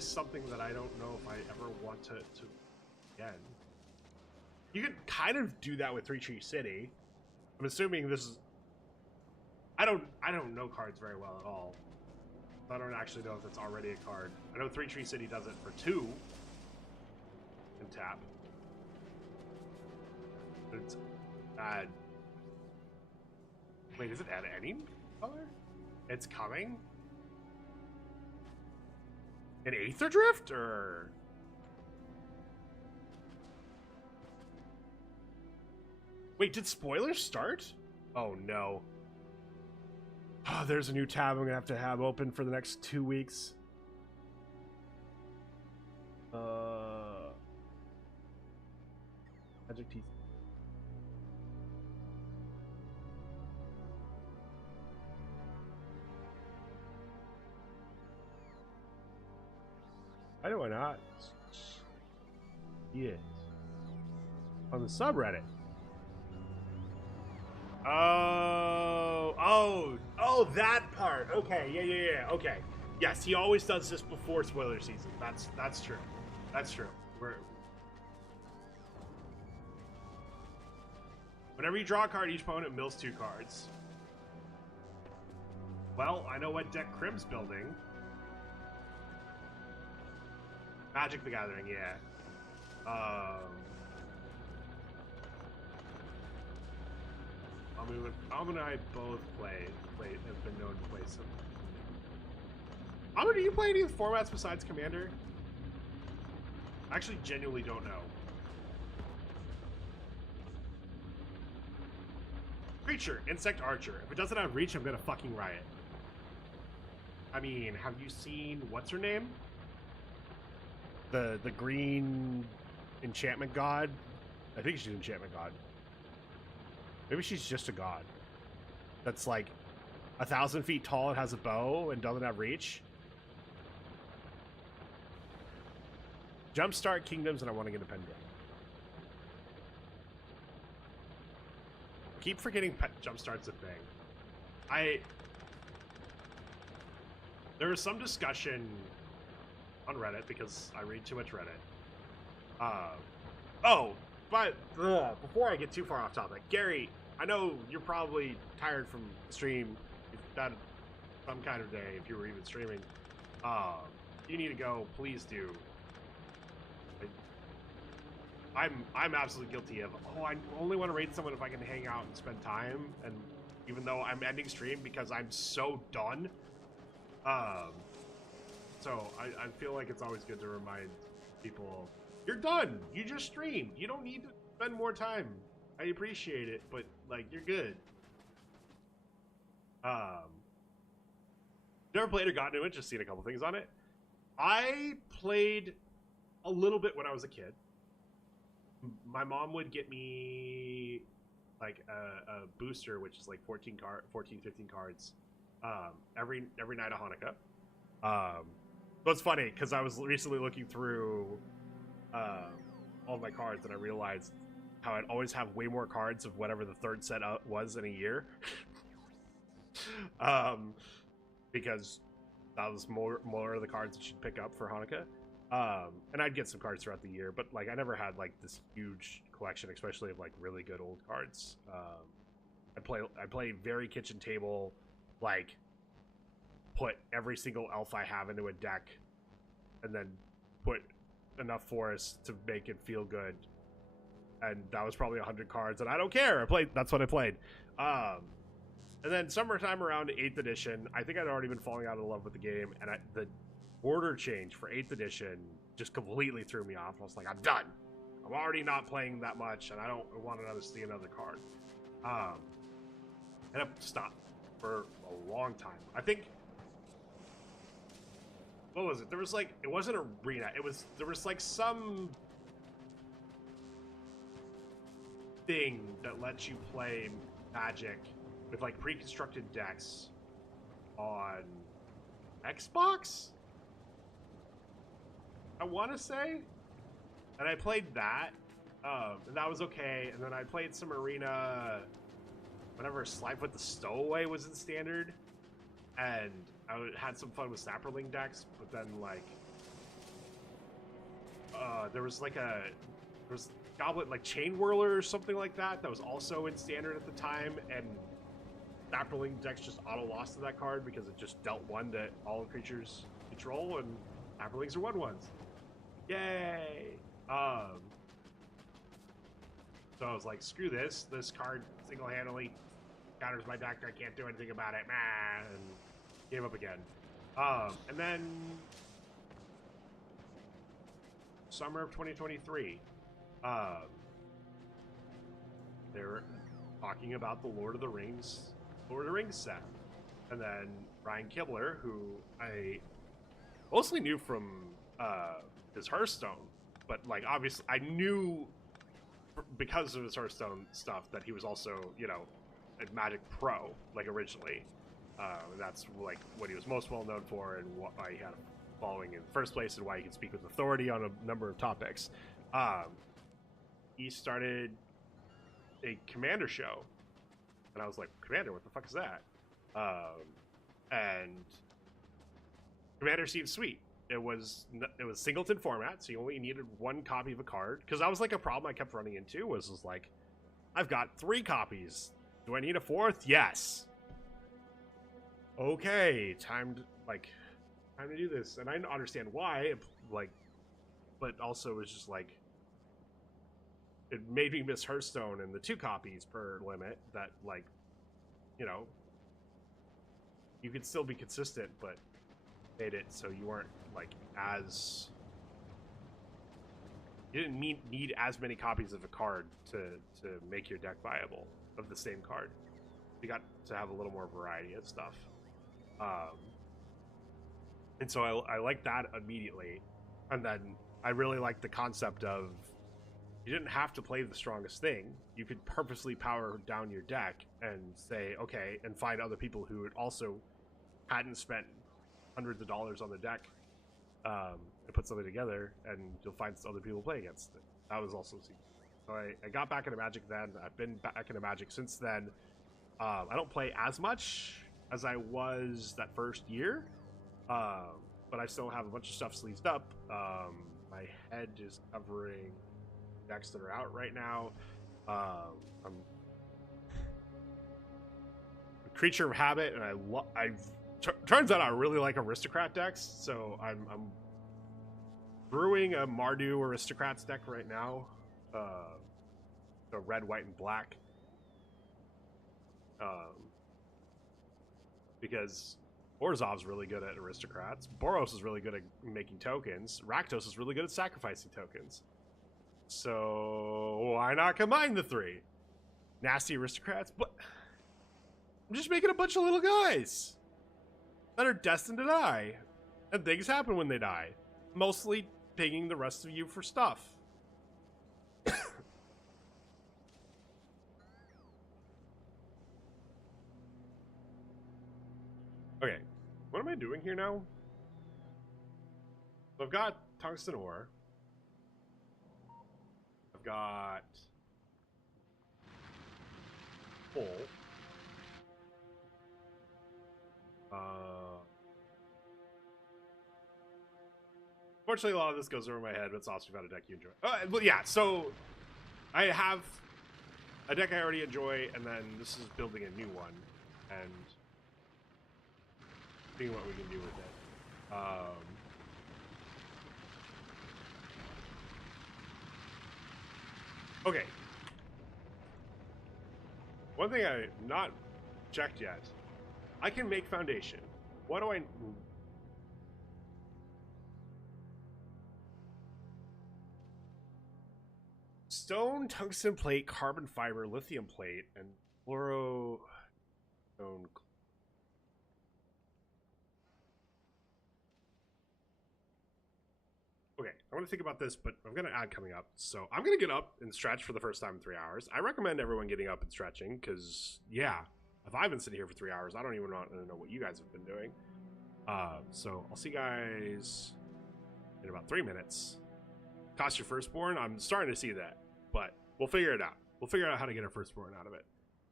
something that I don't know if I ever want to again. You could kind of do that with Three Tree City. I'm assuming this is. I don't know cards very well at all. I don't actually know if it's already a card. I know Three Tree City does it for 2 and tap. But it's add. Wait, is it add any color? It's coming? An Aether Drift, or? Wait, did spoilers start? Oh no. Oh, there's a new tab I'm gonna have open for the next 2 weeks. Magic T. Why do I not? Yes. On the subreddit. Oh, that part. Okay, yeah. Okay. Yes, he always does this before spoiler season. That's true. That's true. Whenever you draw a card, each opponent mills 2 cards. Well, I know what deck Crim's building. Magic the Gathering, yeah. Alma and I both have been known to play some. Alma, do you play any formats besides Commander? I actually genuinely don't know. Creature, insect archer. If it doesn't have reach, I'm gonna fucking riot. I mean, have you seen what's her name? The green enchantment god? I think she's an enchantment god. Maybe she's just a god. That's like 1,000 feet tall and has a bow and doesn't have reach. Jumpstart kingdoms and I want to get independent. Keep forgetting Jumpstart's a thing. There was some discussion on Reddit because I read too much Reddit. But before I get too far off topic, Gary, I know you're probably tired from the stream. You've had some kind of day if you were even streaming. You need to go, please do. I'm absolutely guilty of, I only want to raid someone if I can hang out and spend time, and even though I'm ending stream because I'm so done. So I feel like it's always good to remind people, you're done. You just streamed. You don't need to spend more time. I appreciate it, but like you're good. Never played or gotten into it, just seen a couple things on it. I played a little bit when I was a kid. My mom would get me like a booster, which is like 15 cards, every night of Hanukkah. So it's funny because I was recently looking through all my cards and I realized how I'd always have way more cards of whatever the third set was in a year. Because that was more of the cards that you'd pick up for Hanukkah. And I'd get some cards throughout the year, but like I never had like this huge collection, especially of like really good old cards. I play very kitchen table, like put every single elf I have into a deck, and then put enough forests to make it feel good. And that was probably 100 cards, and I don't care. That's what I played. And then summertime around 8th edition, I think I'd already been falling out of love with the game, and the order change for 8th edition just completely threw me off. I was like, I'm done. I'm already not playing that much, and I don't want to see another card. And I stopped for a long time. I think, what was it? There was like, it wasn't arena. There was like some thing that lets you play Magic with like pre-constructed decks on Xbox, I want to say, and I played that, and that was okay. And then I played some arena whenever Slide with the Stowaway was in standard, and I had some fun with Sapperling decks. But then like, there was Goblet, like Chain Whirler or something like that was also in standard at the time, and Sapperling decks just auto lost to that card because it just dealt one to all creatures control, and Sapperlings are 1/1s. Yay! So I was like, screw this. This card single-handedly counters my deck. I can't do anything about it. And gave up again. And then summer of 2023, they're talking about the Lord of the Rings set. And then Ryan Kibler, who I mostly knew from his Hearthstone, but like obviously I knew because of his Hearthstone stuff that he was also, a Magic Pro, like originally. That's like what he was most well known for, and why he had a following in the first place, and why he can speak with authority on a number of topics. He started a Commander show, and I was like, Commander, what the fuck is that? And Commander seemed sweet. It was singleton format, so you only needed one copy of a card. Because that was like a problem I kept running into, was like, I've got 3 copies. Do I need a 4th? Yes. Okay, time to do this. And I understand why. Like, but also was just like, it made me miss Hearthstone and the 2 copies per limit that, like, you know, you could still be consistent, but made it so you weren't like as, you didn't need as many copies of a card to make your deck viable of the same card. You got to have a little more variety of stuff. And so I like that immediately. And then I really like the concept of, you didn't have to play the strongest thing. You could purposely power down your deck and say, okay, and find other people who also hadn't spent hundreds of dollars on the deck, and put something together, and you'll find other people play against it. That was also, so I got back into Magic then. I've been back into Magic since then. I don't play as much as I was that first year, but I still have a bunch of stuff sleeved up. My head is covering decks that are out right now. I'm a creature of habit, and turns out I really like aristocrat decks, so I'm brewing a Mardu aristocrats deck right now. So red, white, and black. Because Orzhov's really good at aristocrats, Boros is really good at making tokens, Rakdos is really good at sacrificing tokens. So why not combine the 3? Nasty aristocrats, but I'm just making a bunch of little guys that are destined to die. And things happen when they die. Mostly pinging the rest of you for stuff. Okay, what am I doing here now? So I've got tungsten ore. I've got coal. Fortunately, a lot of this goes over my head, but it's also about a deck you enjoy. Well, yeah, so I have a deck I already enjoy, and then this is building a new one, and seeing what we can do with it. Okay. One thing I not checked yet. I can make foundation. What do I... Stone, tungsten plate, carbon fiber, lithium plate, and fluoro... Stone... Okay, I want to think about this, but I'm going to add coming up. So I'm going to get up and stretch for the first time in 3 hours. I recommend everyone getting up and stretching because, yeah, if I've been sitting here for 3 hours, I don't even want to know what you guys have been doing. So I'll see you guys in about 3 minutes. Cost your firstborn? I'm starting to see that, but we'll figure it out. We'll figure out how to get our firstborn out of it.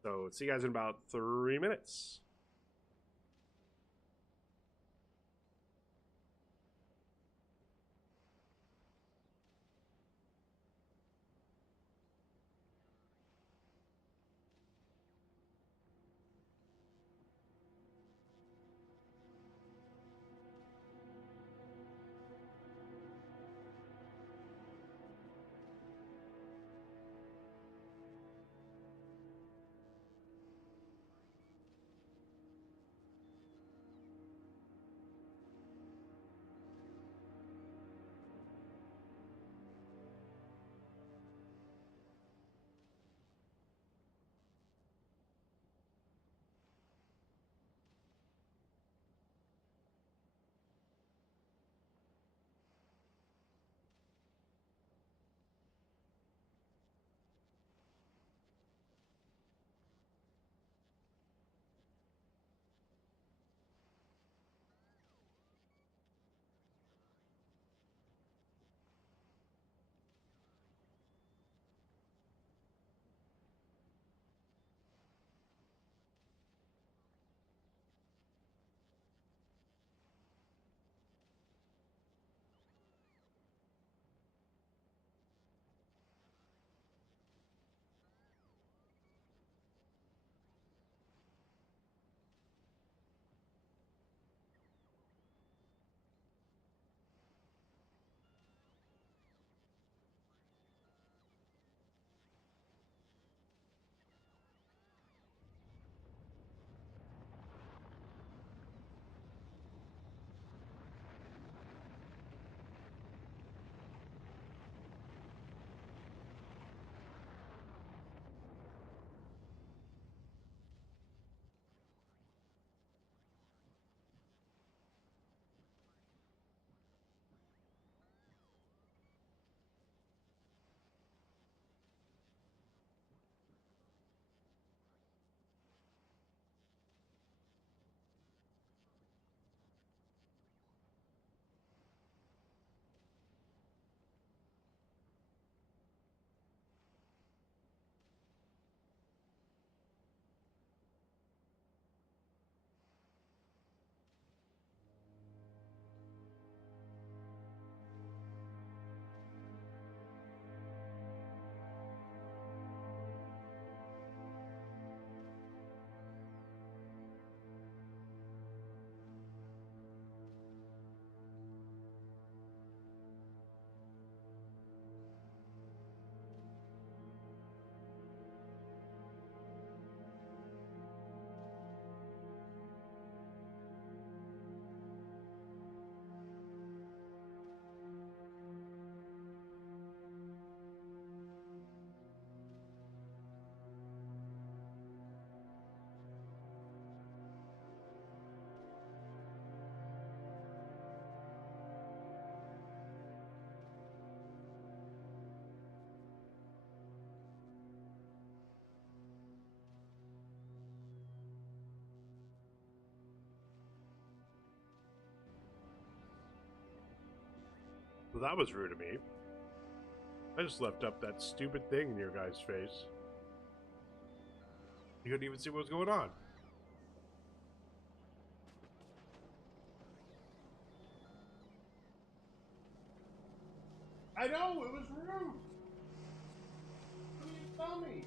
So see you guys in about 3 minutes. Well, that was rude of me. I just left up that stupid thing in your guy's face. You couldn't even see what was going on. I know, it was rude! What did you tell me?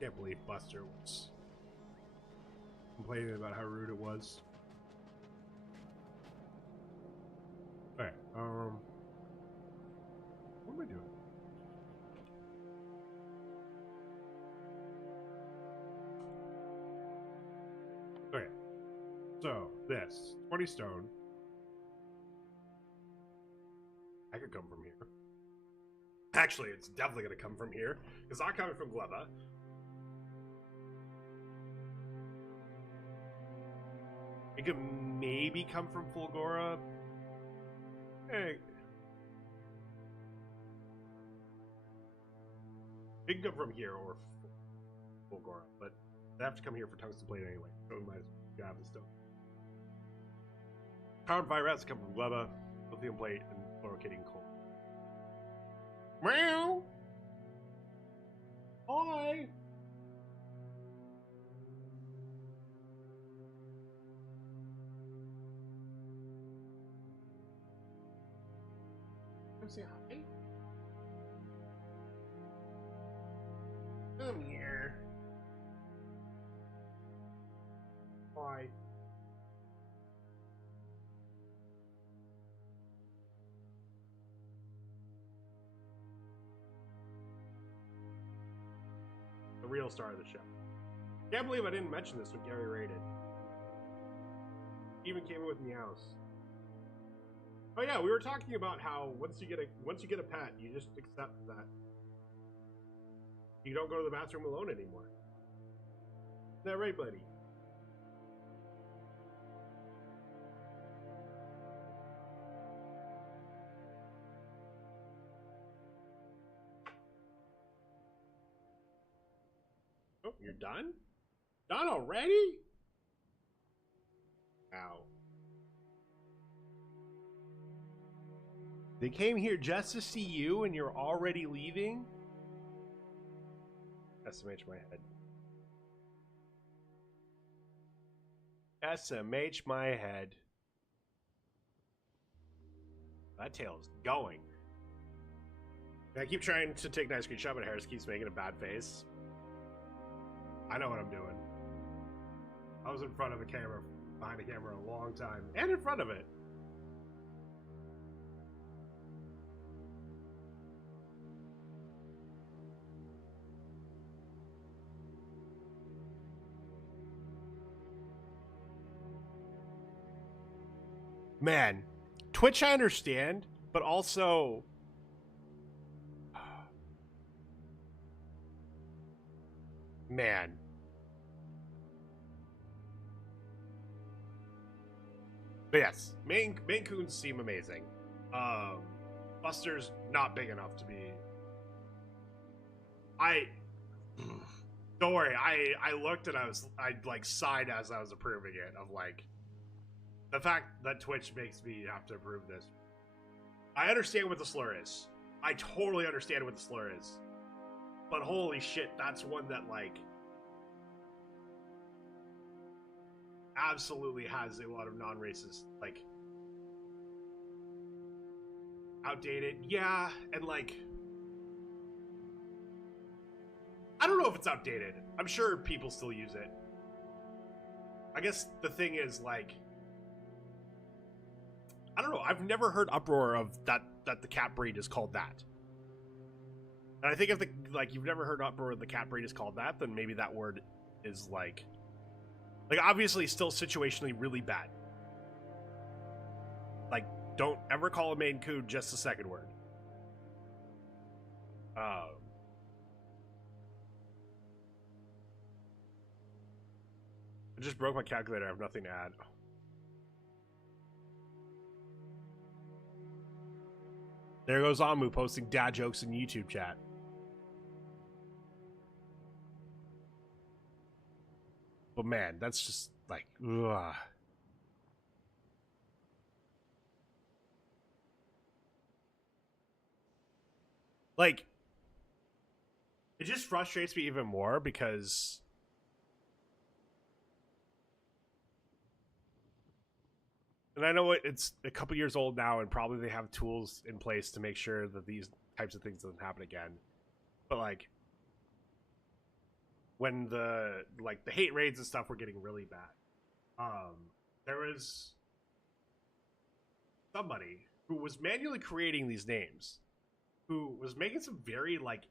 Can't believe Buster was complaining about how rude it was. Alright, what am I doing? Okay, so this 20 stone. I could come from here. Actually, it's definitely gonna come from here because I'm coming from Gleba. It could maybe come from Fulgora. Hey. It can come from here or Fulgora, but they have to come here for tungsten plate anyway. So we might as well grab the stone. Carbon fiber has to come from Gleba, lithium plate, and fluorocating coal. Meow! Hi! Come say hi. Come here. Hi. The real star of the show. Can't believe I didn't mention this when Gary rated. Even came in with meows. Oh yeah, we were talking about how once you get a pet, you just accept that you don't go to the bathroom alone anymore. Is that right, buddy? Oh, you're done? Done already? Ow. They came here just to see you and you're already leaving? SMH my head. SMH my head. That tail's going. I keep trying to take a nice screenshot, but Harris keeps making a bad face. I know what I'm doing. I was in front of a camera, behind a camera a long time, and in front of it. Man, Twitch I understand, but also man. But yes, Maine Coons seem amazing. Buster's not big enough to be. Don't worry, I looked and I like sighed as I was approving it of like the fact that Twitch makes me have to approve this. I understand what the slur is. I totally understand what the slur is. But holy shit, that's one that like absolutely has a lot of non-racist, like outdated, yeah, and like I don't know if it's outdated. I'm sure people still use it. I guess the thing is like I don't know, I've never heard uproar of that the cat breed is called that. And I think if you've never heard uproar of the cat breed is called that, then maybe that word is like obviously still situationally really bad. Like, don't ever call a Maine Coon just the second word. I just broke my calculator, I have nothing to add. There goes Amu posting dad jokes in YouTube chat. But man, that's just like, ugh. like, it just frustrates me even more because and I know it's a couple years old now, and probably they have tools in place to make sure that these types of things doesn't happen again. But like, when the hate raids and stuff were getting really bad, there was somebody who was manually creating these names, who was making some very like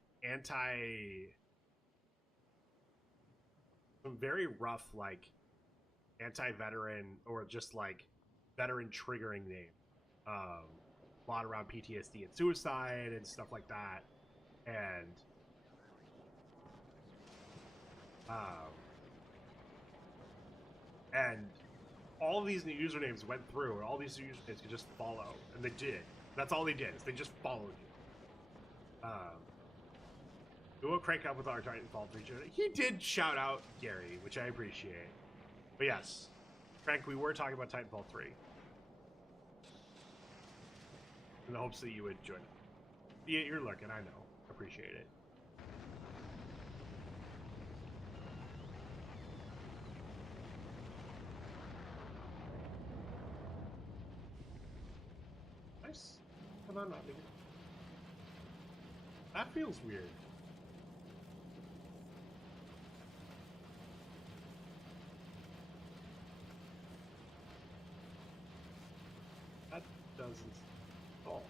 some very rough like anti-veteran or just like veteran triggering name, a lot around PTSD and suicide and stuff like that, and and all of these new usernames went through, and all these usernames could just follow, and they did. That's all they did, is they just followed you. We will crank up with our Titanfall 3. He did shout out Gary, which I appreciate. But yes, Frank, we were talking about Titanfall 3. In the hopes that you would join it. Yeah, you're looking, I know. Appreciate it. Nice. Come on, not nigga. That feels weird. That doesn't stall.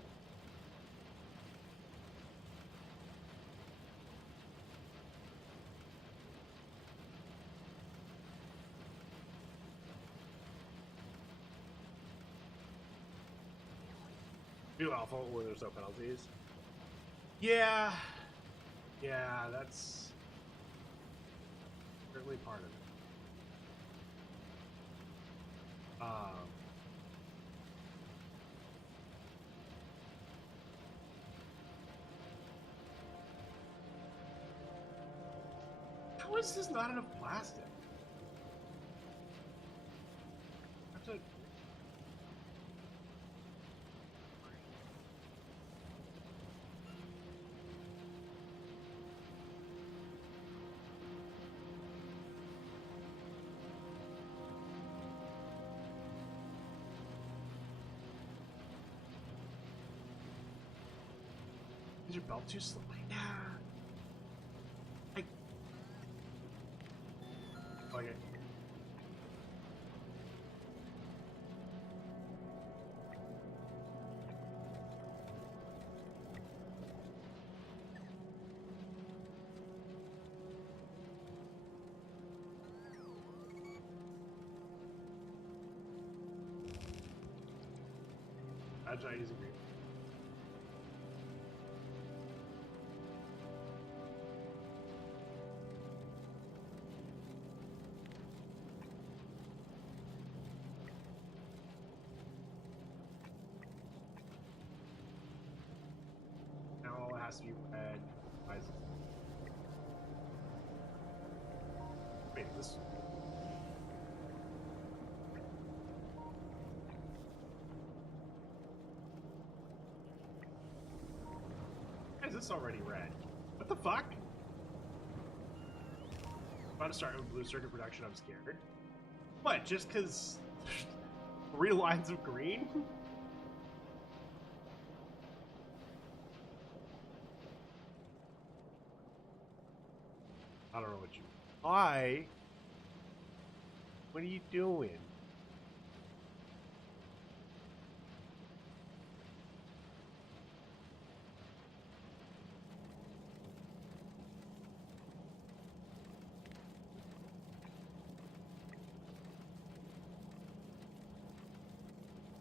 Do alpha where there's no penalties. Yeah. Yeah, that's certainly part of it. How is this not enough plastic? I have to... Is your belt too slow? Yeah. Okay. I'm trying using green. Now it has to be red. Wait, this. Why is this already red? What the fuck? About to start with blue circuit production, I'm scared. What, just because 3 lines of green? I don't know what you... Why? What are you doing?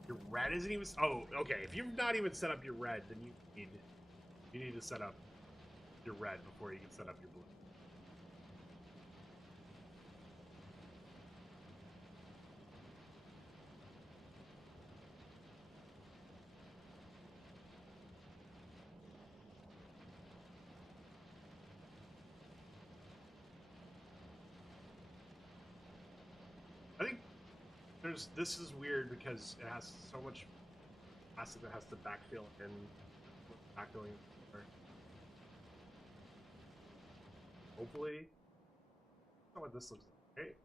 Your red isn't even... Oh, okay. If you've not even set up your red, then you need to set up your red before you can set up your blue. I think this is weird because it has so much plastic that has to backfill and backfilling. Hopefully. That's not what this looks like, right?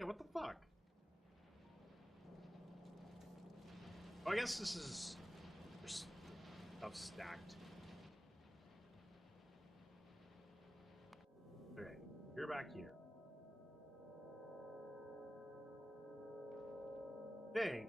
Yeah, what the fuck? Oh, I guess this is... There's stuff stacked. Okay, you're back here. Think.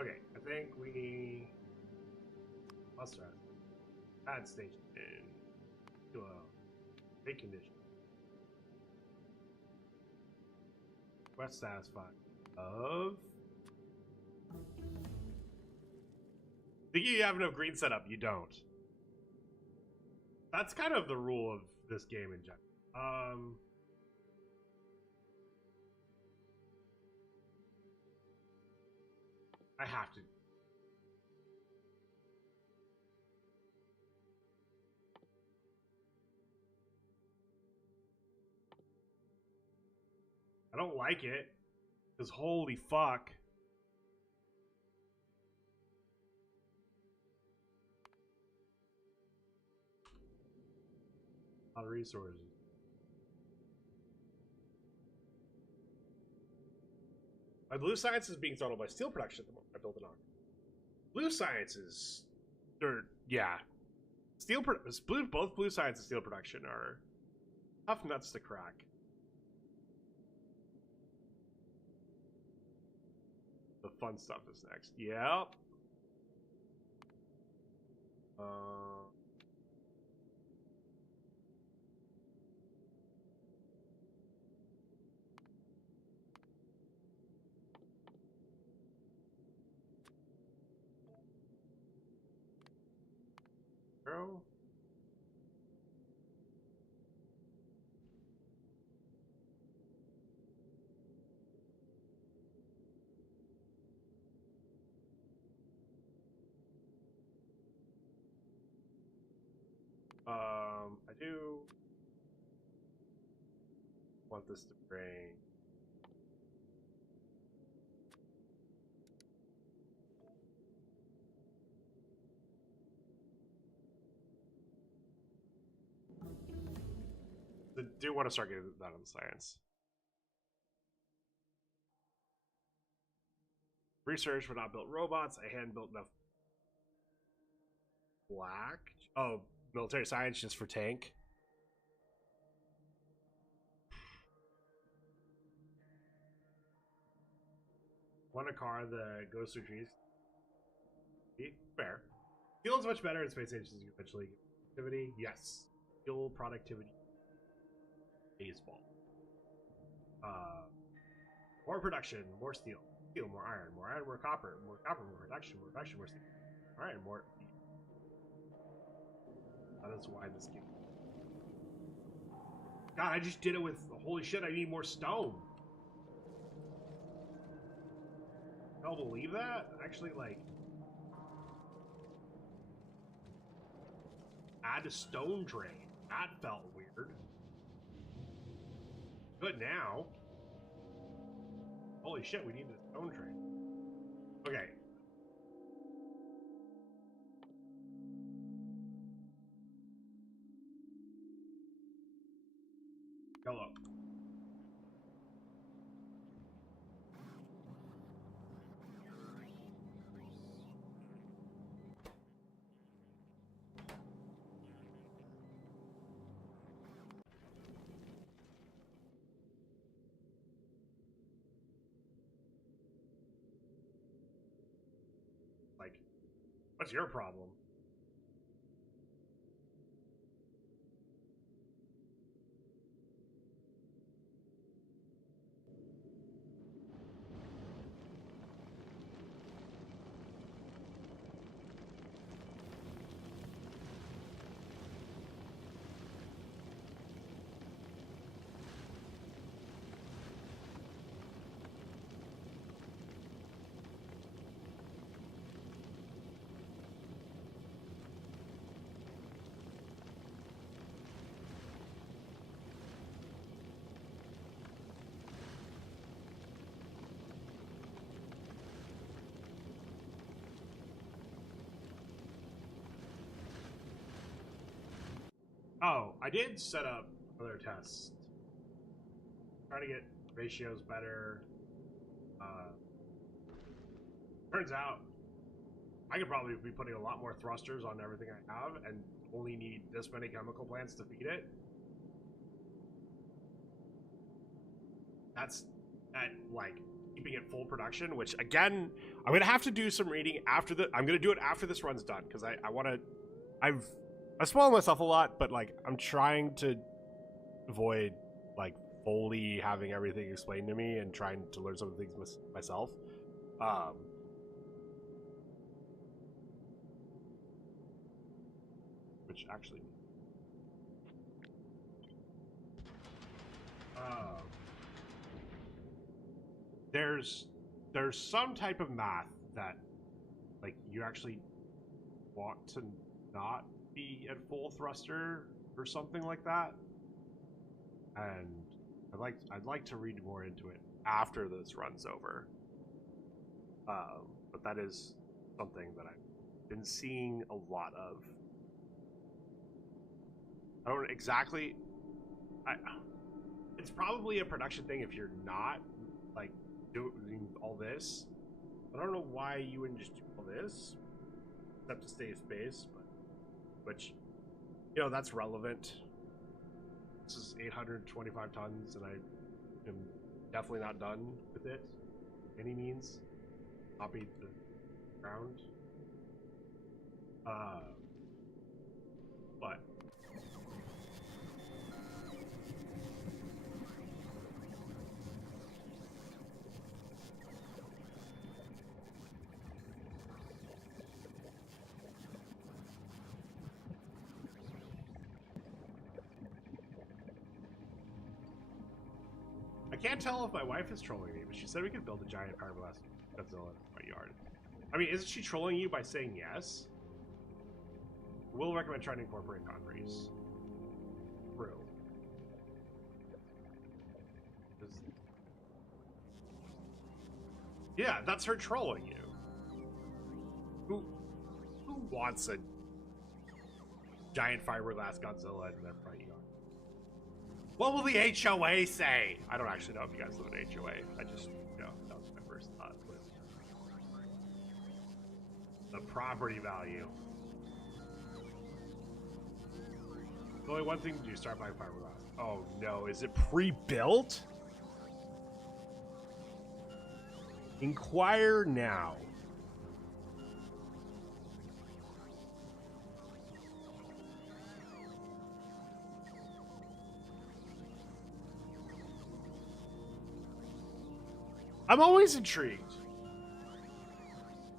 Okay, I think we must have pad station to a big condition. Quest satisfied. Of. Think you have enough green setup? You don't. That's kind of the rule of this game in general. I have to. I don't like it. Because holy fuck. A lot of resources. My blue science is being throttled by steel production at the moment. I built an arc. Blue sciences, or yeah, both blue science and steel production are tough nuts to crack. The fun stuff is next. Yep. Bro. I do want this to bring. I do want to start getting that on science. Research but not built robots. I hand built enough black. Oh, military science just for tank. Want a car that goes through trees? Fair. Feels much better in space agencies eventually. Productivity, yes. Fuel productivity. Baseball. More production, more steel. Steel, more iron, more copper, more production, more steel. More iron, more. That is why this game. God, I just did it with. Holy shit, I need more stone. Y'all believe that? Actually, like. Add a stone drain. That felt weird. Good now. Holy shit, we need a stone drain. Okay. Hello. Like, what's your problem? Oh, I did set up other tests. Trying to get ratios better. Turns out I could probably be putting a lot more thrusters on everything I have and only need this many chemical plants to feed it. That's at like keeping it full production, which again, I'm gonna have to do some reading after I'm gonna do it after this run's done, because I wanna I spoil myself a lot, but like I'm trying to avoid like fully having everything explained to me and trying to learn some of the things myself. Which actually there's some type of math that like you actually want to not be at full thruster or something like that, and I'd like to read more into it after this run's over. But that is something that I've been seeing a lot of. I don't exactly. It's probably a production thing if you're not like doing all this. I don't know why you wouldn't just do all this, except to stay space, but which, you know, that's relevant. This is 825 tons, and I am definitely not done with it. Any means, copy the ground. But. I can't tell if my wife is trolling me, but she said we could build a giant fiberglass Godzilla in my yard. I mean, isn't she trolling you by saying yes? We'll recommend trying to incorporate concretes. True. Yeah, that's her trolling you. Who wants a giant fiberglass Godzilla in their front yard? What will the HOA say? I don't actually know if you guys live in HOA. I just, you know, that was my first thought. The property value. There's only one thing to do, start buying fiberglass. Oh no, is it pre-built? Inquire now. I'm always intrigued.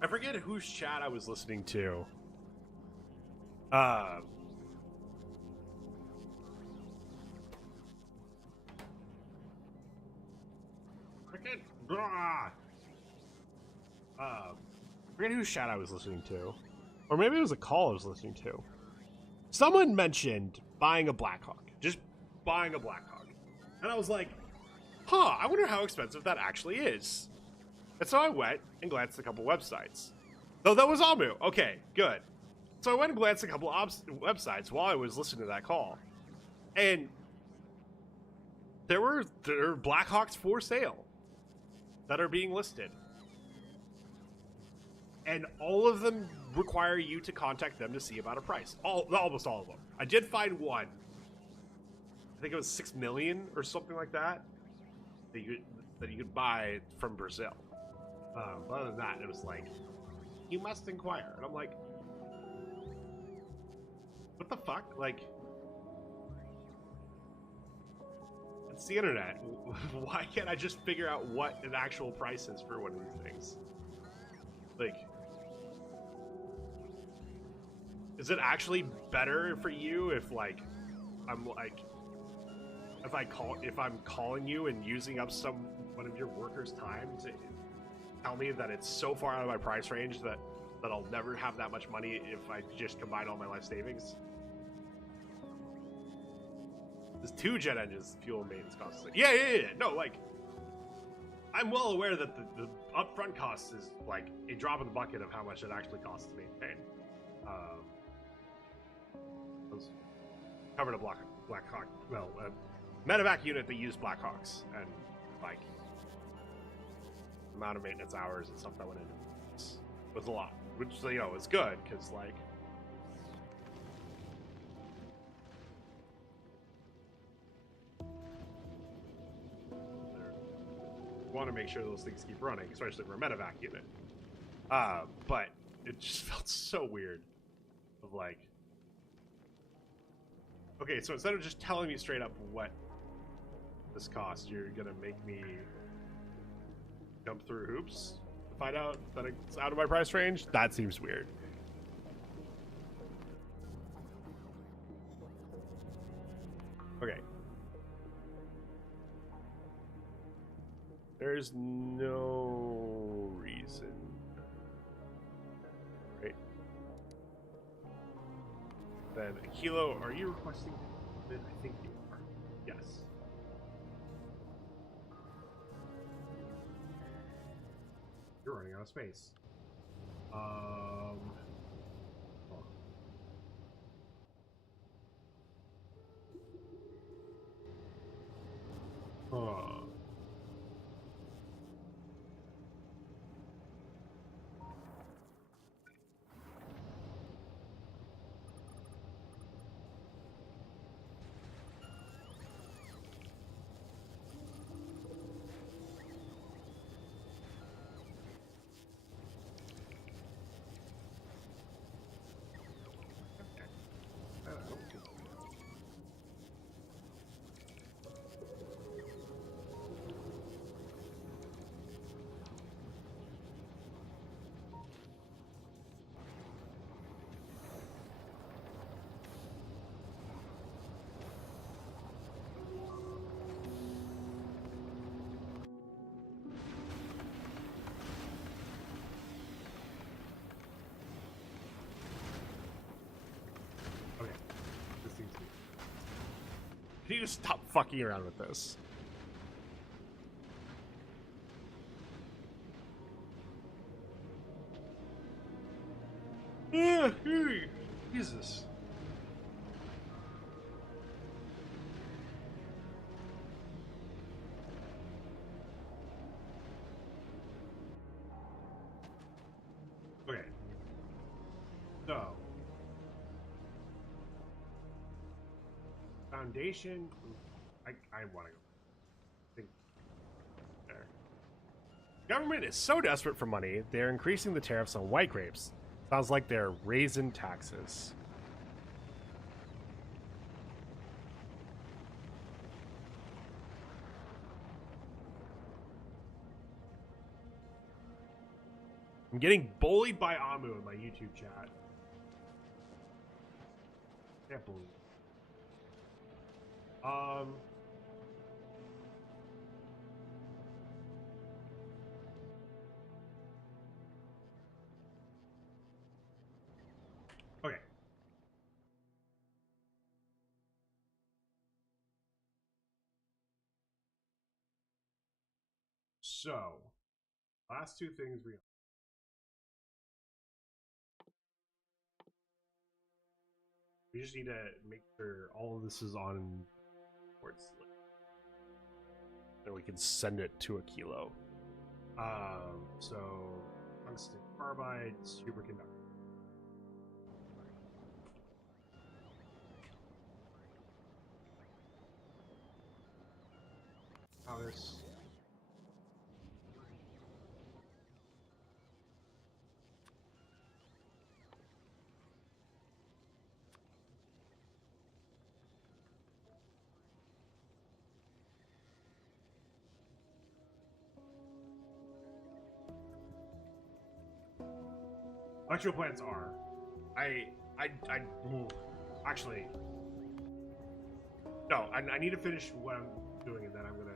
I forget whose chat I was listening to. Forget whose chat I was listening to. Or maybe it was a call I was listening to. Someone mentioned buying a Blackhawk. Just buying a Blackhawk. And I was like, huh, I wonder how expensive that actually is. And so I went and glanced at a couple websites. Though that was Amu. Okay, good. So I went and glanced at a couple websites while I was listening to that call. And there are Blackhawks for sale that are being listed. And all of them require you to contact them to see about a price. Almost all of them. I did find one. I think it was 6 million or something like that. That you could buy from Brazil. But other than that, it was like, you must inquire. And I'm like, what the fuck? Like, it's the internet. Why can't I just figure out what an actual price is for one of these things? Like, is it actually better for you if like I'm like if I'm calling you and using up one of your workers' time to tell me that it's so far out of my price range that I'll never have that much money if I just combine all my life savings? There's 2 jet engines, fuel and maintenance costs. Yeah. No, like, I'm well aware that the upfront cost is like a drop in the bucket of how much it actually costs to maintain. covered a Black Hawk, well, a medevac unit that used Black Hawks, and like amount of maintenance hours and stuff that went into it was a lot, which you know is good because like want to make sure those things keep running, especially for a medevac unit. But it just felt so weird of like, okay, so instead of just telling me straight up what this costs, you're gonna make me jump through hoops to find out that it's out of my price range? That seems weird. Okay. There's no reason. Right. Then Aquilo, are you requesting it? I think you are. Yes. You're running out of space. Huh. Can you just stop fucking around with this? Jesus. Okay. So. Foundation. I want to go. Think there. Government is so desperate for money, they're increasing the tariffs on white grapes. Sounds like they're raising taxes. I'm getting bullied by Amu in my YouTube chat. Can't believe it. Okay. So, last two things we just need to make sure all of this is on boards. Then we can send it to Aquilo. So tungsten carbide, superconductor. How this? Electrical plants are. Actually, no. I need to finish what I'm doing, and then I'm gonna.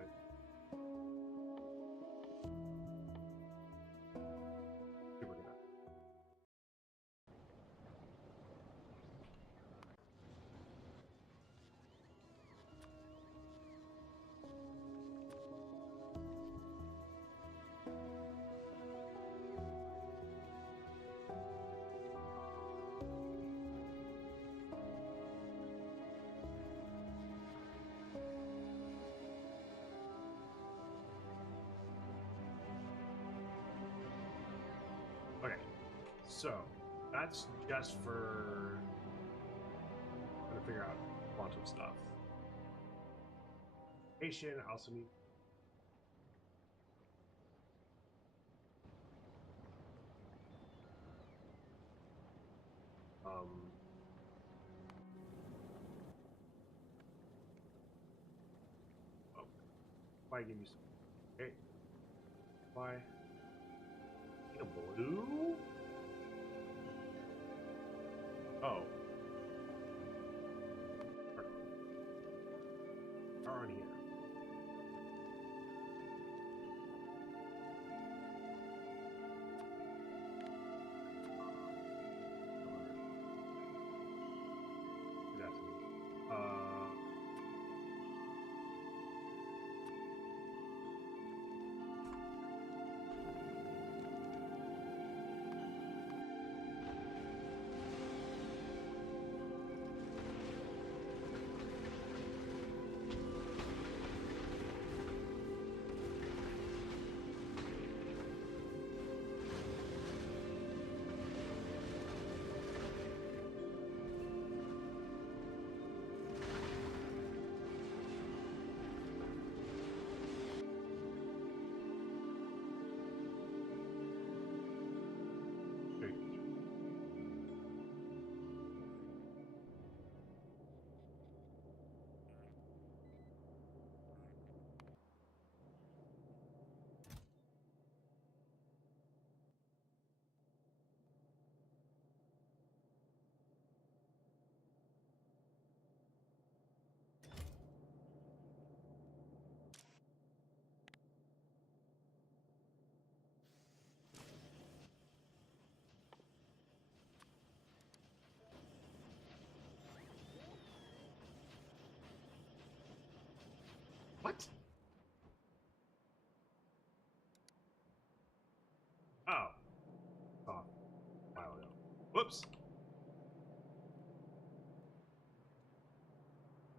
So that's just for trying to figure out quantum stuff. Patient, I also need. Oh, why give me some? Okay, why? Need a blue? Oh. Are on here. That's me. What? Oh. Oh. A while ago. Whoops.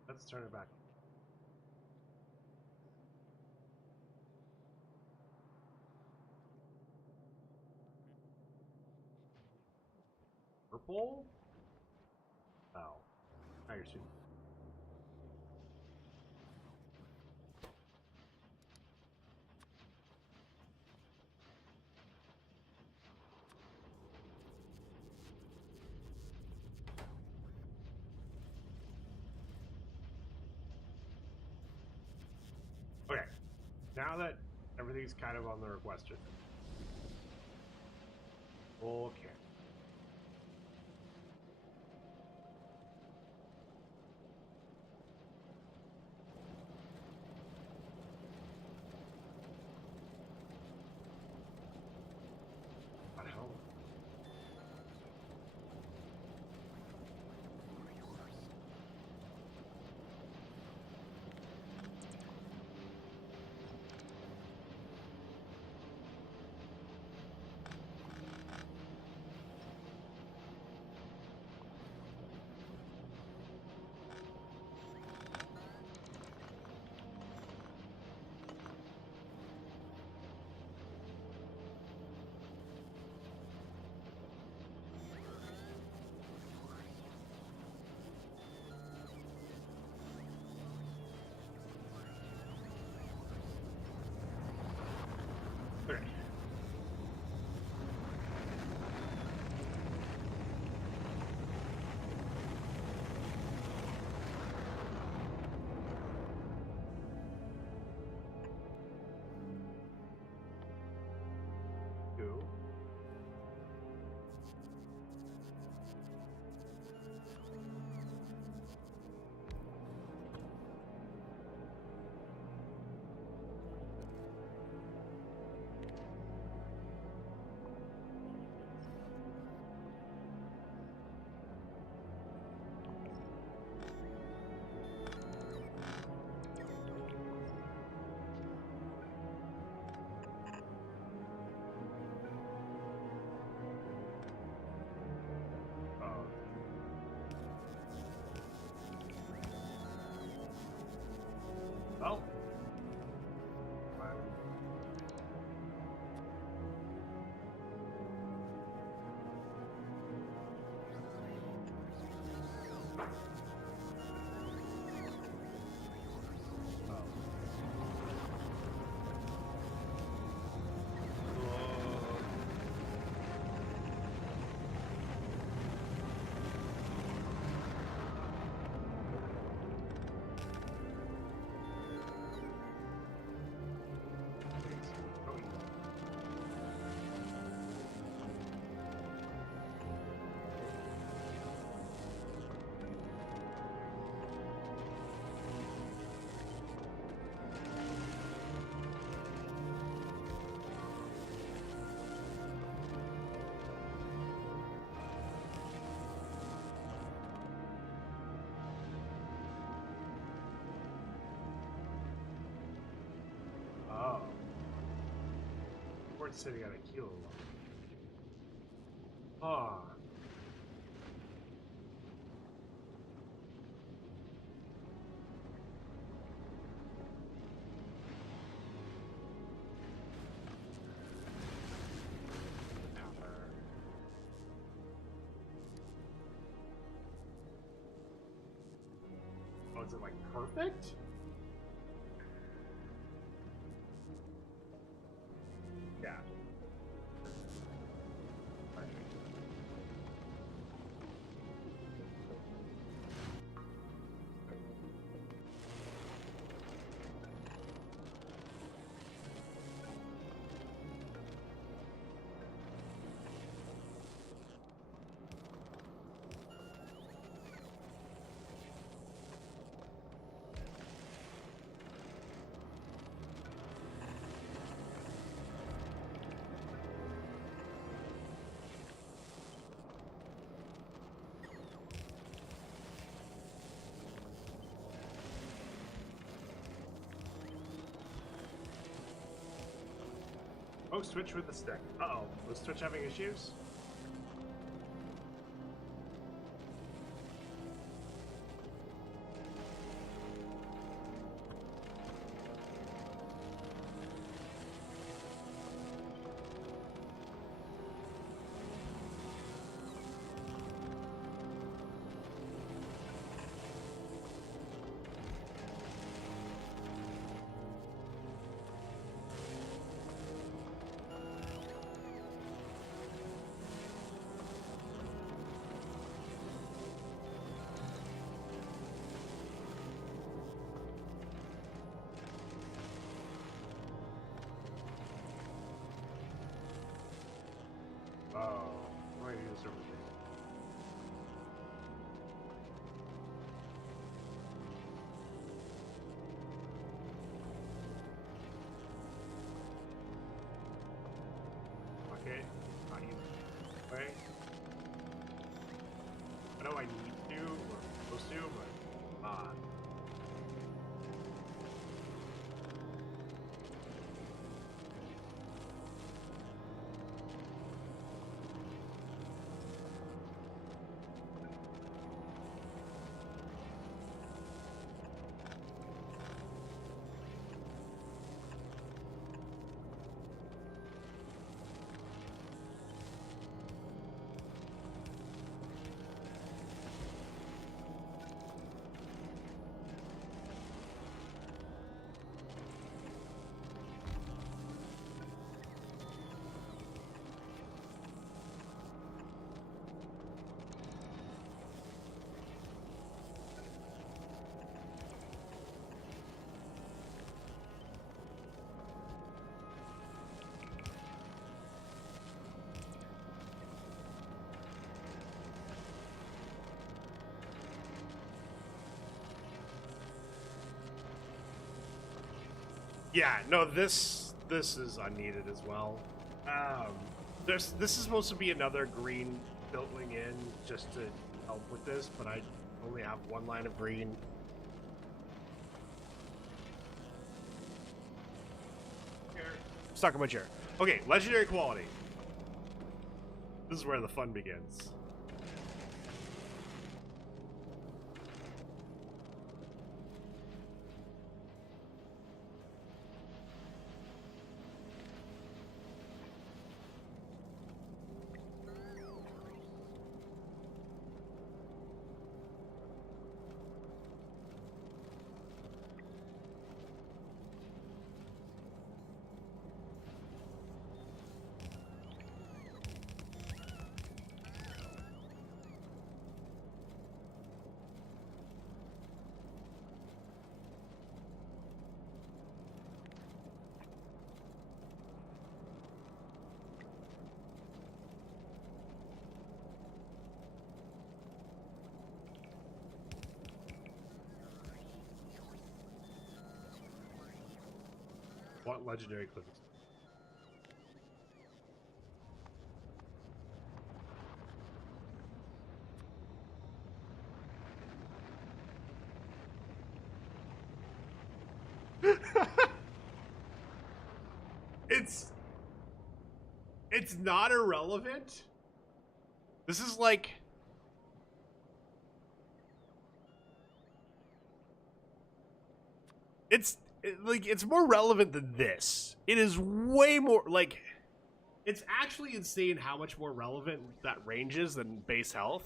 Let's turn it back on. Purple? Oh. Now you're shooting. Okay. Now that everything's kind of on the requester. Okay. What the hell? asteroid sitting at Aquilo. Ah. Oh, is it like perfect? Yeah. Oh, switch with the stick. Uh-oh. Was Twitch having issues? Oh, why do you use everything? Okay, not even. Right? I know I need to, or I'm supposed to, but yeah, no, this is unneeded as well. This is supposed to be another green filtering in just to help with this, but I only have one line of green. Here, stuck in my chair. Okay, legendary quality. This is where the fun begins. What legendary clips? It's it's not irrelevant. This is like... It's more relevant than this. It is way more, like... It's actually insane how much more relevant that range is than base health.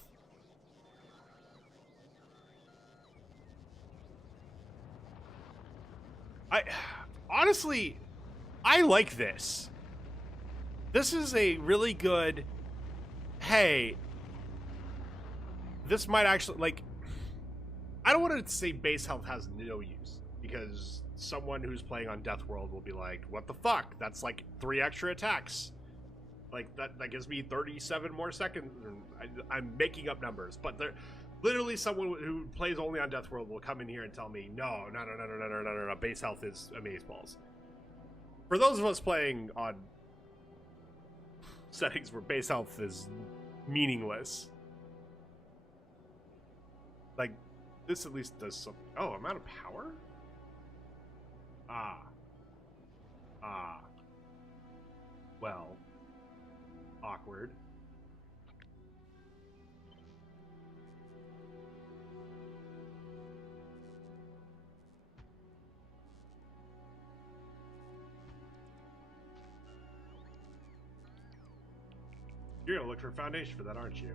Honestly, I like this. This is a really good, hey, this might actually, like, I don't want to say base health has no use, because someone who's playing on Death World will be like, what the fuck? That's like 3 extra attacks. Like, that gives me 37 more seconds. I'm making up numbers, but they're literally someone who plays only on Death World will come in here and tell me, no, base health is amazeballs. For those of us playing on settings where base health is meaningless, like, this at least does something. Oh, I'm out of power? Well, awkward. You're gonna look for a foundation for that, aren't you?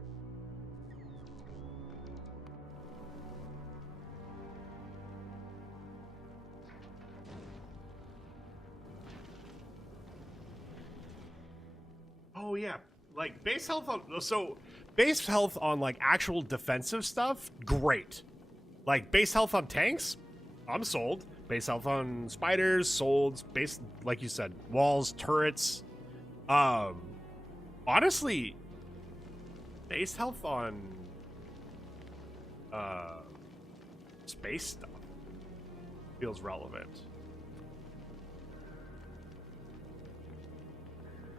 Oh yeah, like base health on base health on like actual defensive stuff, great. Like base health on tanks, I'm sold. Base health on spiders, sold. Base, like you said, walls, turrets. Honestly, base health on space stuff feels relevant.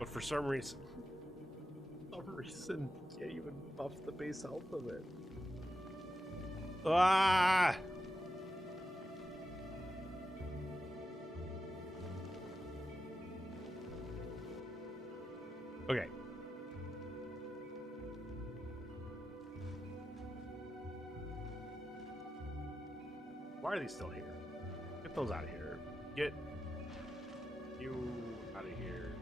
But for some reason, can't even buff the base health of it. Ah! Okay. Why are these still here? Get those out of here. Get you out of here.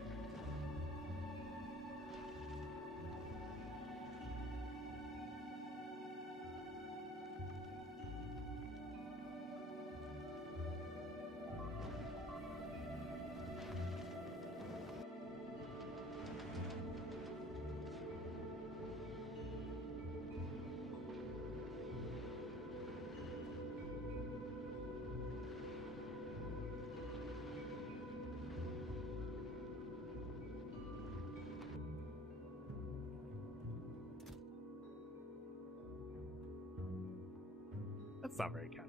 That's not very kind.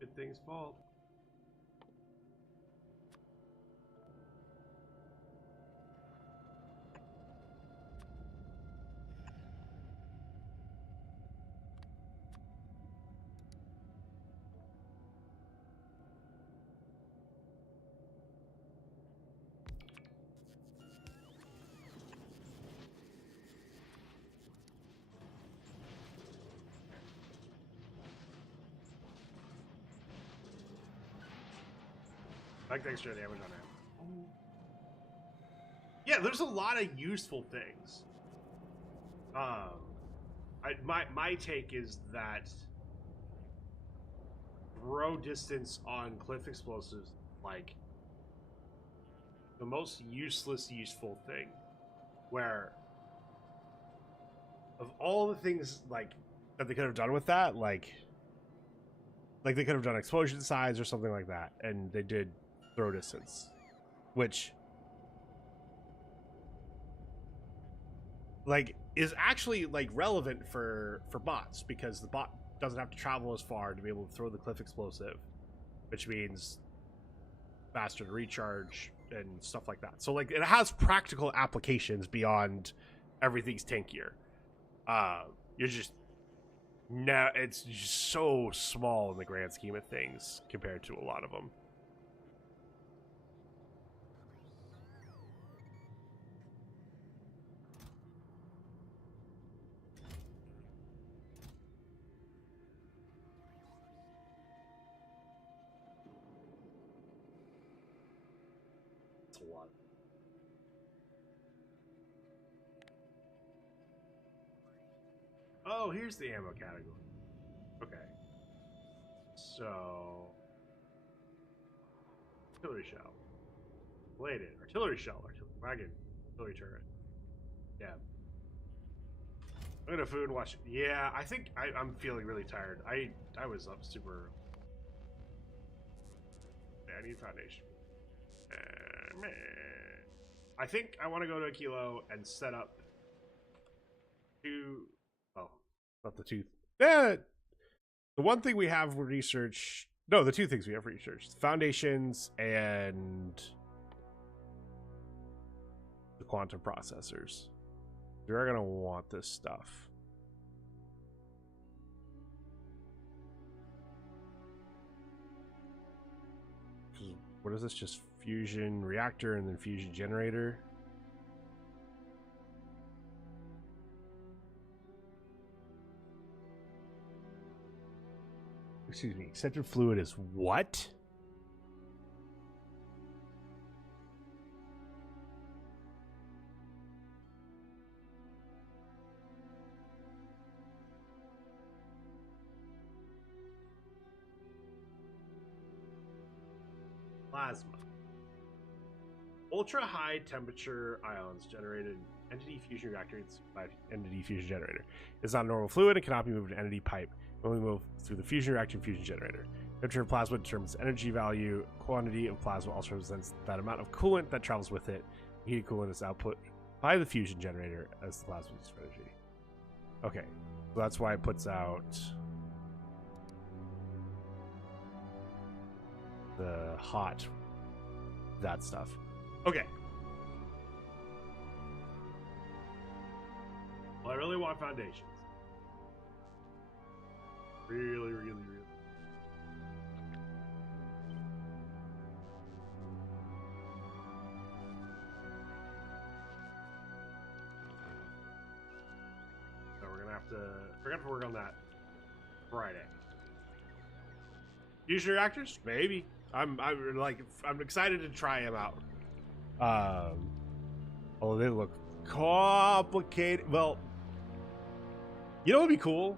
Good thing's fault. Like extra damage on it. Yeah, there's a lot of useful things. My take is that throw distance on cliff explosives, like the most useless useful thing. Where of all the things like that they could have done with that, like they could have done explosion size or something like that, and they did throw distance, which like is actually like relevant for bots, because the bot doesn't have to travel as far to be able to throw the cliff explosive, which means faster to recharge and stuff like that. So like it has practical applications beyond everything's tankier. You're just No, it's just so small in the grand scheme of things compared to a lot of them. It's a lot. Oh, here's the ammo category. Okay. So, artillery shell, bladed, artillery shell, artillery wagon, artillery turret. Yeah. I'm gonna food and watch. Yeah, I think I'm feeling really tired. I was up super. I need foundation. I think I want to go to Aquilo and set up two. Oh, not the two. Yeah, the one thing we have research. No, the two things we have research: foundations and the quantum processors. You're gonna want this stuff. What is this? Just fusion reactor and then fusion generator. Excuse me. Eccentric fluid is what? Plasma. Ultra high temperature ions generated entity fusion reactor by entity fusion generator. It's not a normal fluid and cannot be moved in entity pipe. It only move through the fusion reactor and fusion generator. Temperature of plasma determines energy value. Quantity of plasma also represents that amount of coolant that travels with it. Heated coolant is output by the fusion generator as the plasma uses for energy. Okay, so that's why it puts out the hot, that stuff. Okay. Well, I really want foundations. Really, really, really. So we're gonna have to work on that Friday. Fusion reactors? Maybe. I'm excited to try them out. Oh, they look complicated. Well, you know what would be cool?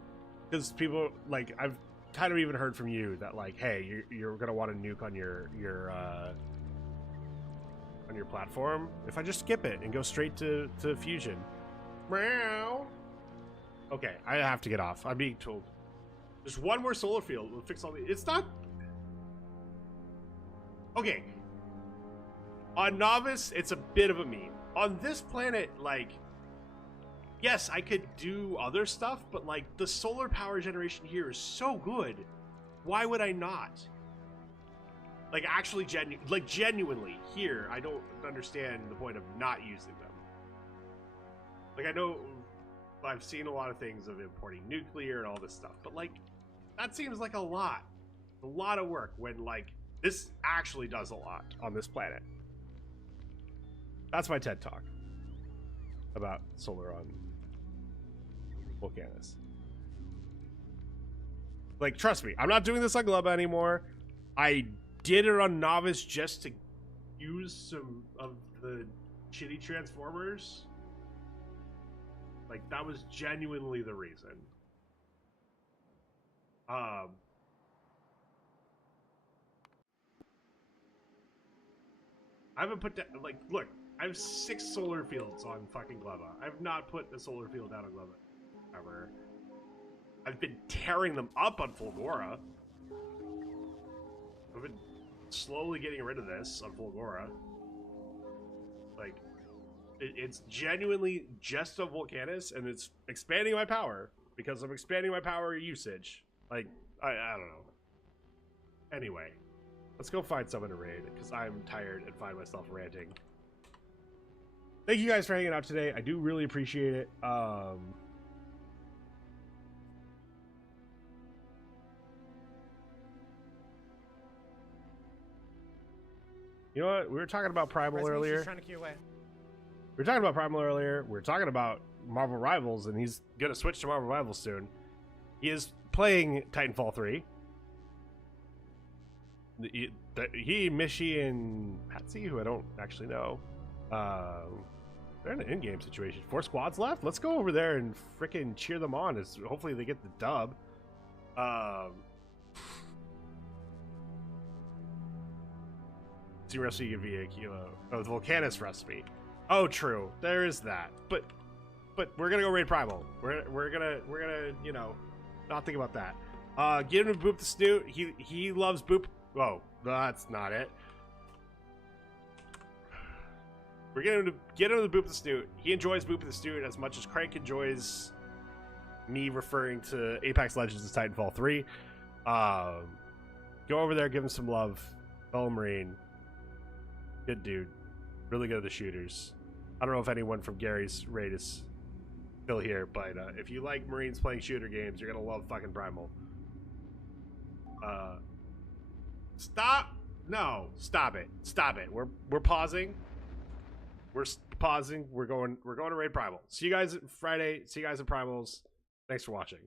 Because people, like, I've kind of even heard from you that, like, hey, you're gonna want to nuke on your platform. If I just skip it and go straight to fusion. Meow. Okay, I have to get off. I'm being told. There's one more solar field. We'll fix all the. It's not. Okay. On Novice, it's a bit of a meme. On this planet, like, yes, I could do other stuff, but, like, the solar power generation here is so good. Why would I not? Like, actually, genuinely, here, I don't understand the point of not using them. Like, I know I've seen a lot of things of importing nuclear and all this stuff, but, like, that seems like a lot of work when, like, this actually does a lot on this planet. That's my TED Talk about solar on Vulcanus. Like, trust me, I'm not doing this on Gleba anymore. I did it on Novice just to use some of the shitty transformers. Like, that was genuinely the reason. I haven't put that, like, look, I have 6 solar fields on fucking Gleba. I've not put a solar field out on Gleba ever. I've been tearing them up on Fulgora. I've been slowly getting rid of this on Fulgora. Like, it's genuinely just a Vulcanus, and it's expanding my power because I'm expanding my power usage. Like, I don't know. Anyway, let's go find someone to raid because I'm tired and find myself ranting. Thank you guys for hanging out today. I do really appreciate it. You know what? We were talking about Primal earlier. Trying to queue away. We were talking about Primal earlier. We were talking about Marvel Rivals, and he's gonna switch to Marvel Rivals soon. He is playing Titanfall 3. He, Mishi, and Patsy, who I don't actually know, they're in an in-game situation. 4 squads left. Let's go over there and freaking cheer them on. As hopefully they get the dub. Recipe via Aquilo. Oh, the Vulcanus recipe. Oh, true. There is that. But we're gonna go raid Primal. We're gonna you know not think about that. Get him to boop the snoot. He loves boop. Oh, that's not it. We're gonna get him to boop the snoot. He enjoys booping the snoot as much as Crank enjoys me referring to Apex Legends as Titanfall 3. Go over there, give him some love. Fellow Marine. Good dude. Really good at the shooters. I don't know if anyone from Gary's raid is still here, but if you like Marines playing shooter games, you're gonna love fucking Primal. Stop! No, stop it. Stop it. We're pausing. We're pausing. We're going to raid Primal. See you guys Friday. See you guys in Primals. Thanks for watching.